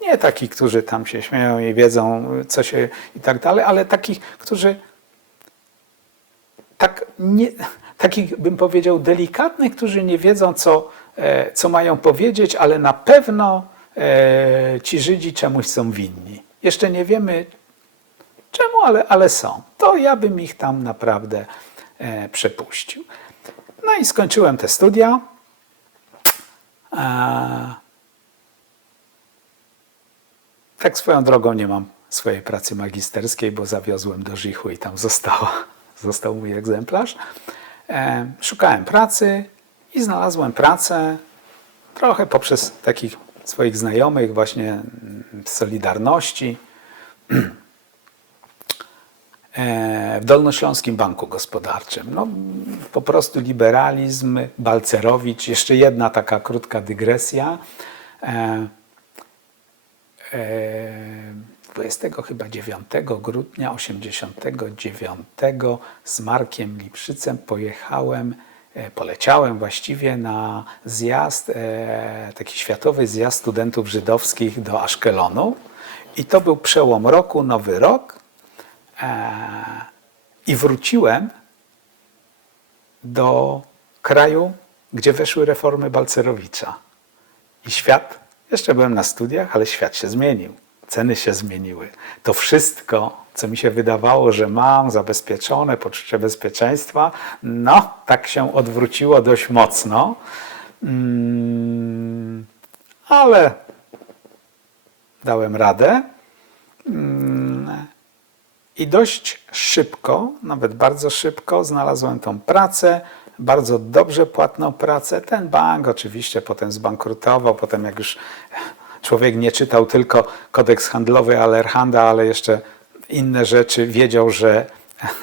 Nie takich, którzy tam się śmieją i wiedzą, co się i tak dalej, ale takich, którzy takich bym powiedział delikatnych, którzy nie wiedzą, co mają powiedzieć, ale na pewno ci Żydzi czemuś są winni. Jeszcze nie wiemy czemu, ale są. To ja bym ich tam naprawdę przepuścił. No i skończyłem te studia. Tak swoją drogą nie mam swojej pracy magisterskiej, bo zawiozłem do Żichu i tam został mój egzemplarz. Szukałem pracy i znalazłem pracę trochę poprzez takich swoich znajomych właśnie z Solidarności w Dolnośląskim Banku Gospodarczym. No, po prostu liberalizm, Balcerowicz. Jeszcze jedna taka krótka dygresja. 29 grudnia 1989 z Markiem Lipszycem poleciałem właściwie na zjazd, taki światowy zjazd studentów żydowskich do Aszkelonu. I to był przełom roku, nowy rok. I wróciłem do kraju, gdzie weszły reformy Balcerowicza. I świat, jeszcze byłem na studiach, ale świat się zmienił. ceny się zmieniły. To wszystko, co mi się wydawało, że mam zabezpieczone, poczucie bezpieczeństwa, no tak się odwróciło dość mocno. Ale dałem radę. I dość szybko, nawet bardzo szybko, znalazłem tą pracę, bardzo dobrze płatną pracę. Ten bank oczywiście potem zbankrutował, potem jak już człowiek nie czytał tylko kodeks handlowy Allerhanda, ale jeszcze inne rzeczy, wiedział, że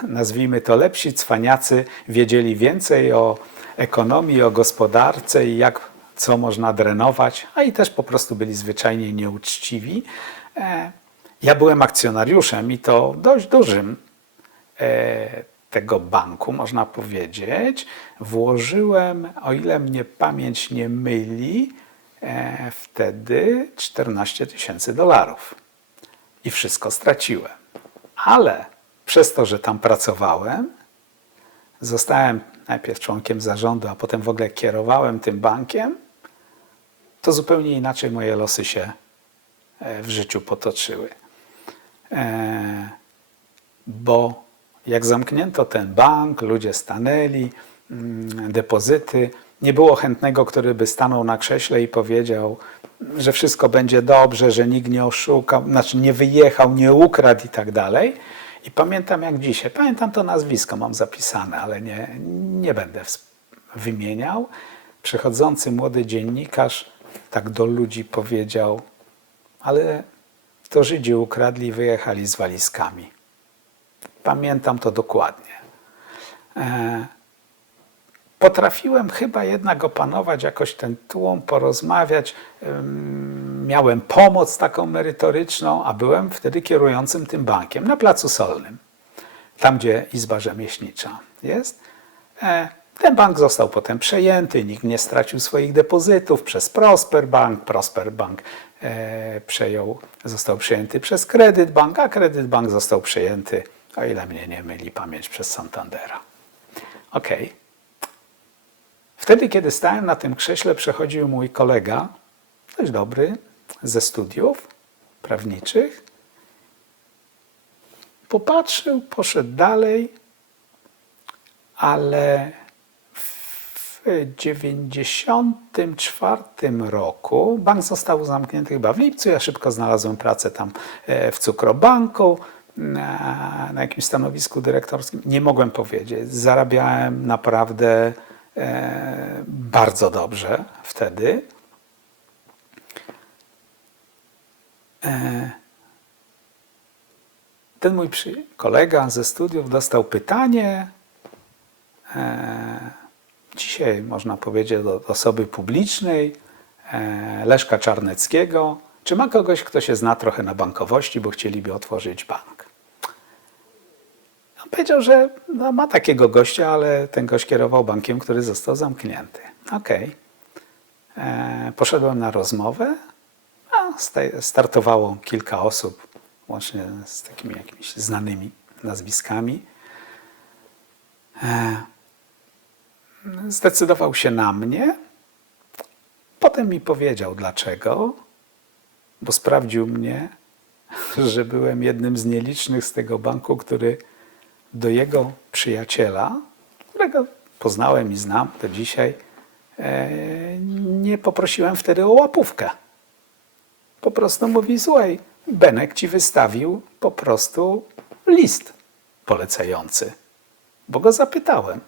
nazwijmy to lepsi cwaniacy wiedzieli więcej o ekonomii, o gospodarce i jak co można drenować, a i też po prostu byli zwyczajnie nieuczciwi. Ja byłem akcjonariuszem i to dość dużym tego banku, można powiedzieć. Włożyłem, o ile mnie pamięć nie myli, wtedy $14,000 i wszystko straciłem. Ale przez to, że tam pracowałem, zostałem najpierw członkiem zarządu, a potem w ogóle kierowałem tym bankiem, to zupełnie inaczej moje losy się w życiu potoczyły. Bo jak zamknięto ten bank, ludzie stanęli, depozyty, nie było chętnego, który by stanął na krześle i powiedział, że wszystko będzie dobrze, że nikt nie oszukał, znaczy nie wyjechał, nie ukradł i tak dalej. I pamiętam jak dzisiaj, pamiętam to nazwisko, mam zapisane, ale nie będę wymieniał. Przechodzący młody dziennikarz tak do ludzi powiedział, ale to Żydzi ukradli i wyjechali z walizkami. Pamiętam to dokładnie. Potrafiłem chyba jednak opanować jakoś ten tłum, porozmawiać. Miałem pomoc taką merytoryczną, a byłem wtedy kierującym tym bankiem na Placu Solnym, tam gdzie Izba Rzemieślnicza jest. Ten bank został potem przejęty, nikt nie stracił swoich depozytów przez Prosper Bank. Prosper Bank został przejęty przez Credit Bank, a Credit Bank został przejęty, o ile mnie nie myli pamięć, przez Santandera. Okej. Wtedy, kiedy stałem na tym krześle, przechodził mój kolega, dość dobry, ze studiów prawniczych. Popatrzył, poszedł dalej, ale w 1994 roku bank został zamknięty chyba w lipcu. Ja szybko znalazłem pracę tam w Cukrobanku, na jakimś stanowisku dyrektorskim. Nie mogłem powiedzieć. Zarabiałem naprawdę bardzo dobrze wtedy. Ten mój kolega ze studiów dostał pytanie, dzisiaj można powiedzieć do osoby publicznej, Leszka Czarneckiego, czy ma kogoś, kto się zna trochę na bankowości, bo chcieliby otworzyć bank. On powiedział, że no, ma takiego gościa, ale ten gość kierował bankiem, który został zamknięty. Okej. Poszedłem na rozmowę, a startowało kilka osób, łącznie z takimi jakimiś znanymi nazwiskami. Zdecydował się na mnie. Potem mi powiedział dlaczego, bo sprawdził mnie, że byłem jednym z nielicznych z tego banku, który do jego przyjaciela, którego poznałem i znam do dzisiaj, nie poprosiłem wtedy o łapówkę. Po prostu mówi, słuchaj, Benek ci wystawił po prostu list polecający, bo go zapytałem.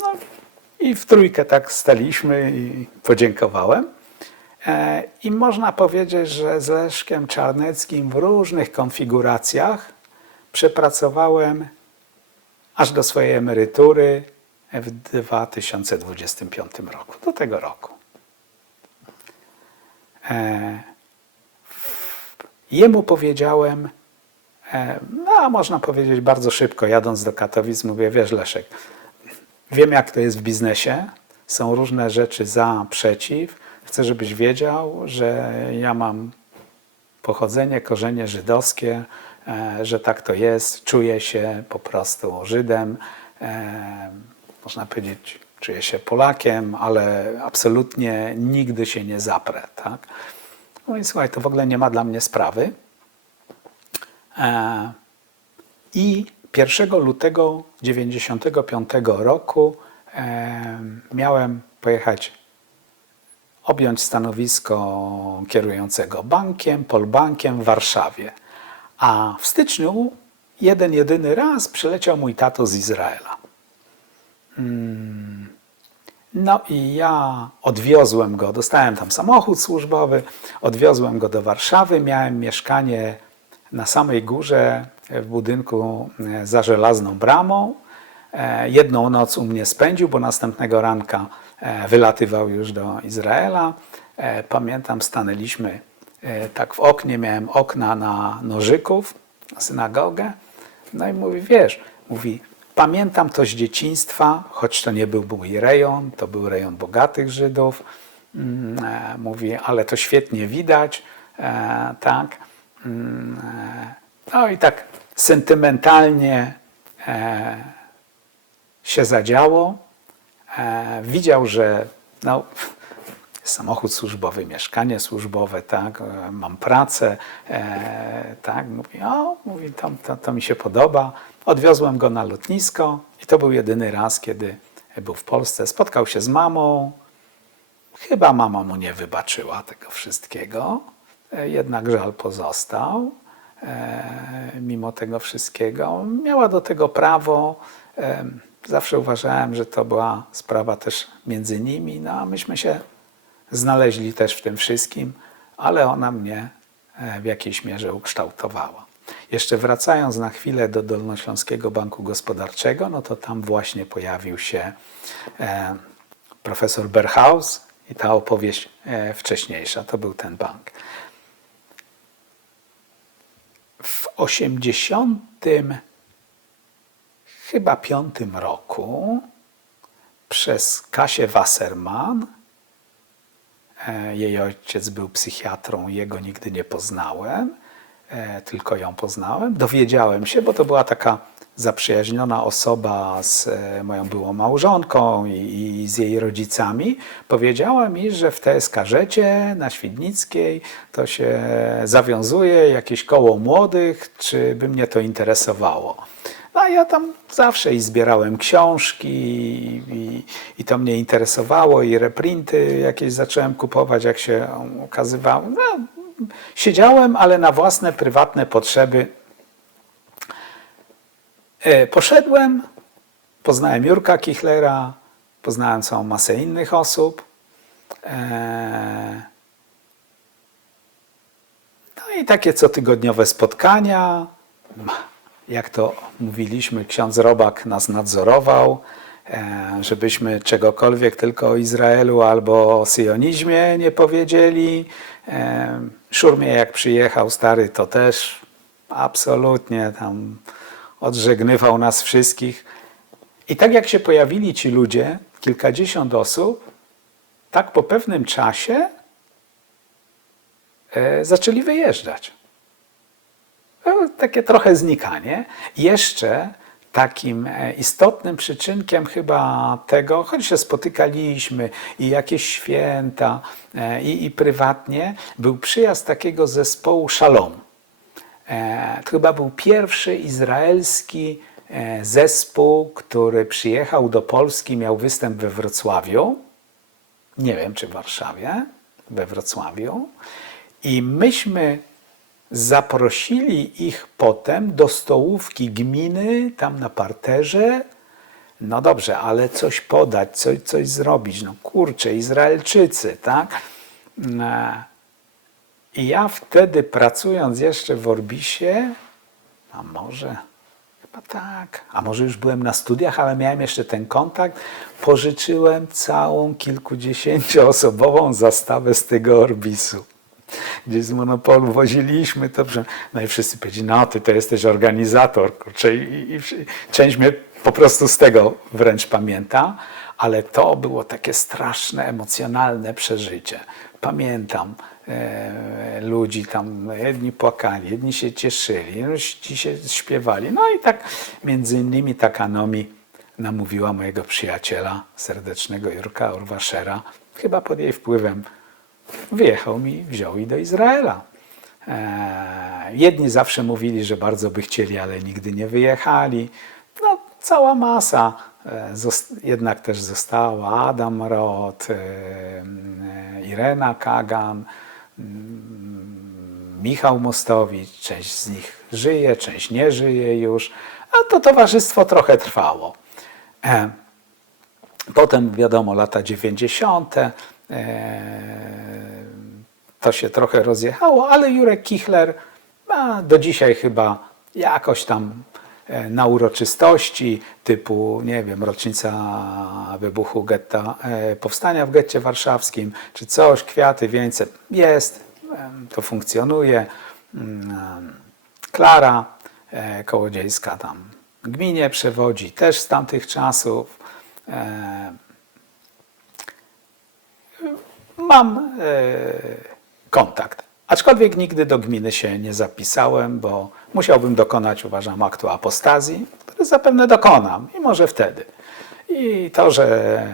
No i w trójkę tak staliśmy i podziękowałem. I można powiedzieć, że z Leszkiem Czarneckim w różnych konfiguracjach przepracowałem aż do swojej emerytury w 2025 roku, do tego roku. Jemu powiedziałem, no można powiedzieć bardzo szybko, jadąc do Katowic, mówię, wiesz Leszek, wiem jak to jest w biznesie, są różne rzeczy za, przeciw, chcę żebyś wiedział, że ja mam pochodzenie, korzenie żydowskie, że tak to jest, czuję się po prostu Żydem, można powiedzieć, czuję się Polakiem, ale absolutnie nigdy się nie zaprę. Tak? Mówię, słuchaj, to w ogóle nie ma dla mnie sprawy. I 1 lutego 1995 roku miałem pojechać, objąć stanowisko kierującego bankiem, Polbankiem w Warszawie. A w styczniu jedyny raz przyleciał mój tato z Izraela. No i ja odwiozłem go, dostałem tam samochód służbowy, odwiozłem go do Warszawy, miałem mieszkanie na samej górze w budynku za Żelazną Bramą. Jedną noc u mnie spędził, bo następnego ranka wylatywał już do Izraela. Pamiętam, stanęliśmy tak w oknie, miałem okna na Nożyków, na synagogę. No i mówi, wiesz, pamiętam to z dzieciństwa, choć to nie był mój rejon, to był rejon bogatych Żydów. Mówi, ale to świetnie widać, tak. No i tak sentymentalnie się zadziało. Widział, że no, samochód służbowy, mieszkanie służbowe, tak, mam pracę, tak, mówi, to mi się podoba. Odwiozłem go na lotnisko i to był jedyny raz, kiedy był w Polsce. Spotkał się z mamą. Chyba mama mu nie wybaczyła tego wszystkiego, jednak żal pozostał mimo tego wszystkiego. Miała do tego prawo. Zawsze uważałem, że to była sprawa też między nimi, no a myśmy się znaleźli też w tym wszystkim, ale ona mnie w jakiejś mierze ukształtowała. Jeszcze wracając na chwilę do Dolnośląskiego Banku Gospodarczego, no to tam właśnie pojawił się profesor Berhaus i ta opowieść wcześniejsza, to był ten bank. W 1985 roku przez Kasię Wasserman, jej ojciec był psychiatrą, jego nigdy nie poznałem, tylko ją poznałem, dowiedziałem się, bo to była taka zaprzyjaźniona osoba z moją byłą małżonką i z jej rodzicami, powiedziała mi, że w TSK-żecie na Świdnickiej to się zawiązuje jakieś koło młodych, czy by mnie to interesowało. No a ja tam zawsze i zbierałem książki i to mnie interesowało i reprinty jakieś zacząłem kupować, jak się ukazywało. No, siedziałem, ale na własne, prywatne potrzeby. Poszedłem, poznałem Jurka Kichlera, poznałem całą masę innych osób. No i takie cotygodniowe spotkania. Jak to mówiliśmy, ksiądz Robak nas nadzorował, żebyśmy czegokolwiek tylko o Izraelu albo o syjonizmie nie powiedzieli. Szurmie jak przyjechał stary, to też absolutnie tam odżegnywał nas wszystkich. I tak jak się pojawili ci ludzie, kilkadziesiąt osób, tak po pewnym czasie zaczęli wyjeżdżać. Takie trochę znikanie. Jeszcze takim istotnym przyczynkiem chyba tego, choć się spotykaliśmy i jakieś święta i prywatnie, był przyjazd takiego zespołu Shalom. To chyba był pierwszy izraelski zespół, który przyjechał do Polski, miał występ we Wrocławiu. Nie wiem, czy w Warszawie, we Wrocławiu. I myśmy zaprosili ich potem do stołówki gminy, tam na parterze. No dobrze, ale coś podać, coś zrobić. No kurczę, Izraelczycy, tak? I ja wtedy, pracując jeszcze w Orbisie, a może, chyba tak, a może już byłem na studiach, ale miałem jeszcze ten kontakt, pożyczyłem całą kilkudziesięcioosobową zastawę z tego Orbisu. Gdzieś z Monopolu woziliśmy to, no i wszyscy powiedzieli, no ty to jesteś organizator, kurczę, i część mnie po prostu z tego wręcz pamięta, ale to było takie straszne, emocjonalne przeżycie. Pamiętam ludzi tam, jedni płakali, jedni się cieszyli, ci się śpiewali. No i tak między innymi ta Kanomi namówiła mojego przyjaciela serdecznego Jurka Orwaszera, chyba pod jej wpływem wyjechał mi, wziął i do Izraela. Jedni zawsze mówili, że bardzo by chcieli, ale nigdy nie wyjechali. No, cała masa jednak też została. Adam Roth, Irena Kagan, Michał Mostowicz. Część z nich żyje, część nie żyje już. A to towarzystwo trochę trwało. Potem wiadomo, lata 90. To się trochę rozjechało, ale Jurek Kichler do dzisiaj chyba jakoś tam na uroczystości typu, nie wiem, rocznica wybuchu getta, powstania w getcie warszawskim, czy coś, kwiaty, wieńce, jest, to funkcjonuje. Klara Kołodziejska tam gminie przewodzi, też z tamtych czasów. Mam kontakt. Aczkolwiek nigdy do gminy się nie zapisałem, bo musiałbym dokonać, uważam, aktu apostazji, który zapewne dokonam i może wtedy. I to, że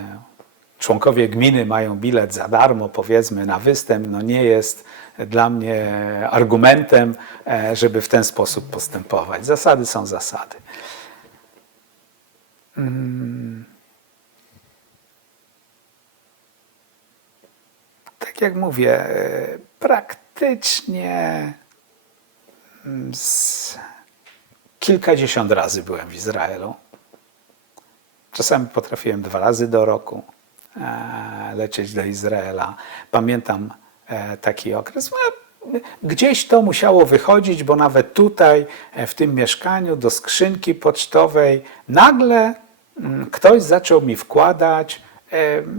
członkowie gminy mają bilet za darmo, powiedzmy, na występ, no nie jest dla mnie argumentem, żeby w ten sposób postępować. Zasady są zasady. Tak jak mówię, praktycznie kilkadziesiąt razy byłem w Izraelu. Czasami potrafiłem 2 razy do roku lecieć do Izraela. Pamiętam taki okres. Gdzieś to musiało wychodzić, bo nawet tutaj, w tym mieszkaniu, do skrzynki pocztowej nagle ktoś zaczął mi wkładać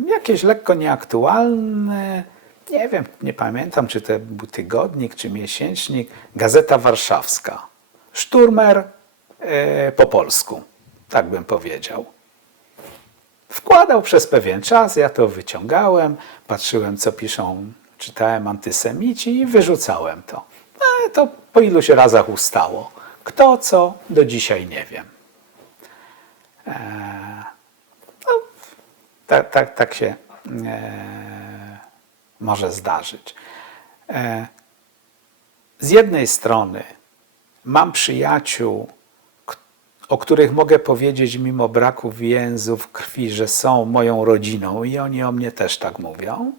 jakieś lekko nieaktualne, nie wiem, nie pamiętam, czy to był tygodnik, czy miesięcznik, Gazeta Warszawska. Szturmer po polsku, tak bym powiedział. Wkładał przez pewien czas, ja to wyciągałem, patrzyłem, co piszą, czytałem antysemici i wyrzucałem to. No, to po iluś razach ustało. Kto co, do dzisiaj nie wiem. Tak się może zdarzyć. Z jednej strony mam przyjaciół, o których mogę powiedzieć mimo braku więzów krwi, że są moją rodziną i oni o mnie też tak mówią.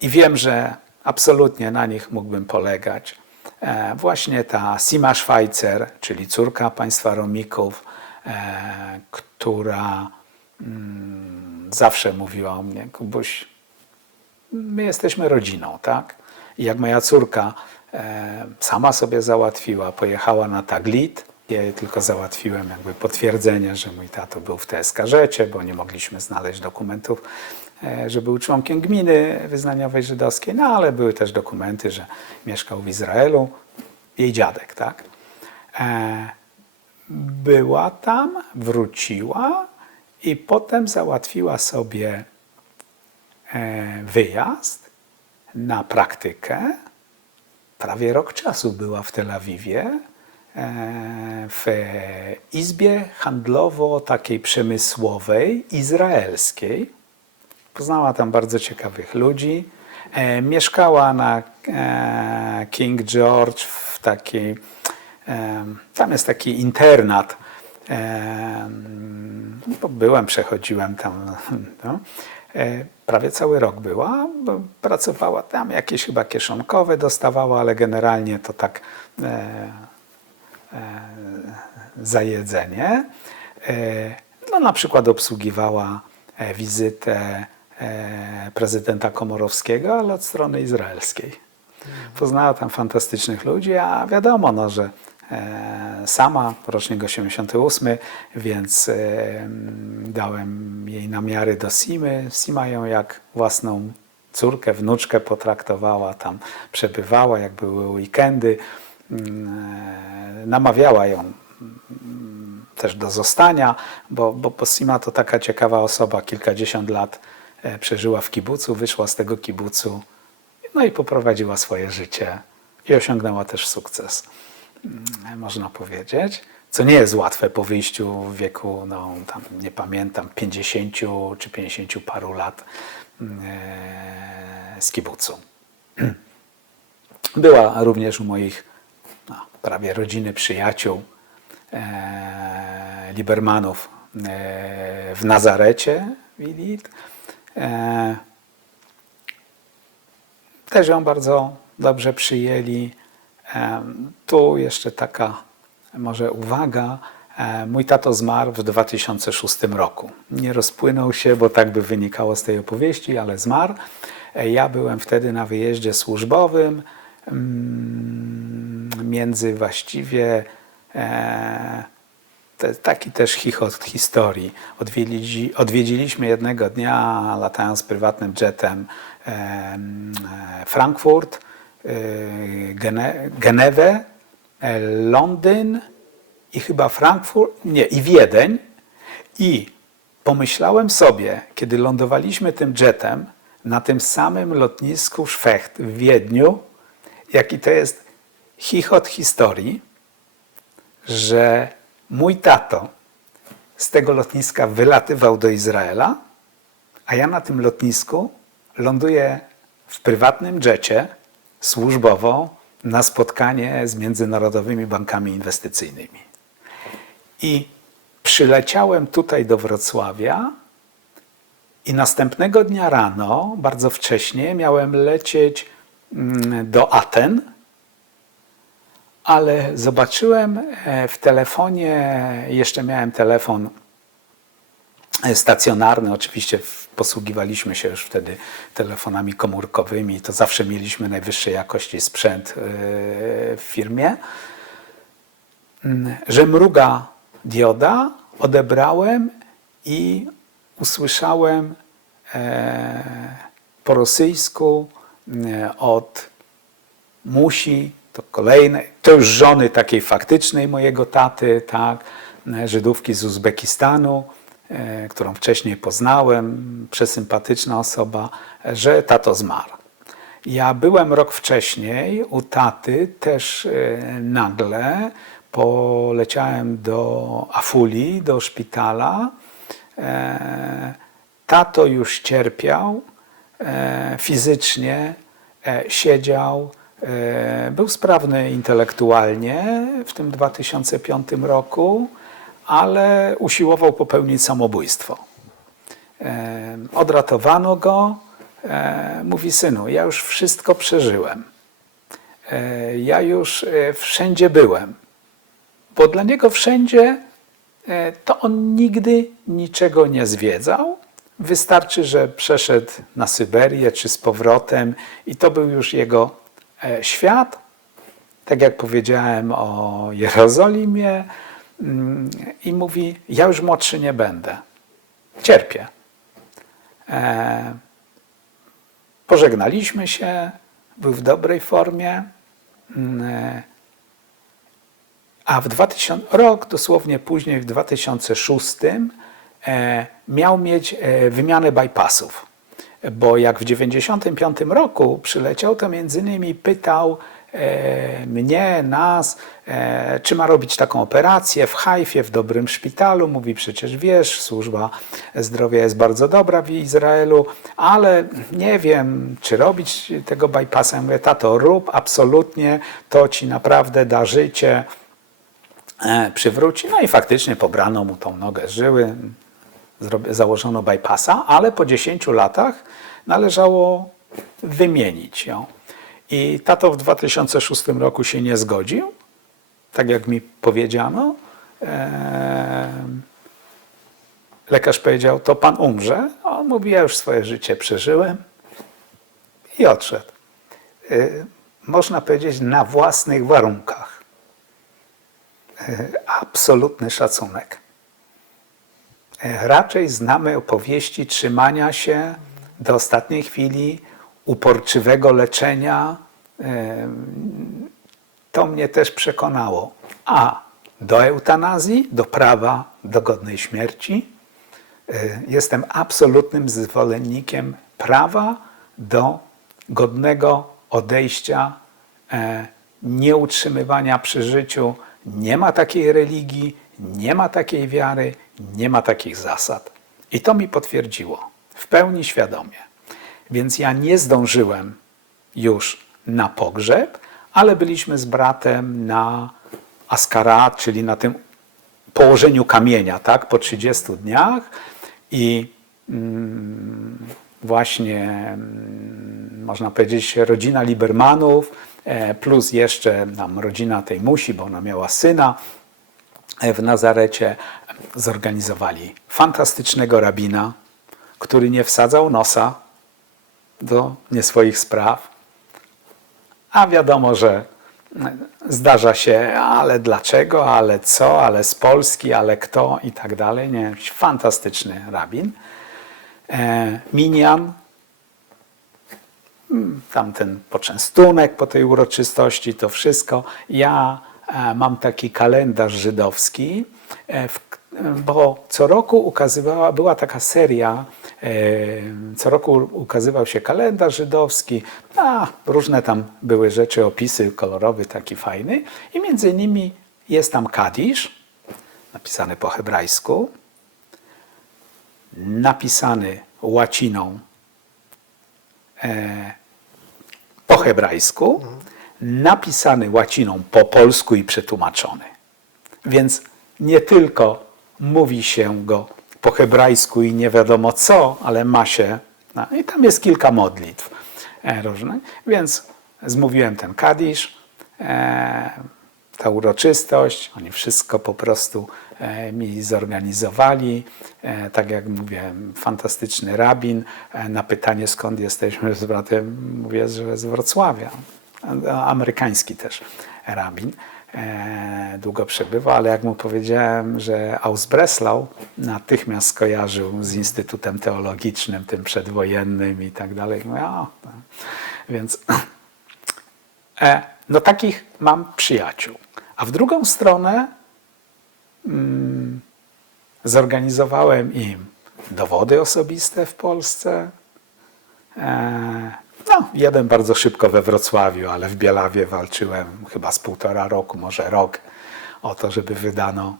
I wiem, że absolutnie na nich mógłbym polegać. Właśnie ta Sima Schweitzer, czyli córka państwa Romików, która zawsze mówiła o mnie: Kubuś, my jesteśmy rodziną, tak? I jak moja córka sama sobie załatwiła, pojechała na Taglit, ja jej tylko załatwiłem jakby potwierdzenie, że mój tato był w TSK-żecie, bo nie mogliśmy znaleźć dokumentów, że był członkiem gminy wyznaniowej żydowskiej, no ale były też dokumenty, że mieszkał w Izraelu, jej dziadek, tak? Była tam, wróciła i potem załatwiła sobie wyjazd na praktykę. Prawie rok czasu była w Tel Awiwie, w izbie handlowo takiej przemysłowej, izraelskiej. Poznała tam bardzo ciekawych ludzi. Mieszkała na King George w takiej, tam jest taki internat. Bo byłem, przechodziłem tam. No. Prawie cały rok była, bo pracowała tam, jakieś chyba kieszonkowe dostawała, ale generalnie to tak za jedzenie. No, na przykład obsługiwała wizytę prezydenta Komorowskiego, ale od strony izraelskiej. Poznała tam fantastycznych ludzi, a wiadomo, no, że sama, rocznik 88, więc dałem jej namiary do Simy. Sima ją jak własną córkę, wnuczkę potraktowała, tam przebywała, jak były weekendy. Namawiała ją też do zostania, bo Sima to taka ciekawa osoba, kilkadziesiąt lat przeżyła w kibucu, wyszła z tego kibucu, no i poprowadziła swoje życie i osiągnęła też sukces, można powiedzieć. co nie jest łatwe po wyjściu w wieku, no tam nie pamiętam, 50 czy 50 paru lat z kibucu. Była również u moich prawie rodziny, przyjaciół, Libermanów w Nazarecie, Wilit. Też ją bardzo dobrze przyjęli. Tu jeszcze taka może uwaga. Mój tato zmarł w 2006 roku. Nie rozpłynął się, bo tak by wynikało z tej opowieści, ale zmarł. Ja byłem wtedy na wyjeździe służbowym, między właściwie taki też chichot historii. Odwiedziliśmy jednego dnia, latając prywatnym jetem, Frankfurt, Genewę, Londyn i chyba Frankfurt, nie, i Wiedeń. I pomyślałem sobie, kiedy lądowaliśmy tym jetem na tym samym lotnisku Specht w Wiedniu, jaki to jest chichot historii, że mój tato z tego lotniska wylatywał do Izraela, a ja na tym lotnisku ląduję w prywatnym jecie służbowo na spotkanie z międzynarodowymi bankami inwestycyjnymi. I przyleciałem tutaj do Wrocławia i następnego dnia rano, bardzo wcześnie, miałem lecieć do Aten, ale zobaczyłem w telefonie, jeszcze miałem telefon stacjonarny, oczywiście posługiwaliśmy się już wtedy telefonami komórkowymi, to zawsze mieliśmy najwyższej jakości sprzęt w firmie, że mruga dioda, odebrałem i usłyszałem po rosyjsku od Musi, to kolejne, to już żony takiej faktycznej mojego taty, tak, Żydówki z Uzbekistanu, którą wcześniej poznałem, przesympatyczna osoba, że tato zmarł. Ja byłem rok wcześniej u taty, też nagle poleciałem do Afuli, do szpitala. Tato już cierpiał fizycznie, siedział, był sprawny intelektualnie w tym 2005 roku, ale usiłował popełnić samobójstwo. Odratowano go. Mówi: synu, ja już wszystko przeżyłem. Ja już wszędzie byłem. Bo dla niego wszędzie to on nigdy niczego nie zwiedzał. Wystarczy, że przeszedł na Syberię czy z powrotem i to był już jego świat. Tak jak powiedziałem o Jerozolimie. I mówi: ja już młodszy nie będę. Cierpię. Pożegnaliśmy się, był w dobrej formie. A rok dosłownie później, w 2006, miał mieć wymianę bypassów. Bo jak w 1995 roku przyleciał, to między innymi pytał mnie, nas, czy ma robić taką operację w Hajfie, w dobrym szpitalu. Mówi: przecież wiesz, służba zdrowia jest bardzo dobra w Izraelu, ale nie wiem, czy robić tego bypassa. Ja mówię: tato, rób, absolutnie, to ci naprawdę da życie, przywróci. No i faktycznie pobrano mu tą nogę żyły, założono bypassa, ale po 10 latach należało wymienić ją. I tato w 2006 roku się nie zgodził, tak jak mi powiedziano. Lekarz powiedział: to pan umrze. A on mówi: ja już swoje życie przeżyłem. I odszedł. Można powiedzieć, na własnych warunkach. Absolutny szacunek. Raczej znamy opowieści trzymania się do ostatniej chwili, uporczywego leczenia. To mnie też przekonało. A do eutanazji, do prawa do godnej śmierci. Jestem absolutnym zwolennikiem prawa do godnego odejścia, nieutrzymywania przy życiu nie ma takiej religii, nie ma takiej wiary, nie ma takich zasad. I to mi potwierdziło, w pełni świadomie. Więc ja nie zdążyłem już na pogrzeb, ale byliśmy z bratem na askarat, czyli na tym położeniu kamienia, tak, po 30 dniach i właśnie można powiedzieć rodzina Libermanów plus jeszcze nam rodzina tej Musi, bo ona miała syna w Nazarecie, zorganizowali fantastycznego rabina, który nie wsadzał nosa do nie swoich spraw, a wiadomo, że zdarza się, ale dlaczego, ale co, ale z Polski, ale kto i tak dalej. Nie, fantastyczny rabin. Minyan, tamten poczęstunek po tej uroczystości, to wszystko. Ja mam taki kalendarz żydowski, bo co roku była taka seria, co roku ukazywał się kalendarz żydowski, różne tam były rzeczy, opisy, kolorowy, taki fajny i między innymi jest tam Kadisz, napisany po hebrajsku, napisany łaciną po hebrajsku, napisany łaciną po polsku i przetłumaczony. Więc nie tylko mówi się go po hebrajsku i nie wiadomo co, ale ma się, i tam jest kilka modlitw różnych, więc zmówiłem ten Kadisz, ta uroczystość, oni wszystko po prostu mi zorganizowali. Tak jak mówię, fantastyczny rabin. Na pytanie, skąd jesteśmy z bratem, mówię, że z Wrocławia. Amerykański też rabin. Długo przebywał, ale jak mu powiedziałem, że aus Breslau, natychmiast skojarzył z Instytutem Teologicznym, tym przedwojennym i tak dalej. Mówię, więc no takich mam przyjaciół. A w drugą stronę zorganizowałem im dowody osobiste w Polsce. Jeden bardzo szybko we Wrocławiu, ale w Bielawie walczyłem chyba z 1,5 roku, może rok, o to, żeby wydano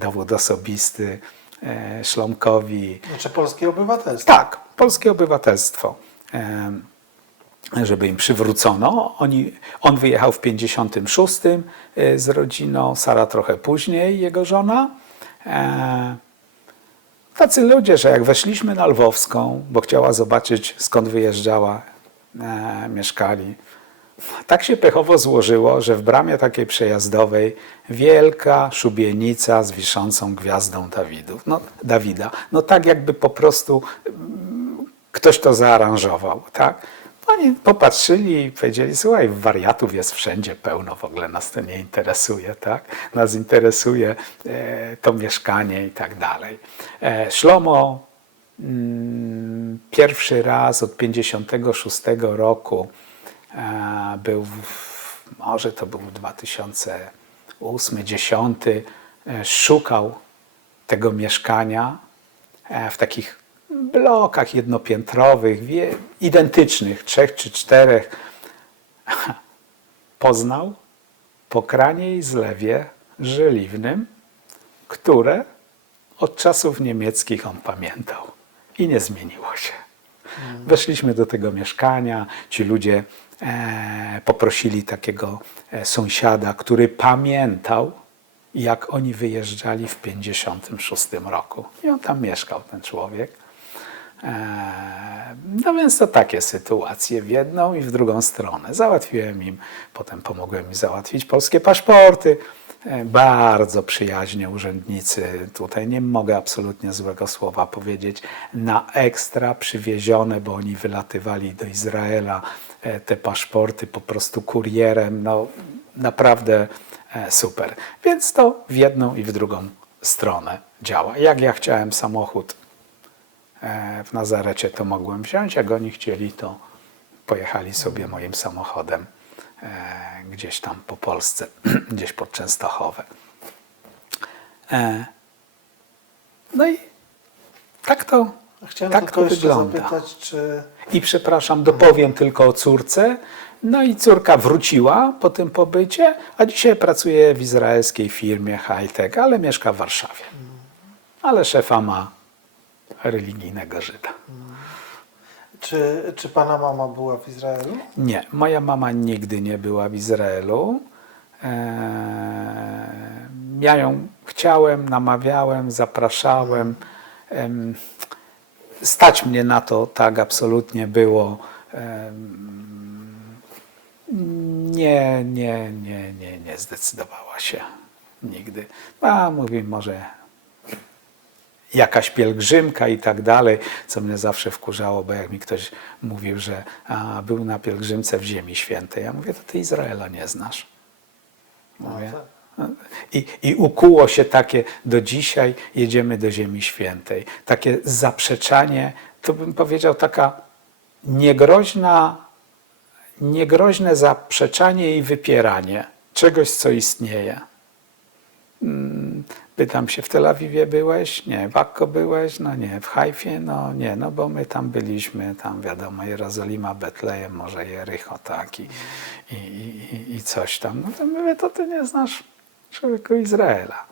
dowód osobisty Szlomkowi. Znaczy polskie obywatelstwo. Tak, polskie obywatelstwo, żeby im przywrócono. On wyjechał w 56 z rodziną, Sara trochę później, jego żona. Tacy ludzie, że jak weszliśmy na Lwowską, bo chciała zobaczyć, skąd wyjeżdżała, mieszkali. Tak się pechowo złożyło, że w bramie takiej przejazdowej wielka szubienica z wiszącą gwiazdą Dawida. No tak jakby po prostu ktoś to zaaranżował, tak? Oni popatrzyli i powiedzieli, słuchaj, wariatów jest wszędzie pełno, w ogóle nas to nie interesuje, tak? Nas interesuje to mieszkanie i tak dalej. Szlomo pierwszy raz od 56 roku był, może to był 2008-2010, szukał tego mieszkania w takich blokach jednopiętrowych, identycznych, 3 czy 4. Poznał po Kranie i Zlewie żeliwnym, które od czasów niemieckich on pamiętał i nie zmieniło się. Weszliśmy do tego mieszkania, ci ludzie poprosili takiego sąsiada, który pamiętał, jak oni wyjeżdżali w 56 roku. I on tam mieszkał, ten człowiek. No więc to takie sytuacje w jedną i w drugą stronę. Załatwiłem im, potem pomogłem im załatwić polskie paszporty. Bardzo przyjaźnie urzędnicy, tutaj nie mogę absolutnie złego słowa powiedzieć, na ekstra przywiezione, bo oni wylatywali do Izraela, te paszporty po prostu kurierem, no naprawdę super. Więc to w jedną i w drugą stronę działa. Jak ja chciałem samochód w Nazarecie, to mogłem wziąć, jak oni chcieli, to pojechali sobie moim samochodem gdzieś tam po Polsce, gdzieś pod Częstochowę. No i tak to, Chciałem tak tylko to jeszcze wygląda. zapytać, czy... I przepraszam, dopowiem tylko o córce, No i córka wróciła po tym pobycie, a dzisiaj pracuje w izraelskiej firmie high-tech, ale mieszka w Warszawie. Ale szefa ma religijnego Żyda. Czy pana mama była w Izraelu? Nie, moja mama nigdy nie była w Izraelu. Ja ją chciałem, namawiałem, zapraszałem. Stać mnie na to, tak absolutnie było. Nie zdecydowała się nigdy. A mówi, może jakaś pielgrzymka i tak dalej, co mnie zawsze wkurzało, bo jak mi ktoś mówił, że był na pielgrzymce w Ziemi Świętej, ja mówię, to ty Izraela nie znasz. Mówię. I ukuło się takie, do dzisiaj jedziemy do Ziemi Świętej. Takie zaprzeczanie, to bym powiedział taka niegroźne zaprzeczanie i wypieranie czegoś, co istnieje. Pytam się, w Tel Awiwie byłeś? Nie. W Akko byłeś? No nie. W Hajfie? No nie, no bo my tam byliśmy, tam wiadomo, Jerozolima, Betlejem, może Jericho, tak, i coś tam. No to mówię, to ty nie znasz człowieku Izraela.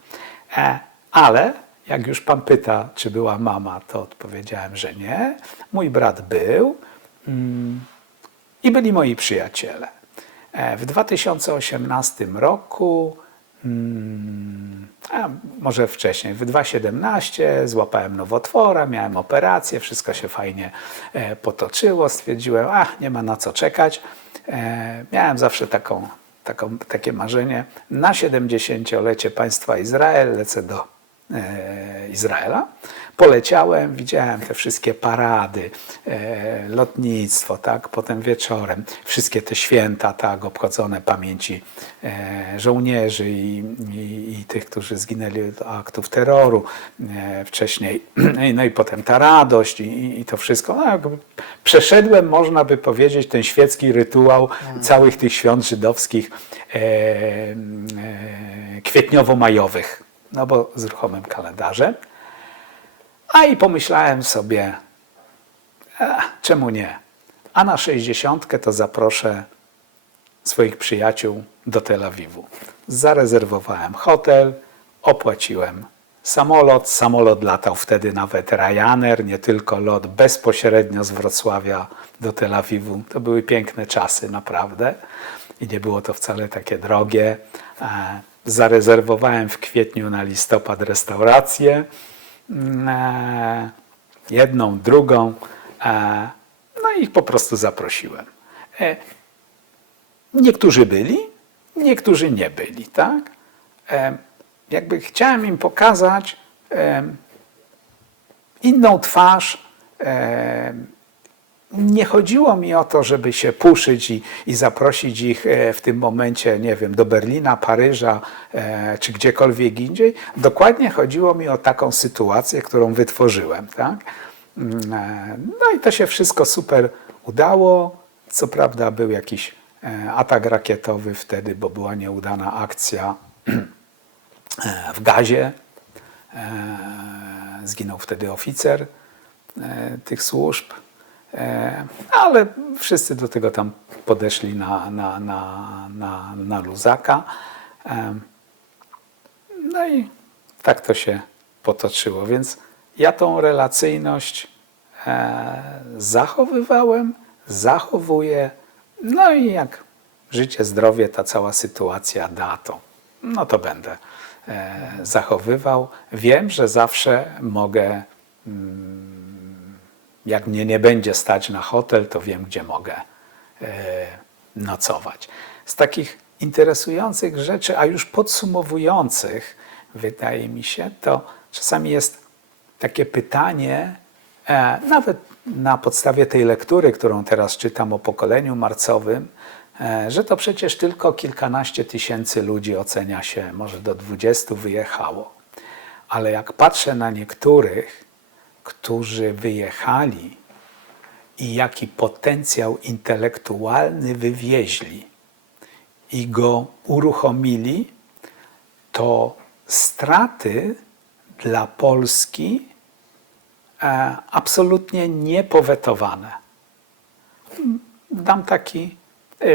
Ale jak już pan pyta, czy była mama, to odpowiedziałem, że nie. Mój brat był i byli moi przyjaciele. W 2018 roku, a może wcześniej, w 2017 złapałem nowotwora, miałem operację, wszystko się fajnie potoczyło. Stwierdziłem, nie ma na co czekać. Miałem zawsze takie marzenie. Na 70-lecie państwa Izrael lecę do Izraela. Poleciałem, widziałem te wszystkie parady, lotnictwo, tak, potem wieczorem, wszystkie te święta, tak, obchodzone pamięci żołnierzy i tych, którzy zginęli od aktów terroru wcześniej, no i potem ta radość i to wszystko. No, jakby przeszedłem, można by powiedzieć, ten świecki rytuał całych tych świąt żydowskich kwietniowo-majowych, no bo z ruchomym kalendarzem. I pomyślałem sobie, czemu nie? A na 60 to zaproszę swoich przyjaciół do Tel Awiwu. Zarezerwowałem hotel, opłaciłem samolot. Samolot latał wtedy nawet Ryanair, nie tylko lot bezpośrednio z Wrocławia do Tel Awiwu. To były piękne czasy, naprawdę. I nie było to wcale takie drogie. Zarezerwowałem w kwietniu na listopad restaurację. Jedną, drugą. No i ich po prostu zaprosiłem. Niektórzy byli, niektórzy nie byli, tak? Jakby chciałem im pokazać inną twarz. Nie chodziło mi o to, żeby się puszyć i zaprosić ich w tym momencie, nie wiem, do Berlina, Paryża czy gdziekolwiek indziej. Dokładnie chodziło mi o taką sytuację, którą wytworzyłem, tak? No i to się wszystko super udało. Co prawda był jakiś atak rakietowy wtedy, bo była nieudana akcja w Gazie. Zginął wtedy oficer tych służb. Ale wszyscy do tego tam podeszli na luzaka. No i tak to się potoczyło. Więc ja tą relacyjność zachowywałem, zachowuję. No i jak życie, zdrowie, ta cała sytuacja da to, no to będę zachowywał. Wiem, że zawsze mogę, jak mnie nie będzie stać na hotel, to wiem, gdzie mogę nocować. Z takich interesujących rzeczy, a już podsumowujących, wydaje mi się, to czasami jest takie pytanie, nawet na podstawie tej lektury, którą teraz czytam o pokoleniu marcowym, że to przecież tylko kilkanaście tysięcy ludzi, ocenia się, może do 20 wyjechało. Ale jak patrzę na niektórych, którzy wyjechali i jaki potencjał intelektualny wywieźli i go uruchomili, to straty dla Polski absolutnie niepowetowane. Dam taki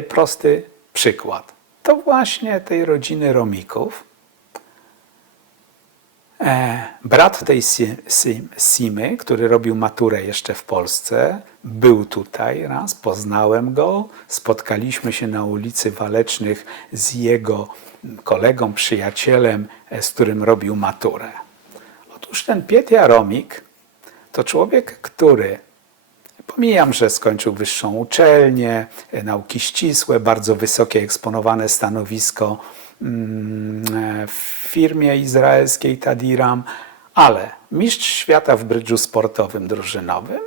prosty przykład. To właśnie tej rodziny Romików. Brat tej Simy, który robił maturę jeszcze w Polsce, był tutaj raz, poznałem go, spotkaliśmy się na ulicy Walecznych z jego kolegą, przyjacielem, z którym robił maturę. Otóż ten Pietja Romik to człowiek, który, pomijam, że skończył wyższą uczelnię, nauki ścisłe, bardzo wysokie eksponowane stanowisko w firmie izraelskiej Tadiram, ale mistrz świata w brydżu sportowym drużynowym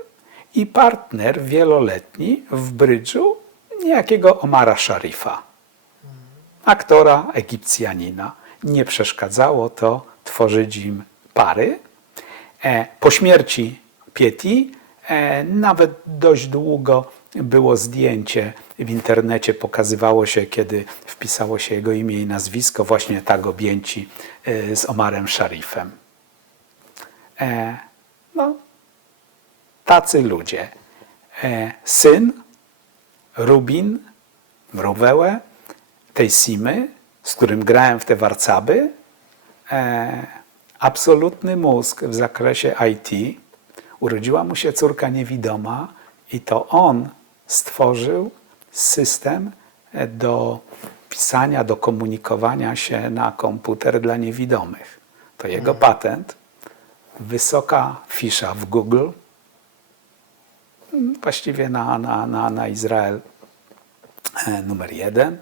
i partner wieloletni w brydżu niejakiego Omara Sharifa, aktora Egipcjanina. Nie przeszkadzało to tworzyć im pary. Po śmierci Pieti nawet dość długo było zdjęcie w internecie, pokazywało się, kiedy wpisało się jego imię i nazwisko, właśnie tak objęci z Omarem Sharifem. No, tacy ludzie. Syn Rubin Mruwełe, tej Simy, z którym grałem w te warcaby, absolutny mózg w zakresie IT. Urodziła mu się córka niewidoma i to on stworzył system do pisania, do komunikowania się na komputer dla niewidomych. To jego patent, wysoka fisza w Google, właściwie na Izrael numer 1.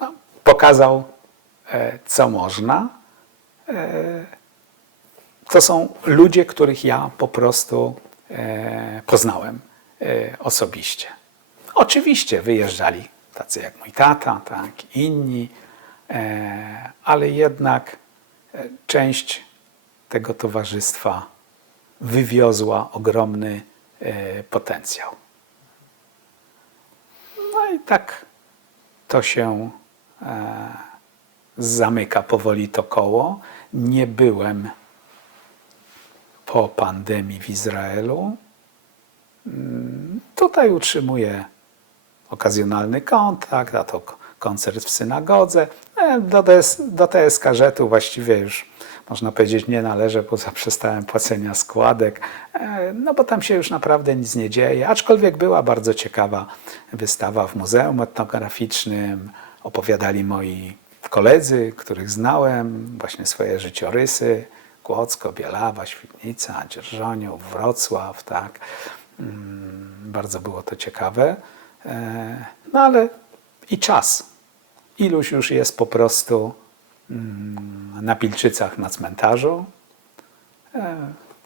No, pokazał, co można. To są ludzie, których ja po prostu poznałem osobiście. Oczywiście wyjeżdżali tacy jak mój tata, tak, inni, ale jednak część tego towarzystwa wywiozła ogromny potencjał. No i tak to się zamyka powoli to koło. Nie byłem po pandemii w Izraelu. Tutaj utrzymuję okazjonalny kontakt, a to koncert w synagodze. Do TSKŻ-u właściwie już, można powiedzieć, nie należę, bo zaprzestałem płacenia składek, no bo tam się już naprawdę nic nie dzieje. Aczkolwiek była bardzo ciekawa wystawa w Muzeum Etnograficznym. Opowiadali moi koledzy, których znałem, właśnie swoje życiorysy. Kłodzko, Bielawa, Świdnica, Dzierżoniów, Wrocław, tak. Bardzo było to ciekawe. No ale i czas. Iluś już jest po prostu na Pilczycach na cmentarzu.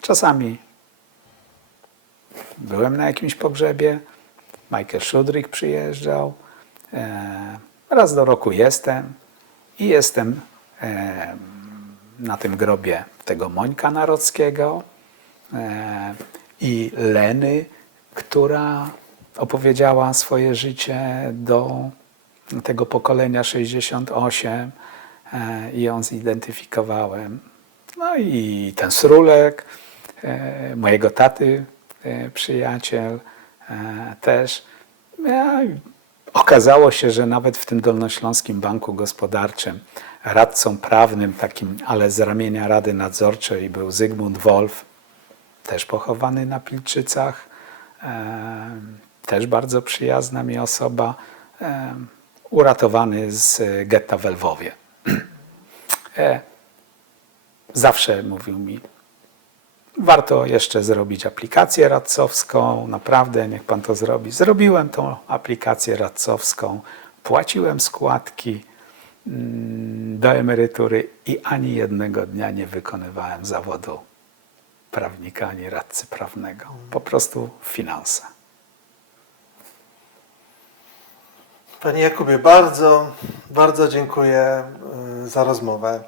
Czasami byłem na jakimś pogrzebie. Michael Szudrik przyjeżdżał. Raz do roku jestem i jestem na tym grobie tego Mońka Narockiego i Leny, która opowiedziała swoje życie do tego pokolenia 68 i ją zidentyfikowałem. No i ten Srulek, mojego taty przyjaciel też. Okazało się, że nawet w tym Dolnośląskim Banku Gospodarczym radcą prawnym takim, ale z ramienia Rady Nadzorczej był Zygmunt Wolf, też pochowany na Pilczycach, też bardzo przyjazna mi osoba, uratowany z getta w Lwowie. Zawsze mówił mi, warto jeszcze zrobić aplikację radcowską, naprawdę niech pan to zrobi. Zrobiłem tą aplikację radcowską, płaciłem składki do emerytury i ani jednego dnia nie wykonywałem zawodu prawnika ani radcy prawnego. Po prostu finanse. Panie Jakubie, bardzo, bardzo dziękuję za rozmowę.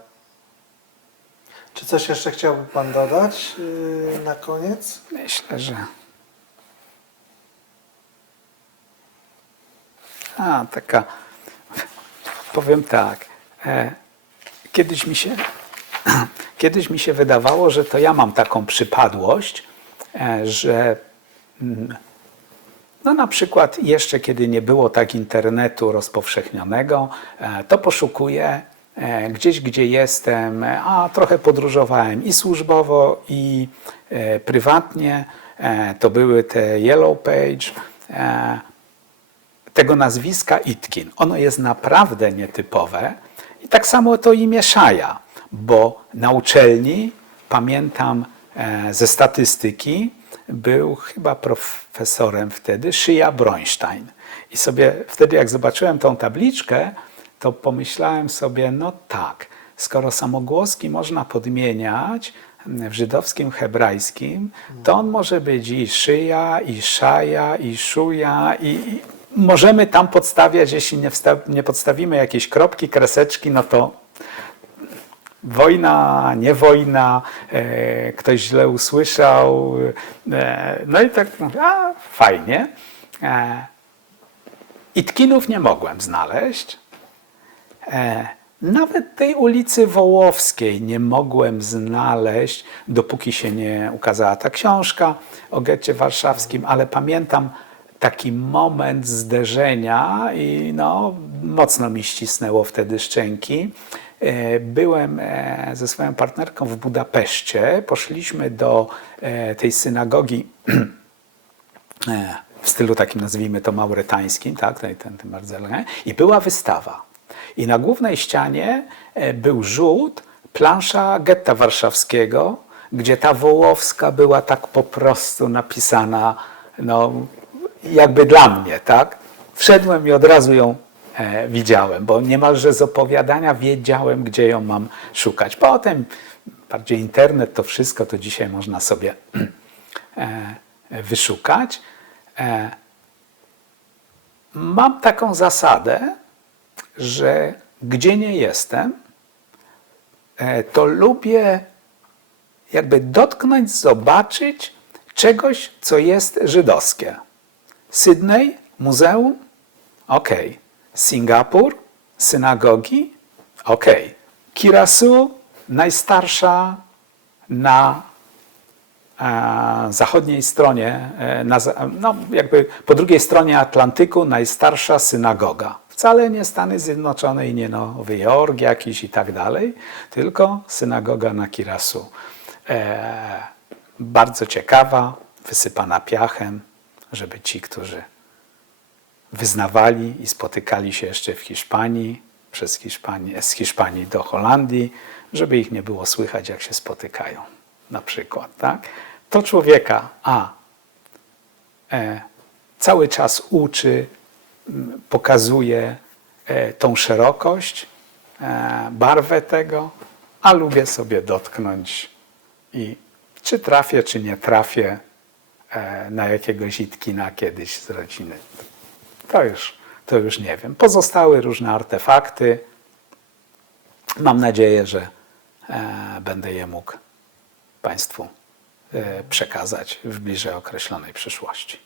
Czy coś jeszcze chciałby Pan dodać na koniec? Myślę, że... Powiem tak. Kiedyś mi się wydawało, że to ja mam taką przypadłość, że No na przykład jeszcze kiedy nie było tak internetu rozpowszechnionego, to poszukuję gdzieś, gdzie jestem, a trochę podróżowałem i służbowo, i prywatnie. To były te Yellow Page, tego nazwiska Itkin. Ono jest naprawdę nietypowe i tak samo to imię Szaja, bo na uczelni, pamiętam ze statystyki, był chyba profesorem wtedy Szyja Bronstein. I sobie wtedy jak zobaczyłem tą tabliczkę, to pomyślałem sobie, no tak, skoro samogłoski można podmieniać w żydowskim, hebrajskim, to on może być i Szyja, i Szaja, i Szuja, i możemy tam podstawiać, jeśli nie podstawimy jakiejś kropki, kreseczki, no to wojna, nie wojna, ktoś źle usłyszał, no i tak mówię, a fajnie. Itkinów nie mogłem znaleźć. Nawet tej ulicy Wołowskiej nie mogłem znaleźć, dopóki się nie ukazała ta książka o getcie warszawskim, ale pamiętam taki moment zderzenia i no, mocno mi ścisnęło wtedy szczęki. Byłem ze swoją partnerką w Budapeszcie, poszliśmy do tej synagogi w stylu takim, nazwijmy to mauretańskim, tak, ten bardzo elegantny, i była wystawa. I na głównej ścianie był rzut, plansza getta warszawskiego, gdzie ta Wołowska była tak po prostu napisana, no, jakby dla mnie, tak? Wszedłem i od razu ją widziałem, bo niemalże z opowiadania wiedziałem, gdzie ją mam szukać. Potem bardziej internet, to wszystko, to dzisiaj można sobie wyszukać. Mam taką zasadę, że gdzie nie jestem, to lubię jakby dotknąć, zobaczyć czegoś, co jest żydowskie. Sydney, muzeum? Okej. Singapur? Synagogi? Okej. Kirasu? Najstarsza na zachodniej stronie, no jakby po drugiej stronie Atlantyku najstarsza synagoga. Wcale nie Stany Zjednoczone i nie Nowy Jork jakiś i tak dalej, tylko synagoga na Kirasu. Bardzo ciekawa, wysypana piachem, żeby ci, którzy wyznawali i spotykali się jeszcze w Hiszpanii, z Hiszpanii do Holandii, żeby ich nie było słychać, jak się spotykają, na przykład. Tak? To człowieka cały czas uczy, pokazuje tą szerokość, barwę tego, a lubię sobie dotknąć i czy trafię, czy nie trafię na jakiegoś Itkina kiedyś z rodziny. To już nie wiem. Pozostały różne artefakty. Mam nadzieję, że będę je mógł Państwu przekazać w bliżej określonej przyszłości.